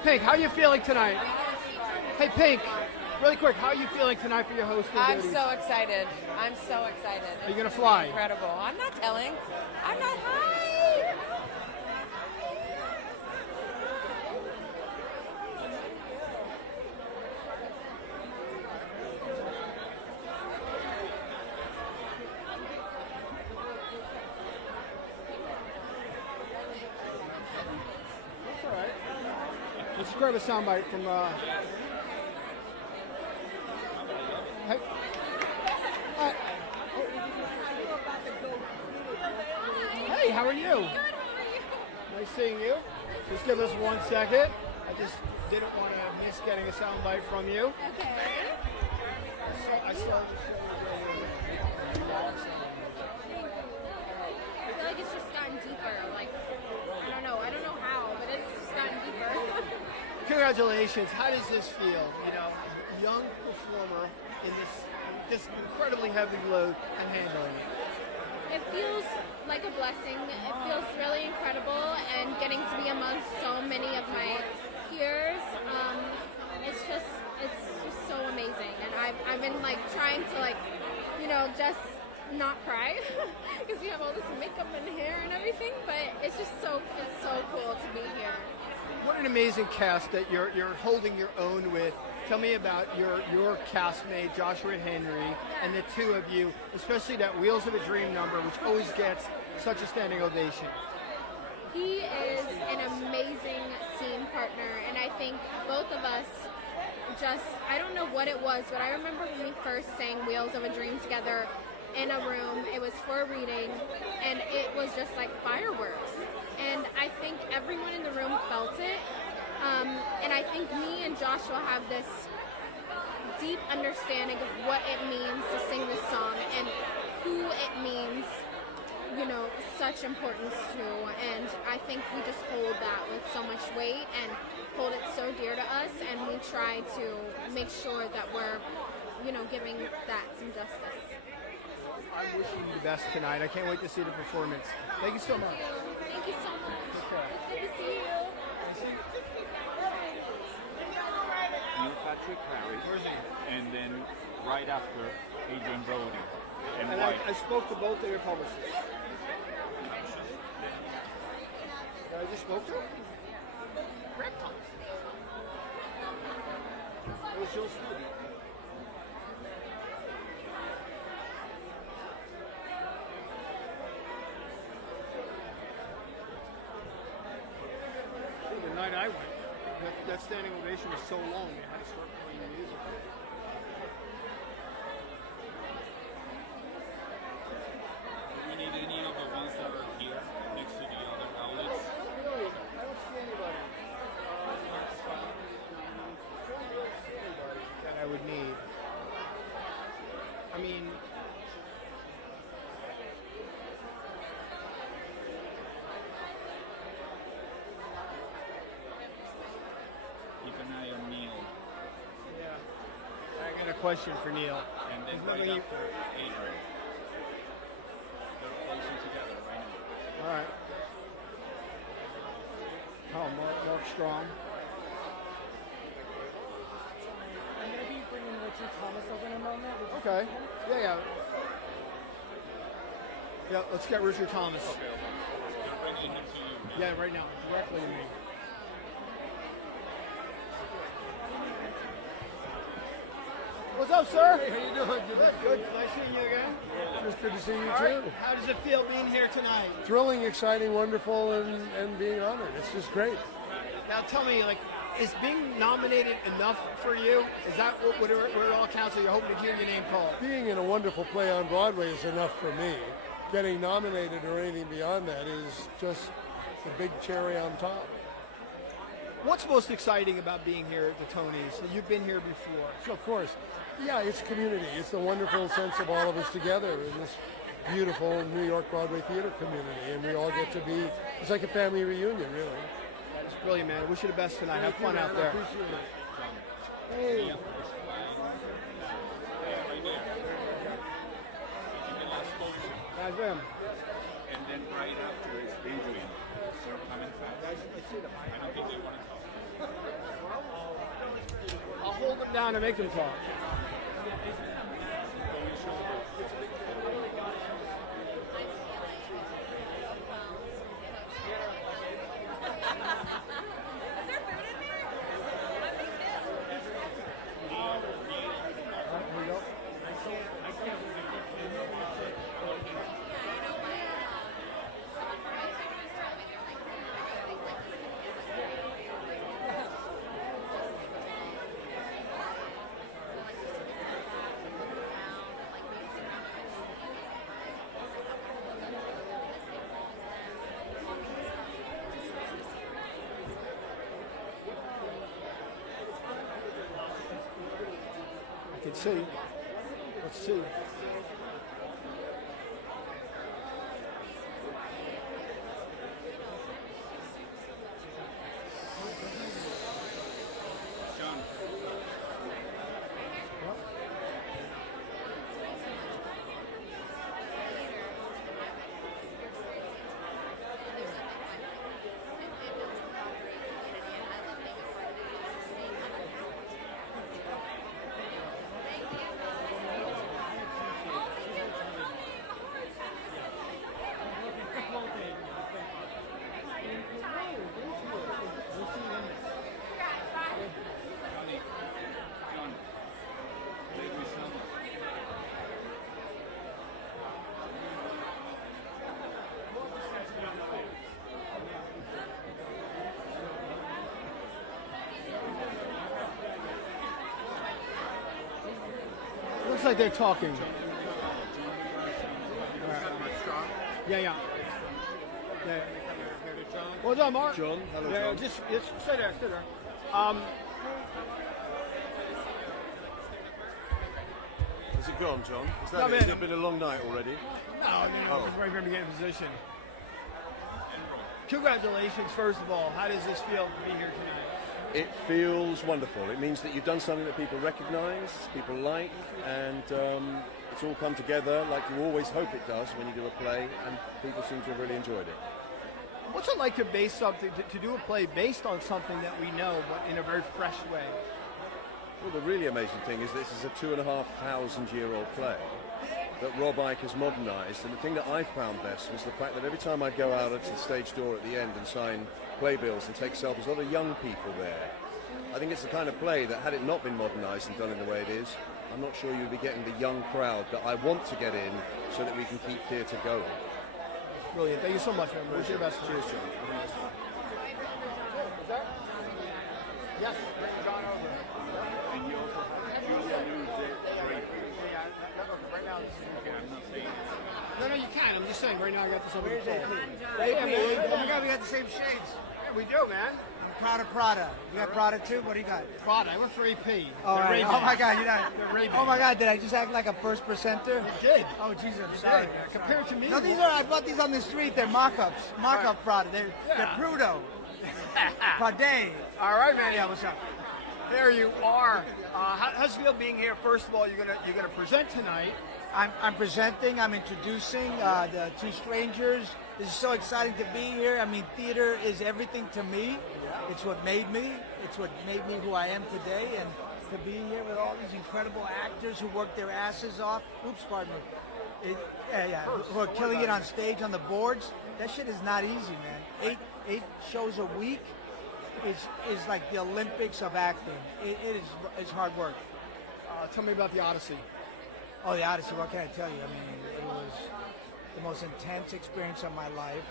Pink, how are you feeling tonight? Hey, Pink. Really quick, how are you feeling tonight for your hosting I'm duties? so excited. I'm so excited. Are you going to fly? Incredible. I'm not telling. I'm not high. That's all right. Let's grab a soundbite from... Hey. Hey, how are you? Good, how are you? Nice seeing you. Just give us 1 second. I just didn't want to miss getting a soundbite from you. Okay. I saw the show. I feel like it's just gotten deeper. Like, I don't know how, but it's just gotten deeper. Congratulations. How does this feel? Young performer in this incredibly heavy load and handling it. It feels like a blessing. It feels really incredible, and getting to be amongst so many of my peers, it's just so amazing. like trying to like, you know, just not cry because you have all this makeup and hair and everything, but it's so cool to be here. What an amazing cast that you're holding your own with. Tell me about your castmate, Joshua Henry, and the two of you, especially that Wheels of a Dream number, which always gets such a standing ovation. He is an amazing scene partner, and I think both of us I don't know what it was, but I remember when we first sang Wheels of a Dream together in a room. It was for a reading, and it was just like fireworks. And I think everyone in the room felt it. And I think me and Joshua have this deep understanding of what it means to sing this song and who it means, you know, such importance to. And I think we just hold that with so much weight and hold it so dear to us. And we try to make sure that we're, you know, giving that some justice. I'm wishing you the best tonight. I can't wait to see the performance. Thank you so much. Thank you so much. It's good to see you. Neil Patrick Harris, and then right after Adrian Brody and White. I spoke to both of your publishers. I just spoke to them. It was Joe Studi. The night I went, that standing ovation was so long, they had to start playing the music. Do we need any of the ones that are here next to the other outlets? Really, I don't see anybody. I don't see anybody That I would need. I mean, Keep an eye on Neil. yeah. I got a question for Neil. And then Is right nobody- after Adrian. They're closing together right now. All right. Oh, Mark Strong. I'm going to be bringing Richard Thomas over in a moment. Okay. Yeah. Yeah, let's get Richard Thomas. Okay. They're bringing him to you. Yeah, right now, directly to me. What's up, sir? Hey, how you doing? Good. Nice seeing you again. It's good to see you All right. too. How does it feel being here tonight? Thrilling, exciting, wonderful, and being honored. It's just great. Now tell me, like, is being nominated enough for you? Is that what it all counts? Or you're hoping to hear your name called? Being in a wonderful play on Broadway is enough for me. Getting nominated or anything beyond that is just the big cherry on top. What's most exciting about being here at the Tonys? You've been here before. So of course, yeah, it's community. It's the wonderful sense of all of us together in this beautiful New York Broadway theater community, and we all get to be, it's like a family reunion, really. That's brilliant, man. I wish you the best tonight. Have fun out there. I appreciate it. Hey. Guys, them. And then right after is Adrian. They're coming fast. I don't think they want to talk. I'll hold them down and make them talk. Let's see. Let's see. John. like they're talking. Yeah. What's up, Mark? John, hello, Yeah, John. just stay there. How's it gone, John? No, man. Has it been a long night already? No, it's right here to get in position. Congratulations, first of all. How does this feel to be here tonight? It feels wonderful. It means that you've done something that people recognise, people like, and it's all come together like you always hope it does when you do a play, and people seem to have really enjoyed it. What's it like to base something, to do a play based on something that we know, but in a very fresh way? Well, the really amazing thing is this is a 2,500-year-old play that Rob Icke has modernised, and the thing that I found best was the fact that every time I'd go out at the stage door at the end and sign playbills and take selfies, a lot of young people there. I think it's the kind of play that, had it not been modernised and done in the way it is, I'm not sure you'd be getting the young crowd that I want to get in so that we can keep theatre going. Brilliant. Thank you so much, man. Wish you the best. Cheers, John. Yes. And you also have Julia News right here. Right now. Okay, I'm not saying. No, you can. I'm just saying. Right now, I got this over the phone. Hey, man. Oh my God, we got the same shades. Yeah, we do, man. Prada. You got Prada too? What do you got? Prada. I went for AP. All right. Oh my God, you're not. Ray-Ban. Oh my God, did I just act like a first presenter? You did. Oh Jesus, I'm You sorry. did. Compared to me. No, these are. I bought these on the street. They're mock-ups. Mock-up Prada. They're Prudo. Prade. All right, man. Yeah, what's up? There you are. How's it feel being here? First of all, you're gonna present tonight. I'm presenting. I'm introducing the two strangers. This is so exciting to be here. I mean, theater is everything to me. It's what made me. It's what made me who I am today. And to be here with all these incredible actors who work their asses off. Oops, pardon me. Who are killing it on stage on the boards. That shit is not easy, man. Eight shows a week is like the Olympics of acting. It's hard work. Tell me about the Odyssey. Oh, the Odyssey, what can I tell you? I mean, it was the most intense experience of my life.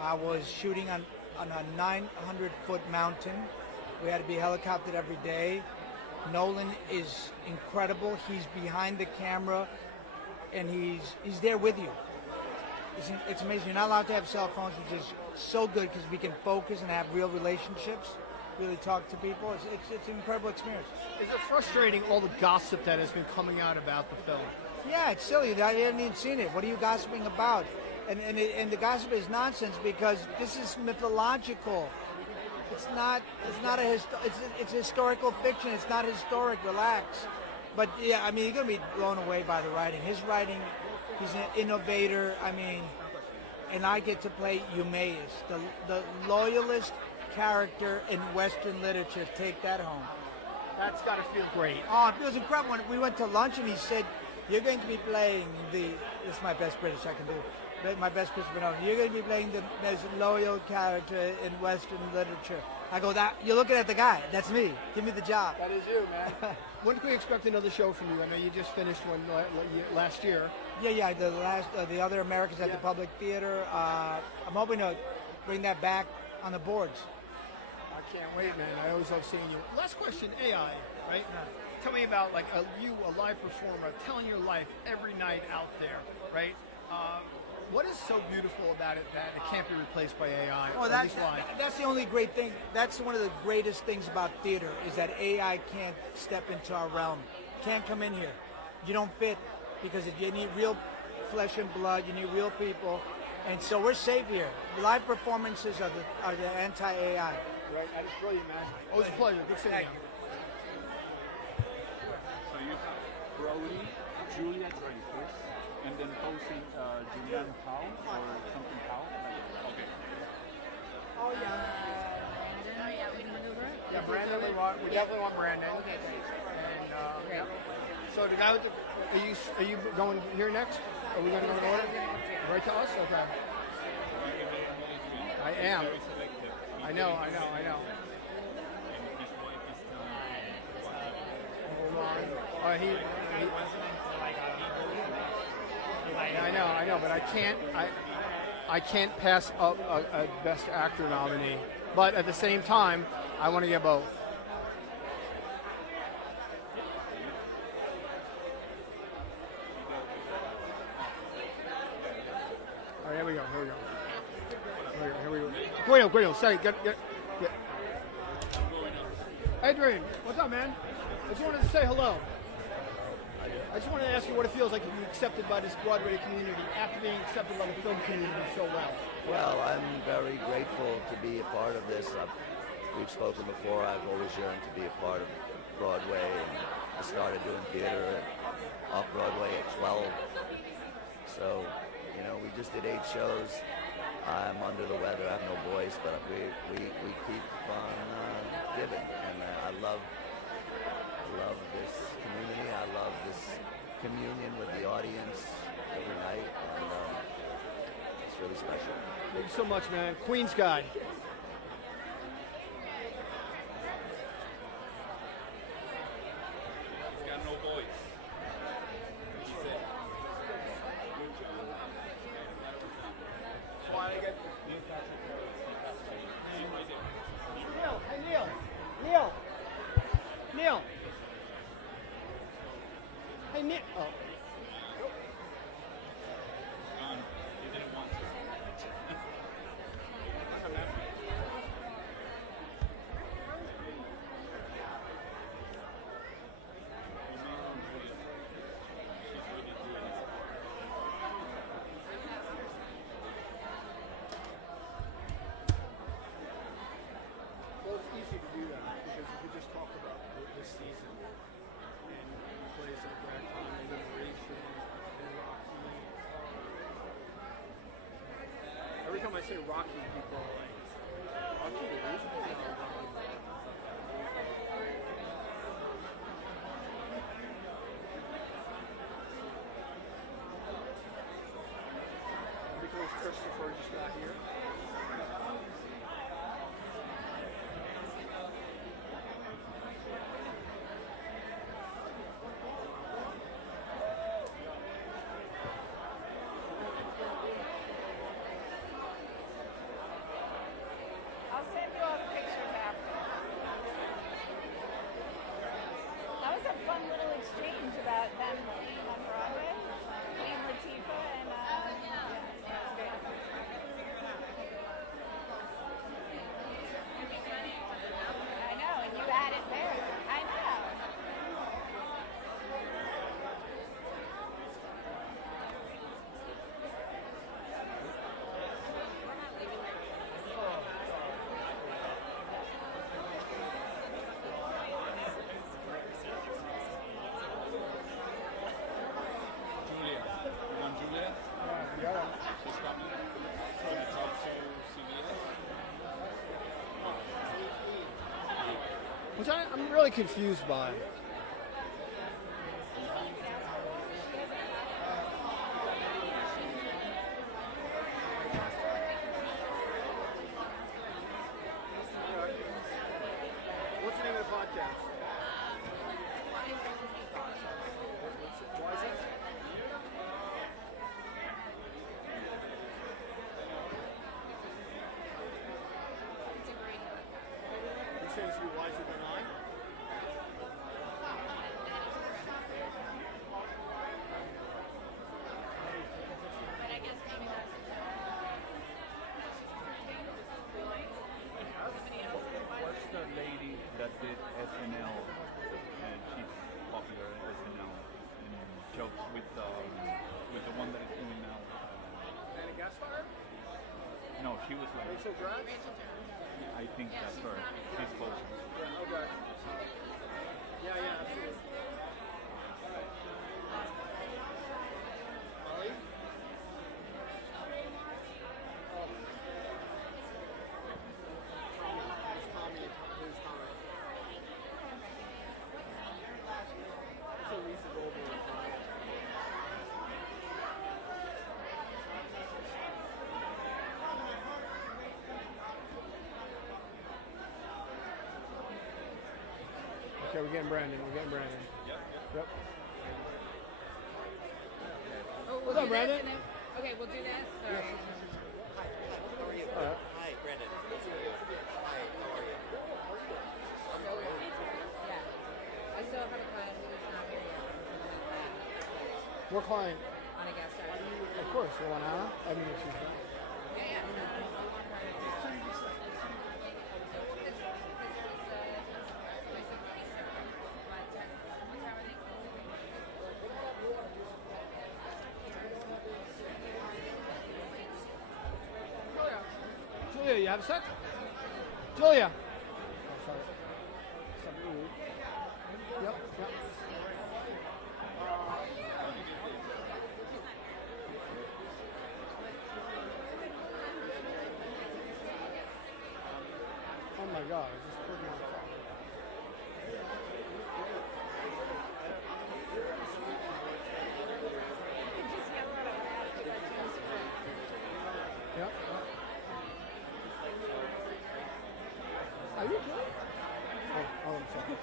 I was shooting on a 900-foot mountain. We had to be helicoptered every day. Nolan is incredible. He's behind the camera, and he's there with you. It's amazing. You're not allowed to have cell phones, which is so good because we can focus and have real relationships, really talk to people. It's an incredible experience. Is it frustrating, all the gossip that has been coming out about the film? Yeah, it's silly. I haven't even seen it. What are you gossiping about? And the gossip is nonsense because this is mythological. It's historical fiction. It's not historic. Relax. But yeah, I mean, you're gonna be blown away by the writing. His writing, he's an innovator. I mean, and I get to play Eumaeus, the loyalist character in Western literature. Take that home. That's got to feel great. Oh, it was incredible. When we went to lunch and he said, "You're going to be playing this is my best British I can do. My best Christopher Nolan. You're going to be playing the most loyal character in Western literature." I go, "That you're looking at the guy. That's me. Give me the job." That is you, man. When can we expect another show from you? I know you just finished one last year. Yeah. The Other Americans at the Public Theater. I'm hoping to bring that back on the boards. I can't wait, man. I always love seeing you. Last question, AI, right? Tell me about like a live performer, telling your life every night out there, right? What is so beautiful about it that it can't be replaced by AI? Oh, that's the only great thing. That's one of the greatest things about theater is that AI can't step into our realm. Can't come in here. You don't fit because you need real flesh and blood. You need real people, and so we're safe here. Live performances are the anti-AI. Right, that is brilliant, man. Always a pleasure. Good seeing you. So you have Brody, Julia Dreyfus, and then hosting Julianne Howe or something Howe? Okay. Oh yeah. Yeah, Brandon. We definitely want Brandon. Okay. And yeah. So the guy with the, are you going here next? Are we going to go in order? Right to us? Okay. I am. I know. I know, but I can't pass up a Best Actor nominee. But at the same time, I want to get both. Guido, sorry, get. Adrian, what's up, man? I just wanted to say hello. I just wanted to ask you what it feels like to be accepted by this Broadway community after being accepted by the film community so well. Well, I'm very grateful to be a part of this. We've spoken before. I've always yearned to be a part of Broadway, and I started doing theater off Broadway at 12. So, you know, we just did 8 shows. I'm under the weather. I have no voice, but we keep on giving, and I love this community. I love this communion with the audience every night, and it's really special. Thank you so much, man. Queens guy. He's got no voice. He said. That's why I get Neil, hey Neil. Hey Neil. Oh. he didn't want to. Well, it's easy to do that because you could just talk about this season and plays like Ragtime and Liberation and Rocky. Every time I say Rocky, people are like, Rocky the musical? Because Christopher just got here. I'll send you all the pictures after. That was a fun little exchange about them being on Broadway. Queen Latifah and yeah, that was great. I know, and you had it there. I know. Julia. You want Julia? Yeah. She's coming. Can you talk to CBS? Which I'm really confused by. What's the name of the podcast? Why is it? He says you're wiser than I. But I guess maybe that's What's the lady that did SNL? And she's popular at SNL and jokes with the one that is doing now. And a guest star? No, she was like. Rachel Dratch? I think that's her. She's closer. Yeah, okay. Yeah, absolutely. Molly? Who's Tommy? So Lisa Goldberg. Okay, we're getting Brandon. Yep. Oh, What's up, Brandon? Okay, we'll do this. Sorry. Hi, how are you? Hi, Brandon. Hi, how are you? Yeah. I still have a client who's not here yet. What client? On a guest star. Of course, you want Anna? I mean, if she's Yeah. have a sec? Julia. Yep. Oh my God! I just put it on fire. Yep. Are you good? Oh, I'm sorry.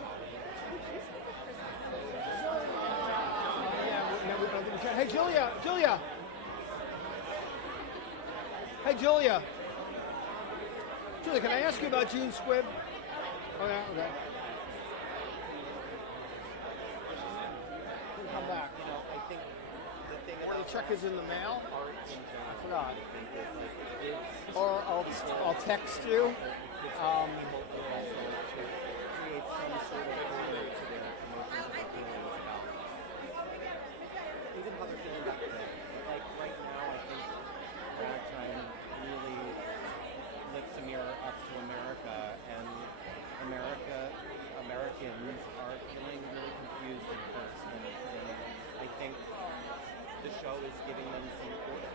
Hey, Julia! Hey, Julia! Julia, can I ask you about Gene Squibb? Oh, yeah, okay. Come back. You know, I think the thing Or about the check is in the mail? art in general, I forgot. I think is like it's Or I'll text you. create some sort of order to their emotions and feelings about even how they're feeling about things. Like right now, I think Ragtime really lifts a mirror up to America, and Americans are feeling really confused and hurt, and I think the show is giving them some order,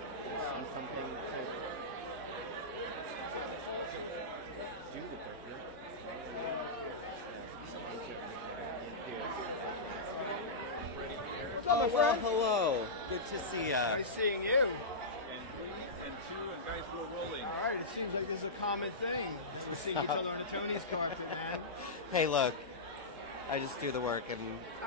and something to do with their feelings. What's up, my friend? Hello. Good to see ya. Nice seeing you. And 3 and 2 and guys, we're rolling. All right, it seems like this is a common thing. We see each other on the Tony's carpet, man. Hey, look. I just do the work, and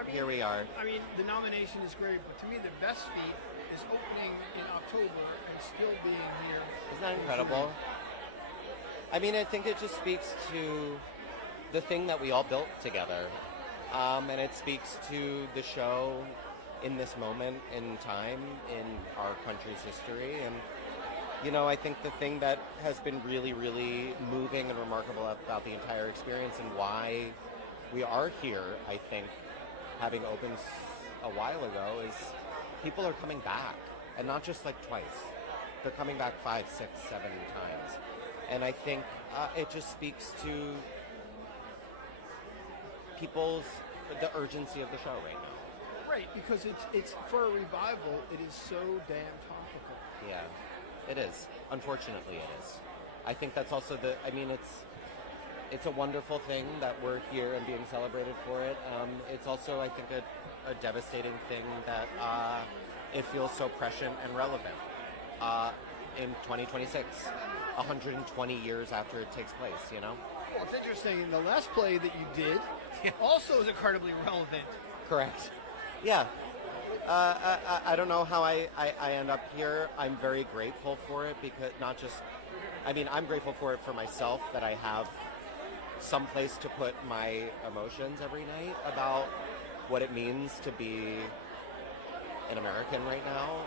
here we are. I mean, the nomination is great, but to me, the best feat is opening in October and still being here. Isn't that incredible? I mean, I think it just speaks to the thing that we all built together. And it speaks to the show in this moment in time in our country's history. And, you know, I think the thing that has been really, really moving and remarkable about the entire experience and why we are here, I think, having opened a while ago, is people are coming back. And not just like twice. They're coming back 5, 6, 7 times. And I think it just speaks to the urgency of the show right now. Right, because it's for a revival, it is so damn topical. Yeah, it is. Unfortunately, it is. I think that's also it's a wonderful thing that we're here and being celebrated for it. It's also, I think, a devastating thing that it feels so prescient and relevant in 2026, 120 years after it takes place, you know? Well, it's interesting. The last play that you did also is incredibly relevant. Correct. Yeah. I don't know how I end up here. I'm very grateful for it because I'm grateful for it for myself, that I have some place to put my emotions every night about what it means to be an American right now,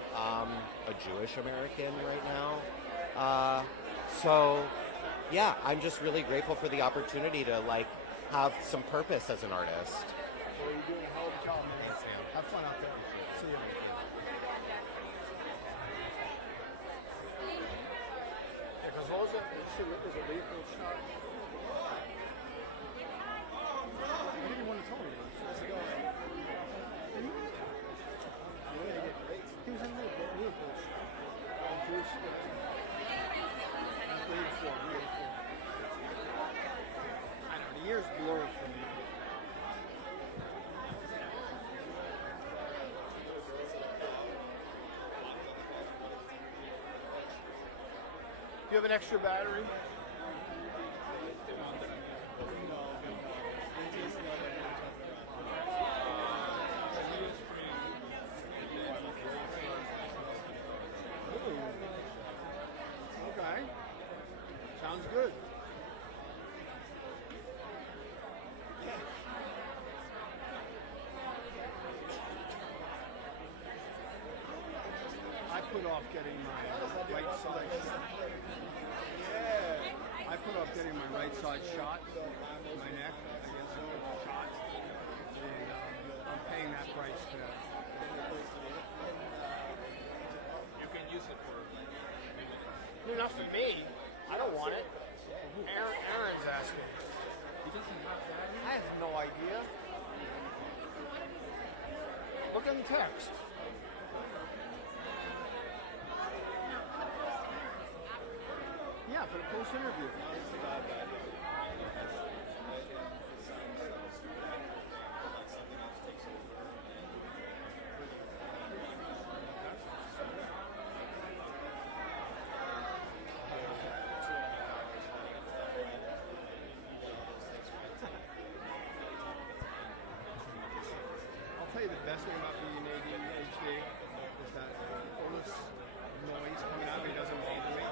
a Jewish American right now. So, yeah, I'm just really grateful for the opportunity to have some purpose as an artist. Well, you're doing a hell of a job, man. Have fun out there. See you. Yeah, because what was it? Is it lethal shot? You didn't want to tell me. How's it going? He was in Liverpool. Jewish. I know, the year's blurred for me. Do you have an extra battery? Okay. Sounds good. I put off getting my right side shot. Yeah. I put off getting my right side shot, my neck, I guess, shot. And I'm paying that price today. You can use it for No, not for me. I don't want it. on the text. Yeah, for the post interview. I'll tell you the best thing about being ADHD is that all this noise coming out of me doesn't bother me.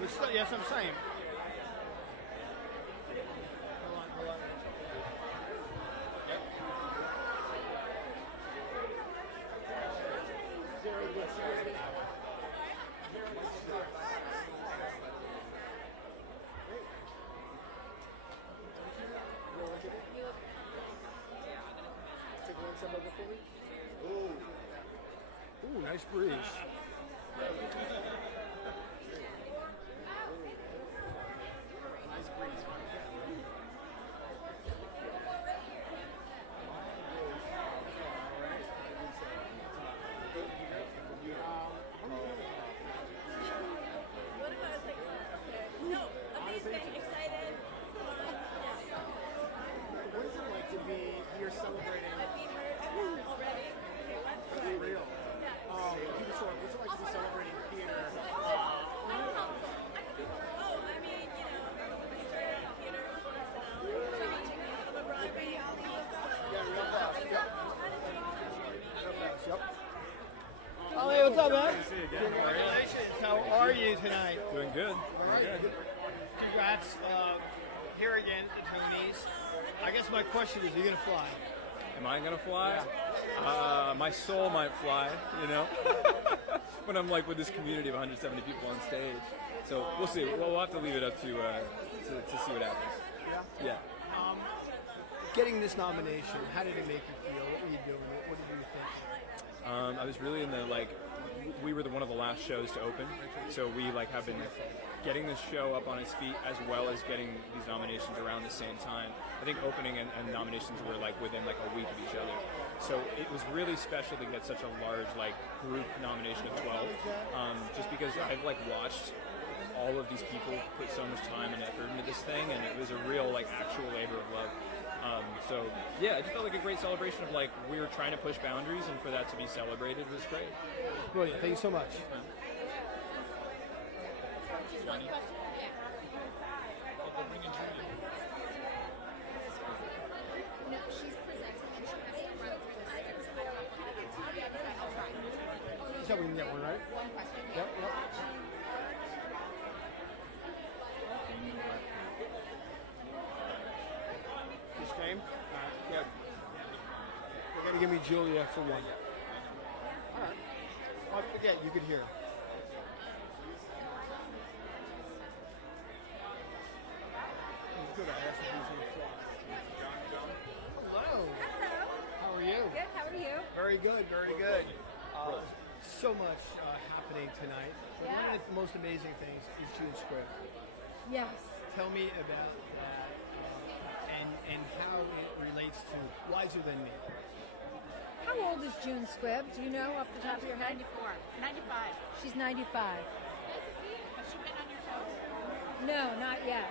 But still, yes, I'm saying. Hold on. Yep. Ooh, nice breeze. Hey, what's up, man? Congratulations. How are you tonight? Doing good. All right. Congrats. Here again at the Tonys. I guess my question is, are you going to fly? Am I going to fly? My soul might fly, you know, when I'm like with this community of 170 people on stage. So we'll see. We'll have to leave it up to see what happens. Yeah. Getting this nomination, how did it make you feel? What were you doing? What did you think? I was really in the we were one of the last shows to open, so we have been getting this show up on its feet as well as getting these nominations around the same time. I think opening and nominations were within a week of each other, so it was really special to get such a large group nomination of 12. Just because I've watched all of these people put so much time and effort into this thing, and it was a real actual labor of love. So yeah, it just felt like a great celebration of we were trying to push boundaries, and for that to be celebrated was great. Brilliant. Thank you so much. So we can get one, right? Yep. This game? Yeah. They're going to give me Julia for one. All right. I forget, you could hear. It's good. I asked if he was going to fly. Hello. How are you? Good. How are you? Very good. Very good. So much happening tonight. But one of the most amazing things is June Script. Yes. Tell me about that and how it relates to Wiser Than Me. How old is June Squibb? Do you know off the top of your head? 95. She's 95. Has she been on your show? No, not yet.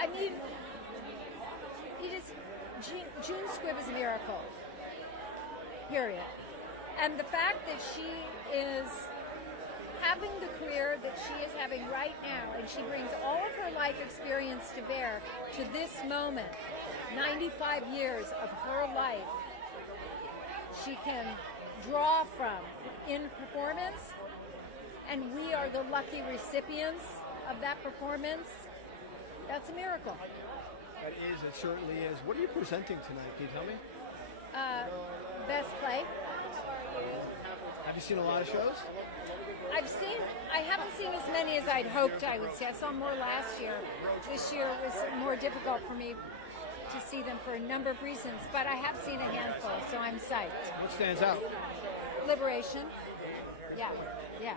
I mean, June Squibb is a miracle. Period. And the fact that she is having the career that she is having right now, and she brings all of her life experience to bear to this moment, 95 years of her life, she can draw from in performance, and we are the lucky recipients of that performance. That's a miracle. That is, it certainly is. What are you presenting tonight? Can you tell me? Best play. Have you seen a lot of shows? I haven't seen as many as I'd hoped I would see. I saw more last year. This year was more difficult for me to see them for a number of reasons, but I have seen a handful, so I'm psyched. What stands out? Liberation. Yeah.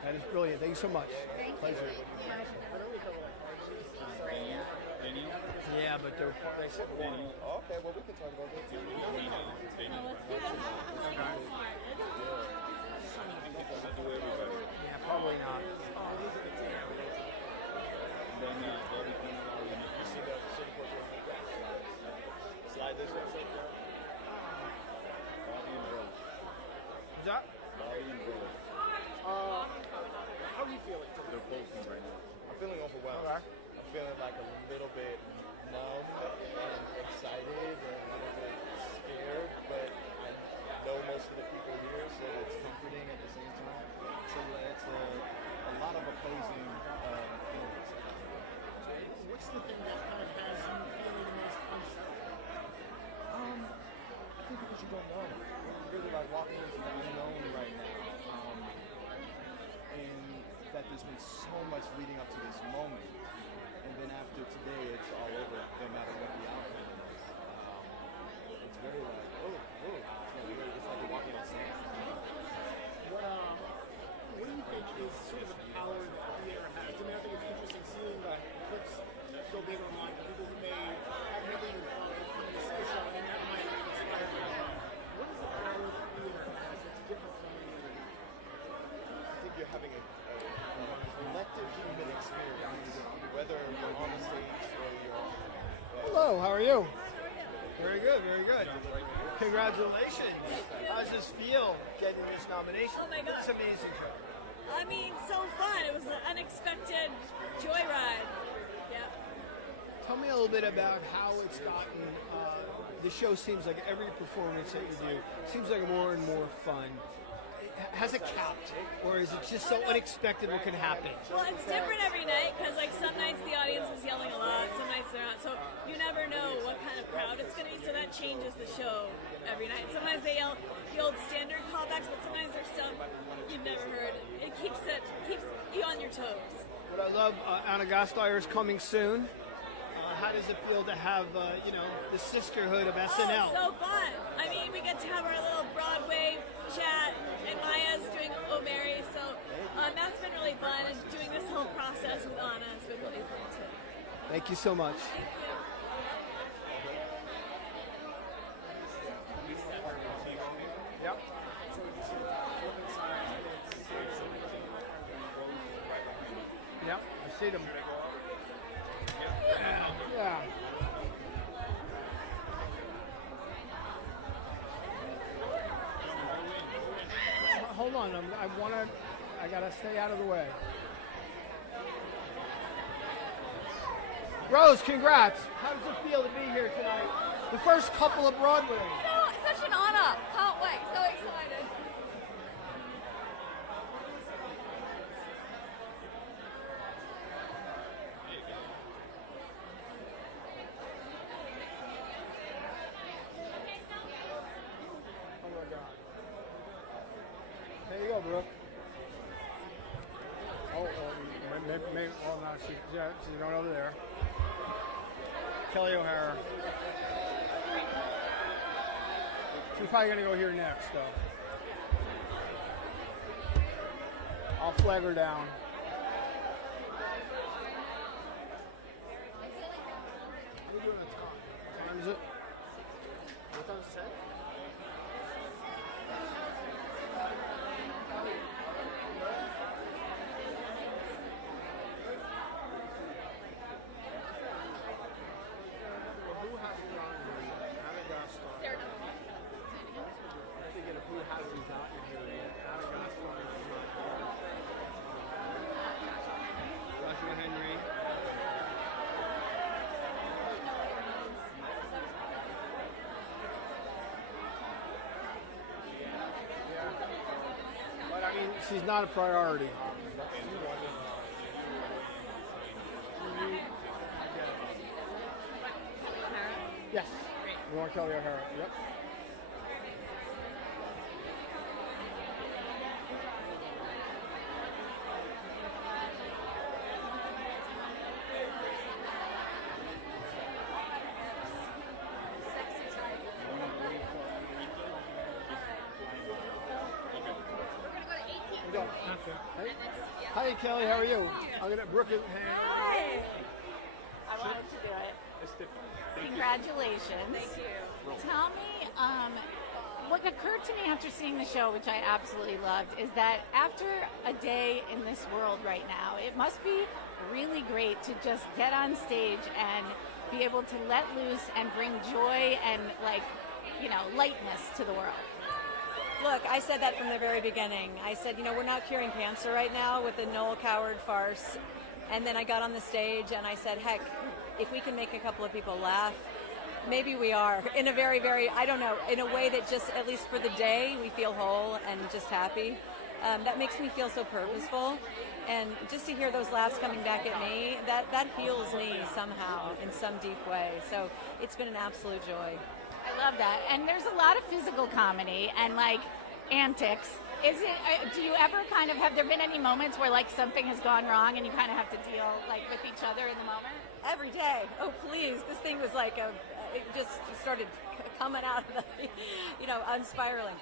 That is brilliant. Thank you so much. Thank Pleasure. you. Yeah, but they're They said okay, well we can talk about that too. Yeah, probably not. Slide this way. Is that? How are you feeling? They're posting right now. I'm feeling overwhelmed. Okay. I'm feeling like a little bit numb and excited and a little bit scared, but I know most of the people here, so it's comforting at the same time. So it's a lot of opposing feelings. What's the thing that kind of has you feeling the most unsettled? I think because you don't know. You're really like walking into the unknown right now. And that there's been so much leading up to this moment. And then after today, it's all over, no matter what the outcome is. It's very like, it's like you're walking on sand. What do you think is sort of the power that theater has? I mean, I think it's interesting seeing the clips go big online. People who may have never even thought of coming to see the show, and that might inspire them. What is the power that theater has that's different from the other? I think you're having a collective human experience, whether you're on the stage or you're Hello, how are you? Very good, very good. Congratulations. How does this feel getting this nomination? Oh my God. It's amazing, Joe. I mean, so fun. It was an unexpected joyride. Yeah. Tell me a little bit about how it's gotten. The show seems like every performance that you do seems like more and more fun. Has it capped, or is it just so unexpected what can happen? Well, it's different every night because, like, some nights the audience is yelling a lot, some nights they're not. So you never know what kind of crowd it's going to be. So that changes the show every night. Sometimes they yell the old standard callbacks, but sometimes there's stuff you've never heard. It keeps you on your toes. What I love, Anna Gasteyer is coming soon. How does it feel to have, the sisterhood of SNL? Oh, so fun. I mean, we get to have our little Broadway chat, and Maya's doing Oh Mary, so that's been really fun, and doing this whole process with Anna has been really fun too. Thank you so much. Thank you. Yep. Yep, I see them. Yeah. Hold on, I gotta stay out of the way. Rose, congrats. How does it feel to be here tonight? The first couple of Broadway. Such an honor. Can't wait. So excited. Oh my God. There you go, Brooke. Maybe, no, she's going over there. Kelly O'Hara. She's probably going to go here next, though. I'll flag her down. What time is it? What time is it? She's not a priority. Yes. We want Kelly O'Hara. Yep. Hi, Kelly. How are you? I'm gonna Brooke. Hi. I wanted to do it. Congratulations. Thank you. Tell me, what occurred to me after seeing the show, which I absolutely loved, is that after a day in this world right now, it must be really great to just get on stage and be able to let loose and bring joy and, like, you know, lightness to the world. Look, I said that from the very beginning. I said, you know, we're not curing cancer right now with the Noel Coward farce. And then I got on the stage and I said, heck, if we can make a couple of people laugh, maybe we are. In a very, very, I don't know, in a way that just, at least for the day, we feel whole and just happy. That makes me feel so purposeful. And just to hear those laughs coming back at me, that heals me somehow in some deep way. So it's been an absolute joy. I love that. And there's a lot of physical comedy and, like, antics. Is it, do you ever kind of, have there been any moments where, like, something has gone wrong and you kind of have to deal, like, with each other in the moment? Every day. Oh, please. This thing was like it just started coming out of the, you know, unspiraling.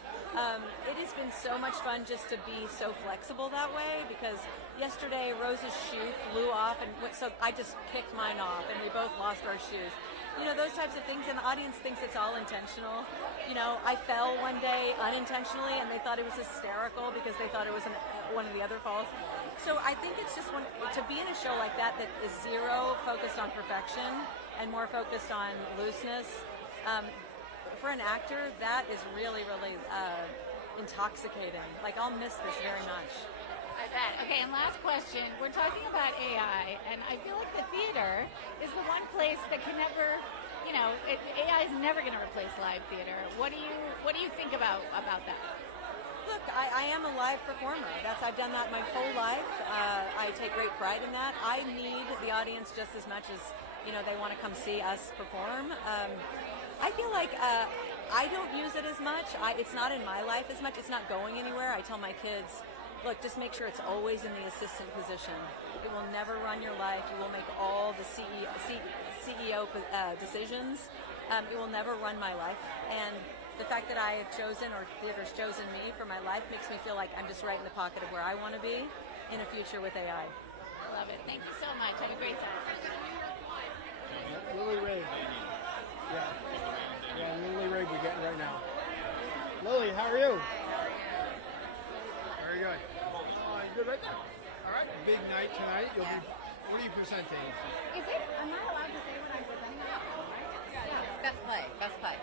It has been so much fun just to be so flexible that way, because yesterday Rose's shoe flew off, and so I just kicked mine off and we both lost our shoes. You know, those types of things, and the audience thinks it's all intentional. You know, I fell one day unintentionally and they thought it was hysterical because they thought it was one of the other falls. So I think it's just to be in a show like that is zero focused on perfection and more focused on looseness. For an actor, that is really, really intoxicating. Like, I'll miss this very much. I bet. Okay, and last question. We're talking about AI, and I feel like the theater is the one place that can never, you know, AI is never going to replace live theater. What do you think about that? Look, I am a live performer. I've done that my whole life. I take great pride in that. I need the audience just as much as, you know, they want to come see us perform. I feel like I don't use it as much. It's not in my life as much. It's not going anywhere. I tell my kids, look, just make sure it's always in the assistant position. It will never run your life. You will make all the CEO decisions. It will never run my life. And the fact that I have chosen, or theater's chosen me for my life, makes me feel like I'm just right in the pocket of where I want to be in a future with AI. Love it. Thank you so much. Have a great time. Lily Rabe. Yeah, Lily Rabe we're getting right now. Lily, how are you? Very good. Good right there. All right. Big night tonight. What are you presenting? Is it? I'm not allowed to say what I'm presenting. Yeah, best play. Best play.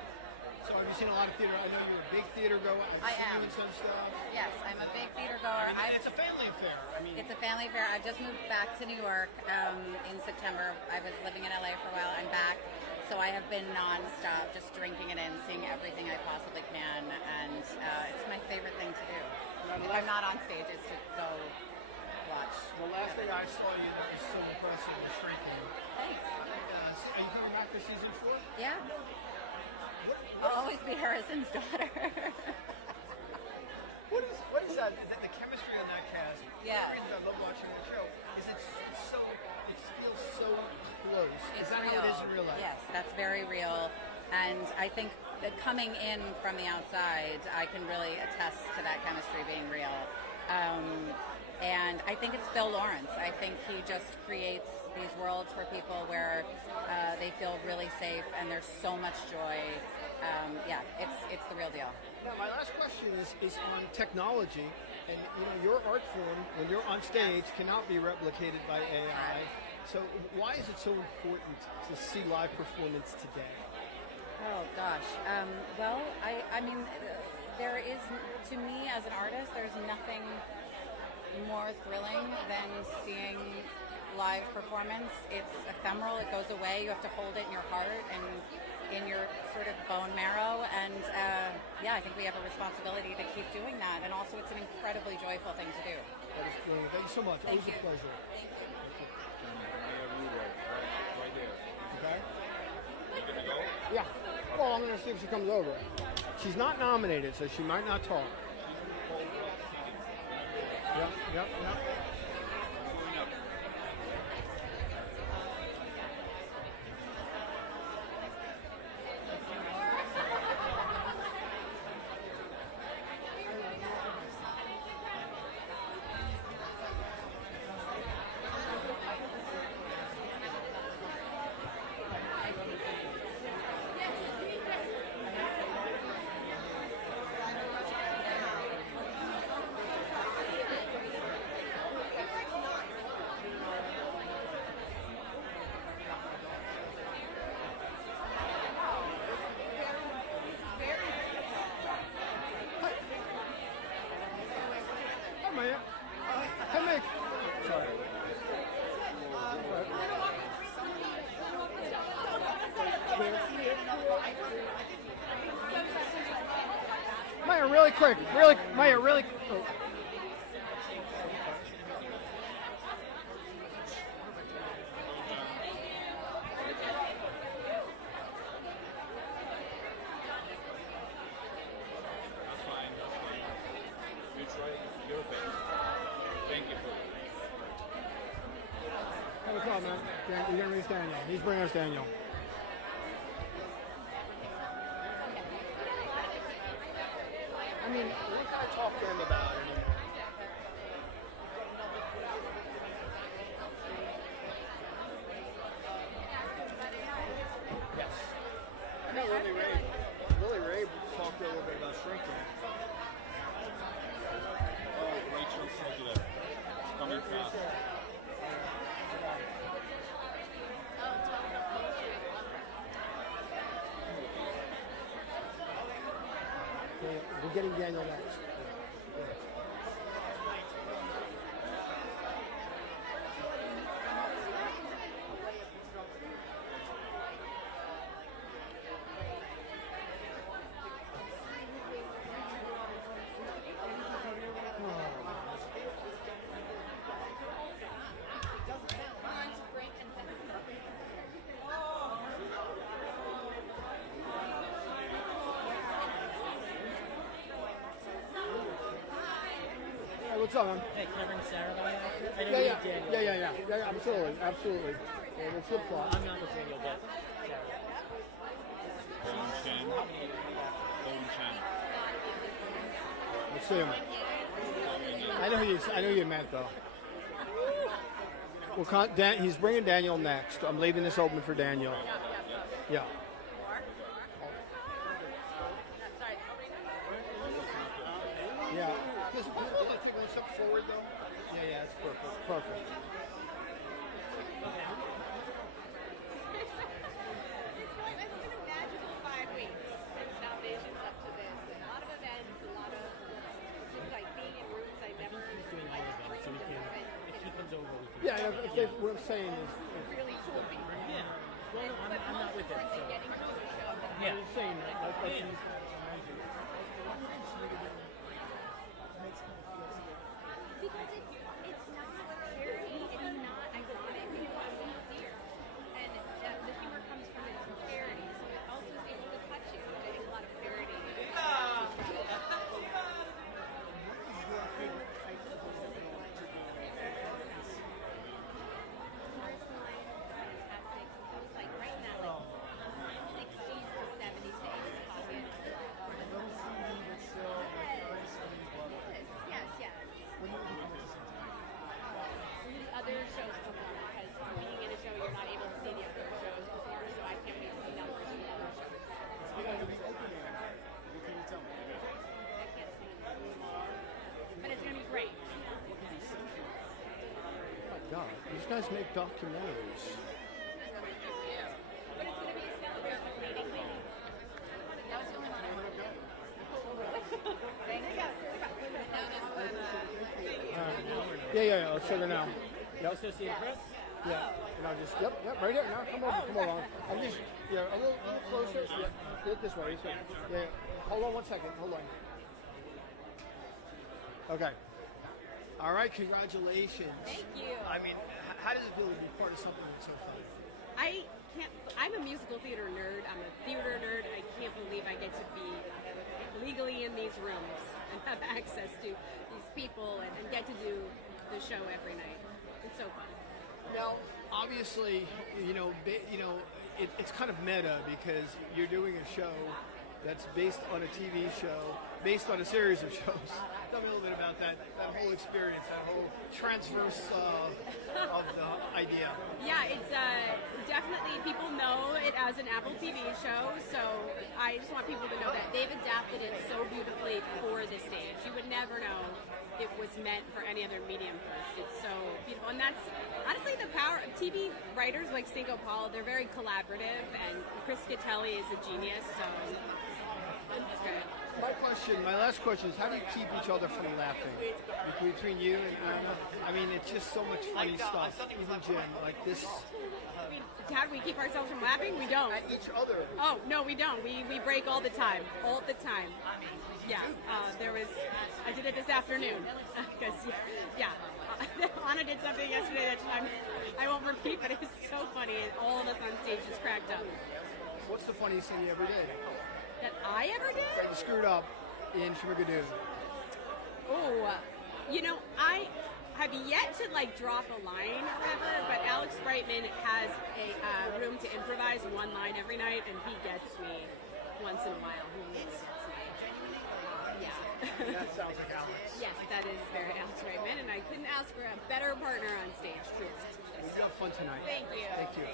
So have you seen a lot of theater? I know you're a big theater goer. I am. Doing some stuff. Yes, I'm a big theater goer. It's a family affair. It's a family affair. I just moved back to New York in September. I was living in LA for a while. I'm back. So I have been nonstop, just drinking it in, seeing everything I possibly can, and it's my favorite thing to do. If I'm not on stage, it's to go watch. The last thing I saw you that was so impressive was Shrinking. Thanks. Are you coming back for season 4? Yeah. I'll always be Harrison's daughter. What is that? The chemistry on that cast. Yeah. The reason I love watching the show is it feels so close. It's is that real. how it is in real life? Yes, that's very real. And I think that coming in from the outside, I can really attest to that chemistry being real. And I think it's Bill Lawrence. I think he just creates these worlds for people where they feel really safe and there's so much joy. Yeah, it's the real deal. Now, my last question is on technology, and you know, your art form when you're on stage cannot be replicated by AI. So why is it so important to see live performance today? Oh gosh. Well, I mean, there is, to me as an artist, there's nothing more thrilling than seeing live performance. It's ephemeral. It goes away. You have to hold it in your heart and in your sort of bone marrow. And yeah, I think we have a responsibility to keep doing that. And also, it's an incredibly joyful thing to do. That is brilliant. Thank you so much. Always a pleasure. Right there. Okay. Yeah. Well, I'm going to see if she comes over. She's not nominated, so she might not talk. Yep. Maya, really quick. Maya, really quick. That's fine. You try your best. Thank you for that. Hey, what's up, man? You're gonna release Daniel. He's bringing us Daniel. I mean, what can I talk to him about? I mean, yes. I know Willie Ray talked a little bit about shrinking. Oh, Rachel said that. It's coming fast. Okay, we're getting Daniel next. Hey, what's up, man? Hey, covering Sarah by actor? I know you Daniel. Yeah, absolutely. Yeah, what's your plot? I'm not with Daniel, but Let's see him. I know you meant though. Well, he's bringing Daniel next. I'm leaving this open for Daniel. Yeah. Yeah. Just like take a step forward though. Yeah, it's perfect. Perfect. Yeah, what I'm saying is really cool people. Yeah. Well, no, I'm not with it. So. Yeah. I'm saying that. Yeah. Because it's not charity, it's not, I think it's sincere. And the humor comes from its sincerity, so it also is able to touch you. I think a lot of parody. Other shows before, because being in a show you're not able to see the other shows before, so I can't wait to see numbers from the other shows. What can you tell me? I can't see them. But it's going to be great. Oh my God, these guys make documentaries. But it's going to be a celebration of leading lady. That was the only one I heard. Yeah. Let's show them now. Yep. Associated Press? Yeah. And I'll just, yep, right here. Now, come over. I'm just, a little closer. Yeah, do it this way. Yeah. Hold on 1 second. Hold on. Okay. All right, congratulations. Thank you. I mean, how does it feel to be part of something that's so fun? I'm a musical theater nerd. I'm a theater nerd. I can't believe I get to be legally in these rooms and have access to these people and get to do the show every night. It's so fun. Now, obviously, it's kind of meta because you're doing a show that's based on a TV show, based on a series of shows. Tell me a little bit about that whole experience, that whole transverse of the idea. Yeah, it's definitely, people know it as an Apple TV show, so I just want people to know that they've adapted it so beautifully for the stage. You would never know it was meant for any other medium first. It's so beautiful. And that's honestly the power of TV writers like Cinco Paul. They're very collaborative, and Chris Catelli is a genius, so it's good. My last question is, how do you keep each other from laughing? Between you and Anna, I mean, it's just so much funny stuff. Even Jim, like this. How do we keep ourselves from laughing? We don't. At each other. Oh, no, we don't. We break all the time. All the time. Yeah. I did it this afternoon. Because, yeah. Anna did something yesterday that I won't repeat, but it was so funny. And all of us on stage just cracked up. What's the funniest thing you ever did? That I ever did? You screwed up in Shmigadoon. Oh, I have yet to drop a line ever, but Alex Brightman has a room to improvise one line every night, and he gets me once in a while. He gets me. Yeah. That sounds like Alex. Yes, that is very Alex Brightman, and I couldn't ask for a better partner on stage, truly. Well, you have fun tonight. Thank you. Thank you.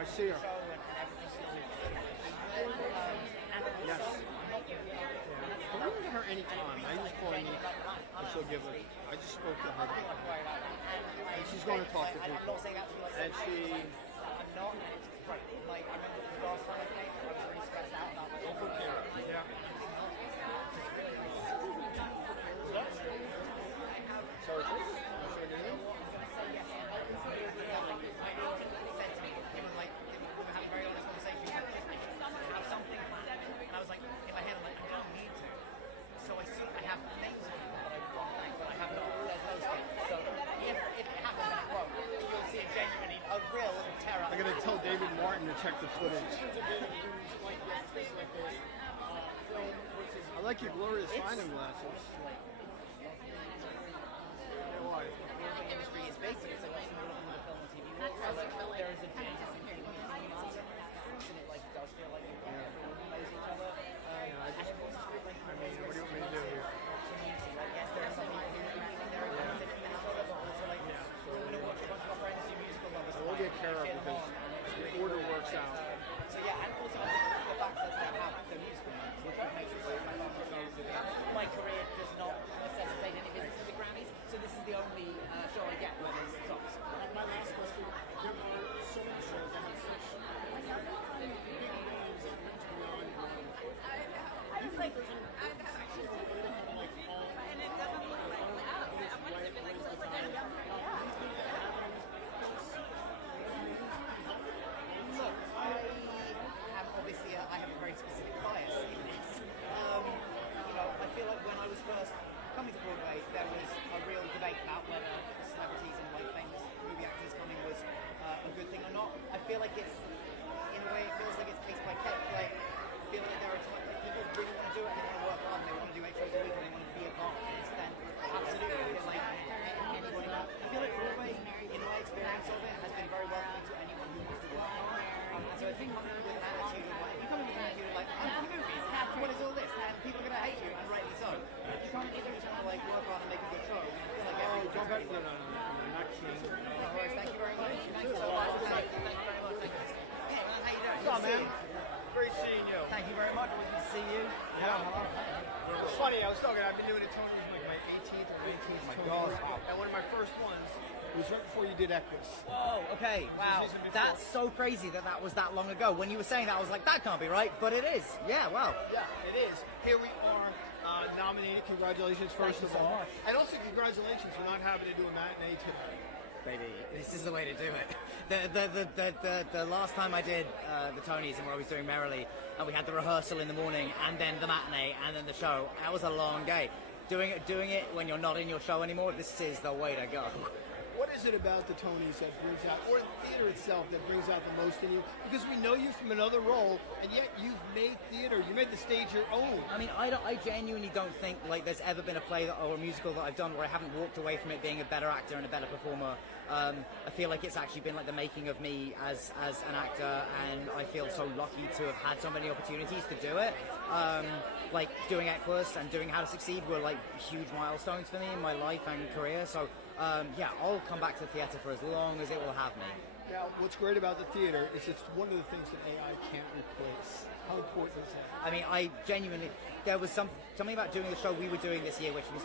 I see her. Yes. But we can get her anytime. I just call me and she'll give us. I just spoke to her. And she's going to talk to people. And she... Yeah. So is this? I'm going to tell David Martin to check the footage. I like your glorious finding glasses. Why? What do you want me to do here? We'll get care of because the order works out. So yeah, and also I think the fact that they have the musical ones, which makes it very my career does not necessitate any visits to the Grammys, so this is the only show I get where there's tops. And my last question, there are so many shows that have such big names that reach beyond I was like, I have a very specific bias in this. I feel like when I was first coming to Broadway, there was a real debate about whether celebrities and famous movie actors coming was a good thing or not. I feel like it's, in a way, it feels like it's case by case. I feel like there are times that people really want to do it, and they want to work hard, and they want to do 8 shows a week, and they want to be a part of it. Then absolutely, I feel like anybody. I feel like Broadway, in my experience of it, has been very welcoming to anyone who wants to work hard. And so I think coming with an attitude of you come in with an attitude of I'm from movies, what is all this? And people are going to hate you, and rightly so. You come in with just want to work hard and make a good show. I feel like go back. No, not King. No worries, thank you very much. Thank you so much. Thank you very much. Thank you. Yeah, how you doing? What's up, man? Great seeing you. Thank you very much. Good to see you. Yeah. It's funny, I was talking, I've been doing it, Tony, like my 18th or 19th. My God. And one of my first ones was right before you did Equus. Whoa, okay, wow. That's so crazy that was that long ago. When you were saying that, I was like, that can't be right, but it is. Yeah, wow. Yeah, it is. Here we are, nominated. Congratulations, first of all. And also, congratulations for not having to do a matinee today. Baby, this is the way to do it. The last time I did the Tonys and where I was doing Merrily, and we had the rehearsal in the morning, and then the matinee, and then the show, that was a long day. Doing it when you're not in your show anymore, this is the way to go. What is it about the Tonys that brings out, or in theater itself, that brings out the most in you? Because we know you from another role, and yet you've made theater, you made the stage your own. I mean, I genuinely don't think there's ever been a play or a musical that I've done where I haven't walked away from it being a better actor and a better performer. I feel like it's actually been the making of me as an actor, and I feel so lucky to have had so many opportunities to do it. Doing Equus and doing How to Succeed were huge milestones for me in my life and career. So I'll come back to theatre for as long as it will have me. Now, what's great about the theatre is it's one of the things that AI can't replace. How important is that? I mean, I genuinely, there was something about doing the show we were doing this year, which was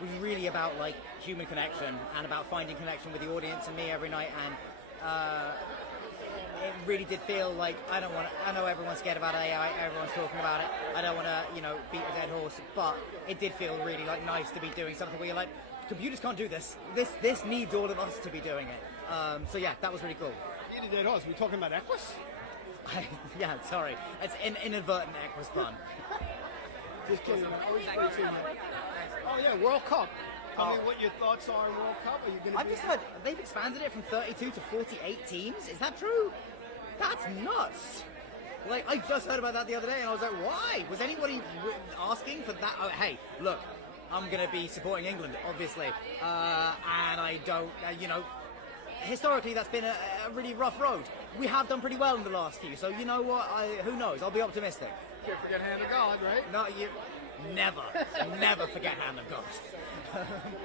was really about like human connection and about finding connection with the audience and me every night, and it really did feel like I know everyone's scared about AI, everyone's talking about it, I don't want to, you know, beat a dead horse, but it did feel really like nice to be doing something where you're like, computers can't do this. This needs all of us to be doing it. So yeah, that was really cool. Beat a dead horse. We talking about Equus? Yeah, sorry. It's an inadvertent Equus pun. Just kidding. Oh yeah, World Cup. Tell me what your thoughts are on World Cup. Are you going to? I've just heard they've expanded it from 32 to 48 teams. Is that true? That's nuts. Like, I just heard about that the other day, and I was like, why? Was anybody asking for that? Oh, hey, look, I'm going to be supporting England, obviously, and I don't, you know, historically that's been a really rough road. We have done pretty well in the last few, so you know what? Who knows? I'll be optimistic. Can't forget Hand of God, right? No, you never, never forget Hand of God.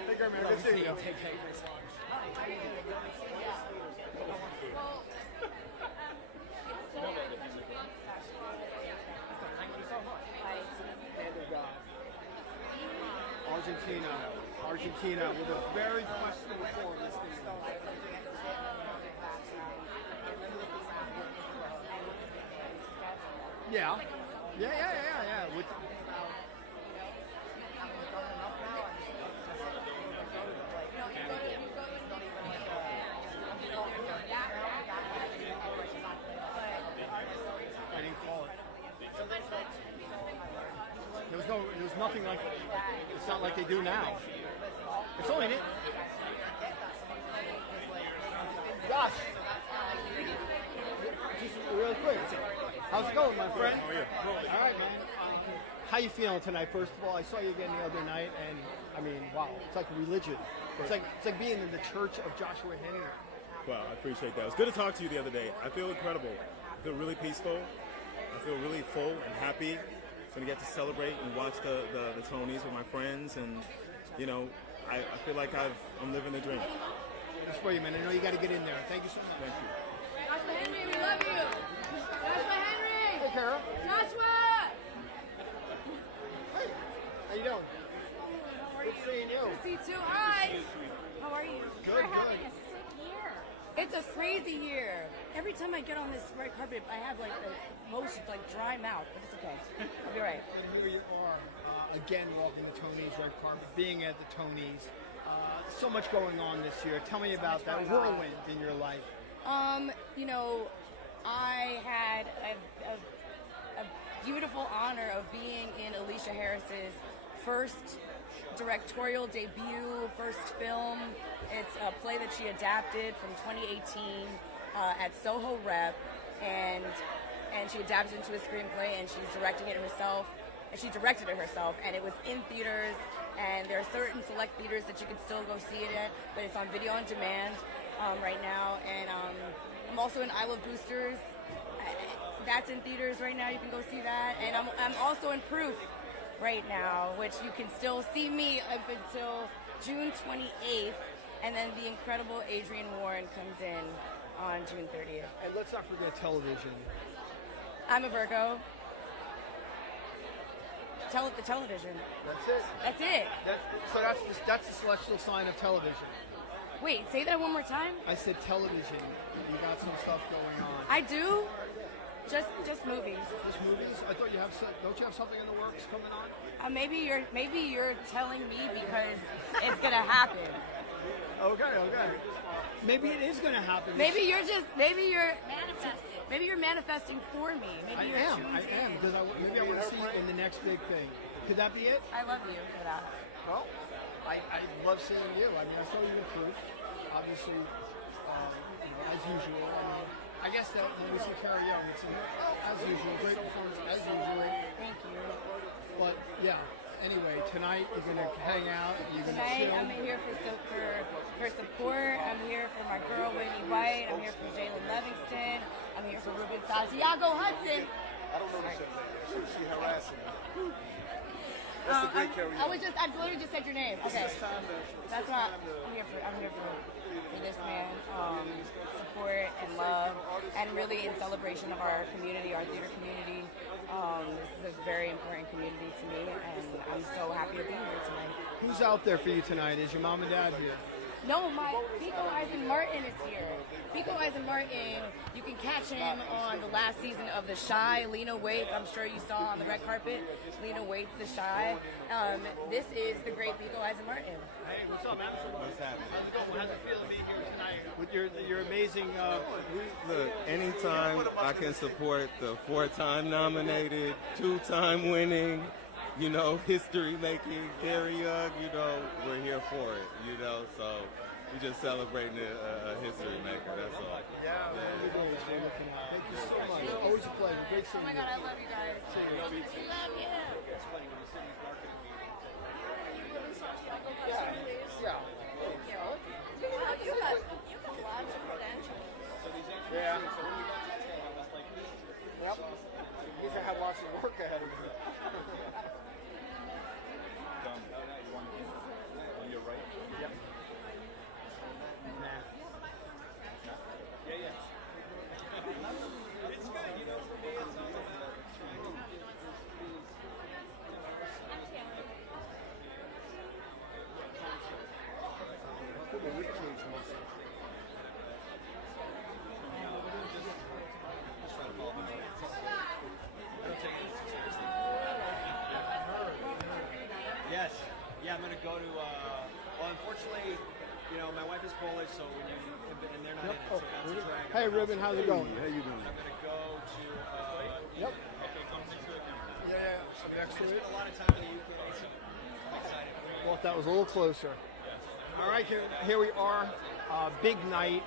Take care, man. Good seeing you. Take care. Argentina with a very questionable form this season. Yeah. With I didn't call it. There was nothing like it. It's not like they do now. It's only it. Josh, just real quick. How's it going, my friend? How are you? All right, man. How you feeling tonight? First of all, I saw you again the other night, and I mean, wow, it's like religion. It's like being in the church of Joshua Henry. Well, I appreciate that. It was good to talk to you the other day. I feel incredible. I feel really peaceful. I feel really full and happy. I'm going to get to celebrate and watch the Tonys with my friends, and you know, I feel like I'm living the dream. That's for you, man. I know you got to get in there. Thank you so much. Thank you. Joshua Henry, we love you. Joshua Henry. Hey, Kara. Joshua. Hey, how you doing? Good seeing you. Good to see you too. Hi. How are you? Good, You're having a sick year. It's a crazy year. Every time I get on this red carpet, I have like the most like dry mouth, but it's okay. I'll be right. And here you are, again walking the Tonys red carpet, being at the Tonys. So much going on this year. Tell me about that whirlwind in your life. You know, I had a beautiful honor of being in Alicia Harris's first directorial debut, first film. It's a play that she adapted from 2018 at Soho Rep, and she adapted it into a screenplay, and she's directing it herself. And she directed it herself, and it was in theaters, and there are certain select theaters that you can still go see it at, but it's on video on demand right now. And I'm also in I Love Boosters. That's in theaters right now. You can go see that. And I'm also in Proof right now, which you can still see me up until June 28th, and then the incredible Adrian Warren comes in on June 30th. And let's not forget television. I'm a Virgo. The television. That's it. That's it. That's the celestial sign of television. Wait, say that one more time. I said television. You got some stuff going on. I do. Just movies. Just movies? I thought don't you have something in the works coming on? Maybe you're telling me because it's gonna happen. Okay. Maybe it is gonna happen. Maybe you're manifesting. Maybe you're manifesting for me. Maybe I am because maybe I want to see it in the next big thing. Could that be it? I love you for that. Well, I love seeing you. I mean, I saw you in Proof, obviously, as usual. I guess that when we see Carrie Young, it's as usual, great performance as usual. Thank you. But yeah, anyway, tonight you're gonna hang out. You're gonna chill. Tonight I'm here for support. I'm here for my girl Whitney White. I'm here for Jalen Livingston. I'm here for Ruben Santiago Hudson. I don't know the show. She harassing me. That's the great Carrie. I literally just said your name. Okay. That's what I'm here for. I'm here for this man, support and love, and really in celebration of our community, our theater community. This is a very important community to me, and I'm so happy to be here tonight. Who's out there for you tonight? Is your mom and dad here? No, my Pico Eisen Martin is here. Pico Eisen Martin, you can catch him on the last season of The Shy. Lena Waithe, I'm sure you saw on the red carpet. Lena Waithe, The Shy. This is the great Pico Eisen Martin. Hey, what's up, man? What's happening? How's it going? How's it feel to be here tonight with your amazing? Look, anytime I can support the 4-time nominated, 2-time winning, history-making Gary Young, we're here for it, so we're just celebrating a history maker, that's all. Yeah. Thank you so much. Always a pleasure. Great seeing you. Oh my God, I love you guys. I love you. Yeah. You got lots of credentials. Yeah. Yep. Means I have lots of work ahead of me. On your right? Yep. It's good, for me it's Yes. Yeah, I'm going to go to, unfortunately, my wife is Polish, so when and they're not in it, so that's a drag. Hey, Ribbon, how's it going? How you doing? I'm going to go to, Yep. Okay, come next to the camera. Yeah. I'm next to it. Spent a lot of time in the UK, so I'm excited. Thought that was a little closer. All right, here we are. Big night.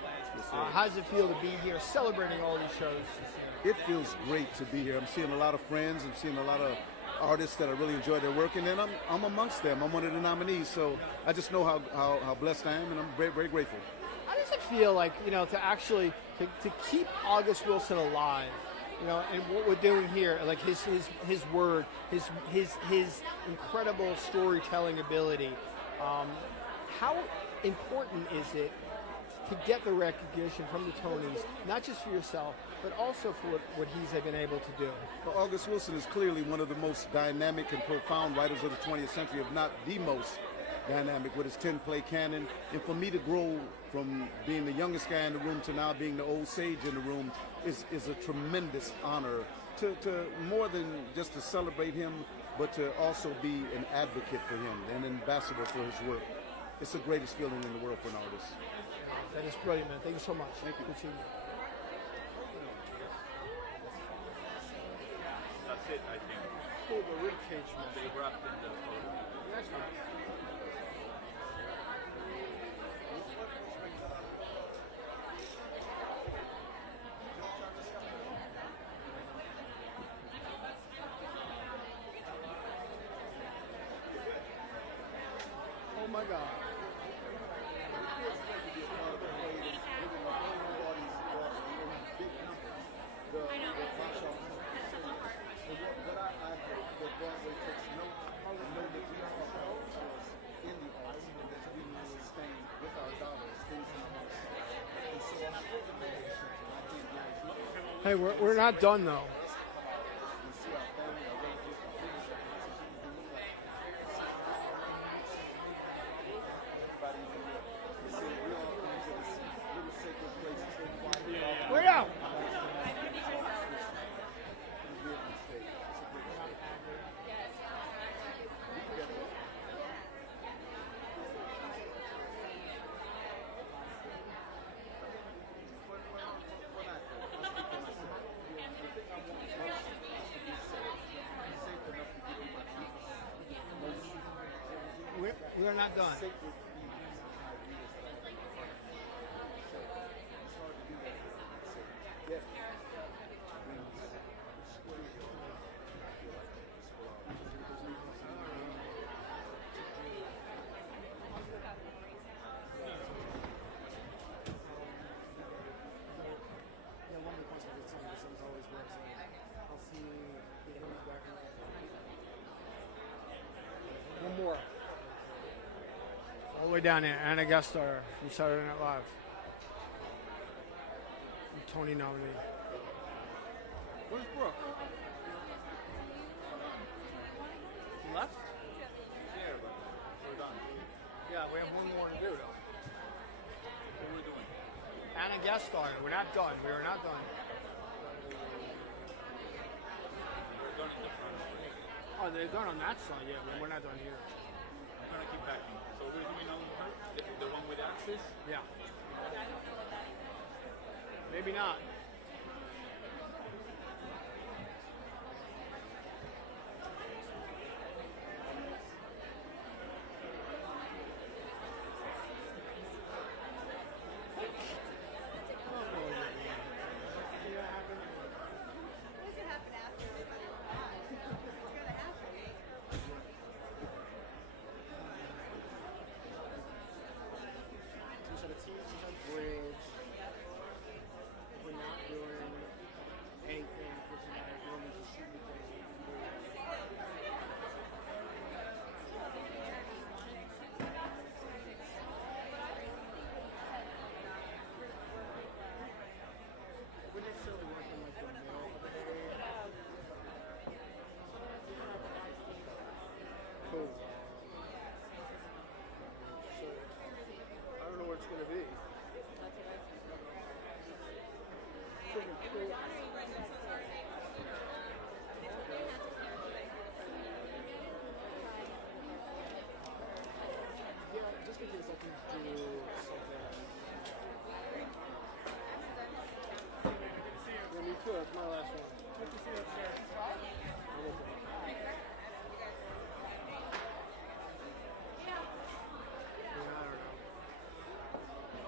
How does it feel to be here celebrating all these shows? It feels great to be here. I'm seeing a lot of friends. I'm seeing a lot of artists that I really enjoy their work, and then I'm amongst them. I'm one of the nominees, so I just know how blessed I am, and I'm very, very grateful. How does it feel like, to actually to keep August Wilson alive, and what we're doing here, like his word, his incredible storytelling ability. How important is it to get the recognition from the Tonys, not just for yourself, but also for what he's been able to do? Well, August Wilson is clearly one of the most dynamic and profound writers of the 20th century, if not the most dynamic, with his 10-play canon. And for me to grow from being the youngest guy in the room to now being the old sage in the room is a tremendous honor to more than just to celebrate him, but to also be an advocate for him, an ambassador for his work. It's the greatest feeling in the world for an artist. That is brilliant, man. Thank you so much. Thank you. Good seeing you. That's it, I think. Oh, the rib cage, man. They wrapped in the photo. That's fine. Oh my God. Hey, we're not done though. Way out. We're not done. One more. All the way down there, Anna Gasteyer from Saturday Night Live. Tony nominee. Where's Brooke? He left? Yeah, but we're done. We have one more to do, though. What are we doing? And a guest star. We're not done. We are not done. We're done in the front. Oh, they're done on that side, yeah, but we're not done here. I'm trying to keep backing. So we're doing on her, the one with access? Yeah. Maybe not. That's my last one. Good to see you upstairs. Yeah, I don't know.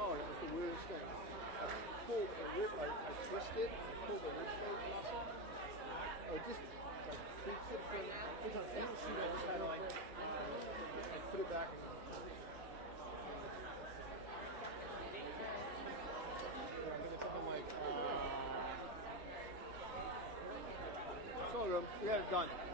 Oh, that was the weirdest thing. I pulled a rib, I twisted, pulled a rib cage muscle. I just like tweaked it for, it was on any shoot I just had like, and put it back. I think it's something like, we got it done.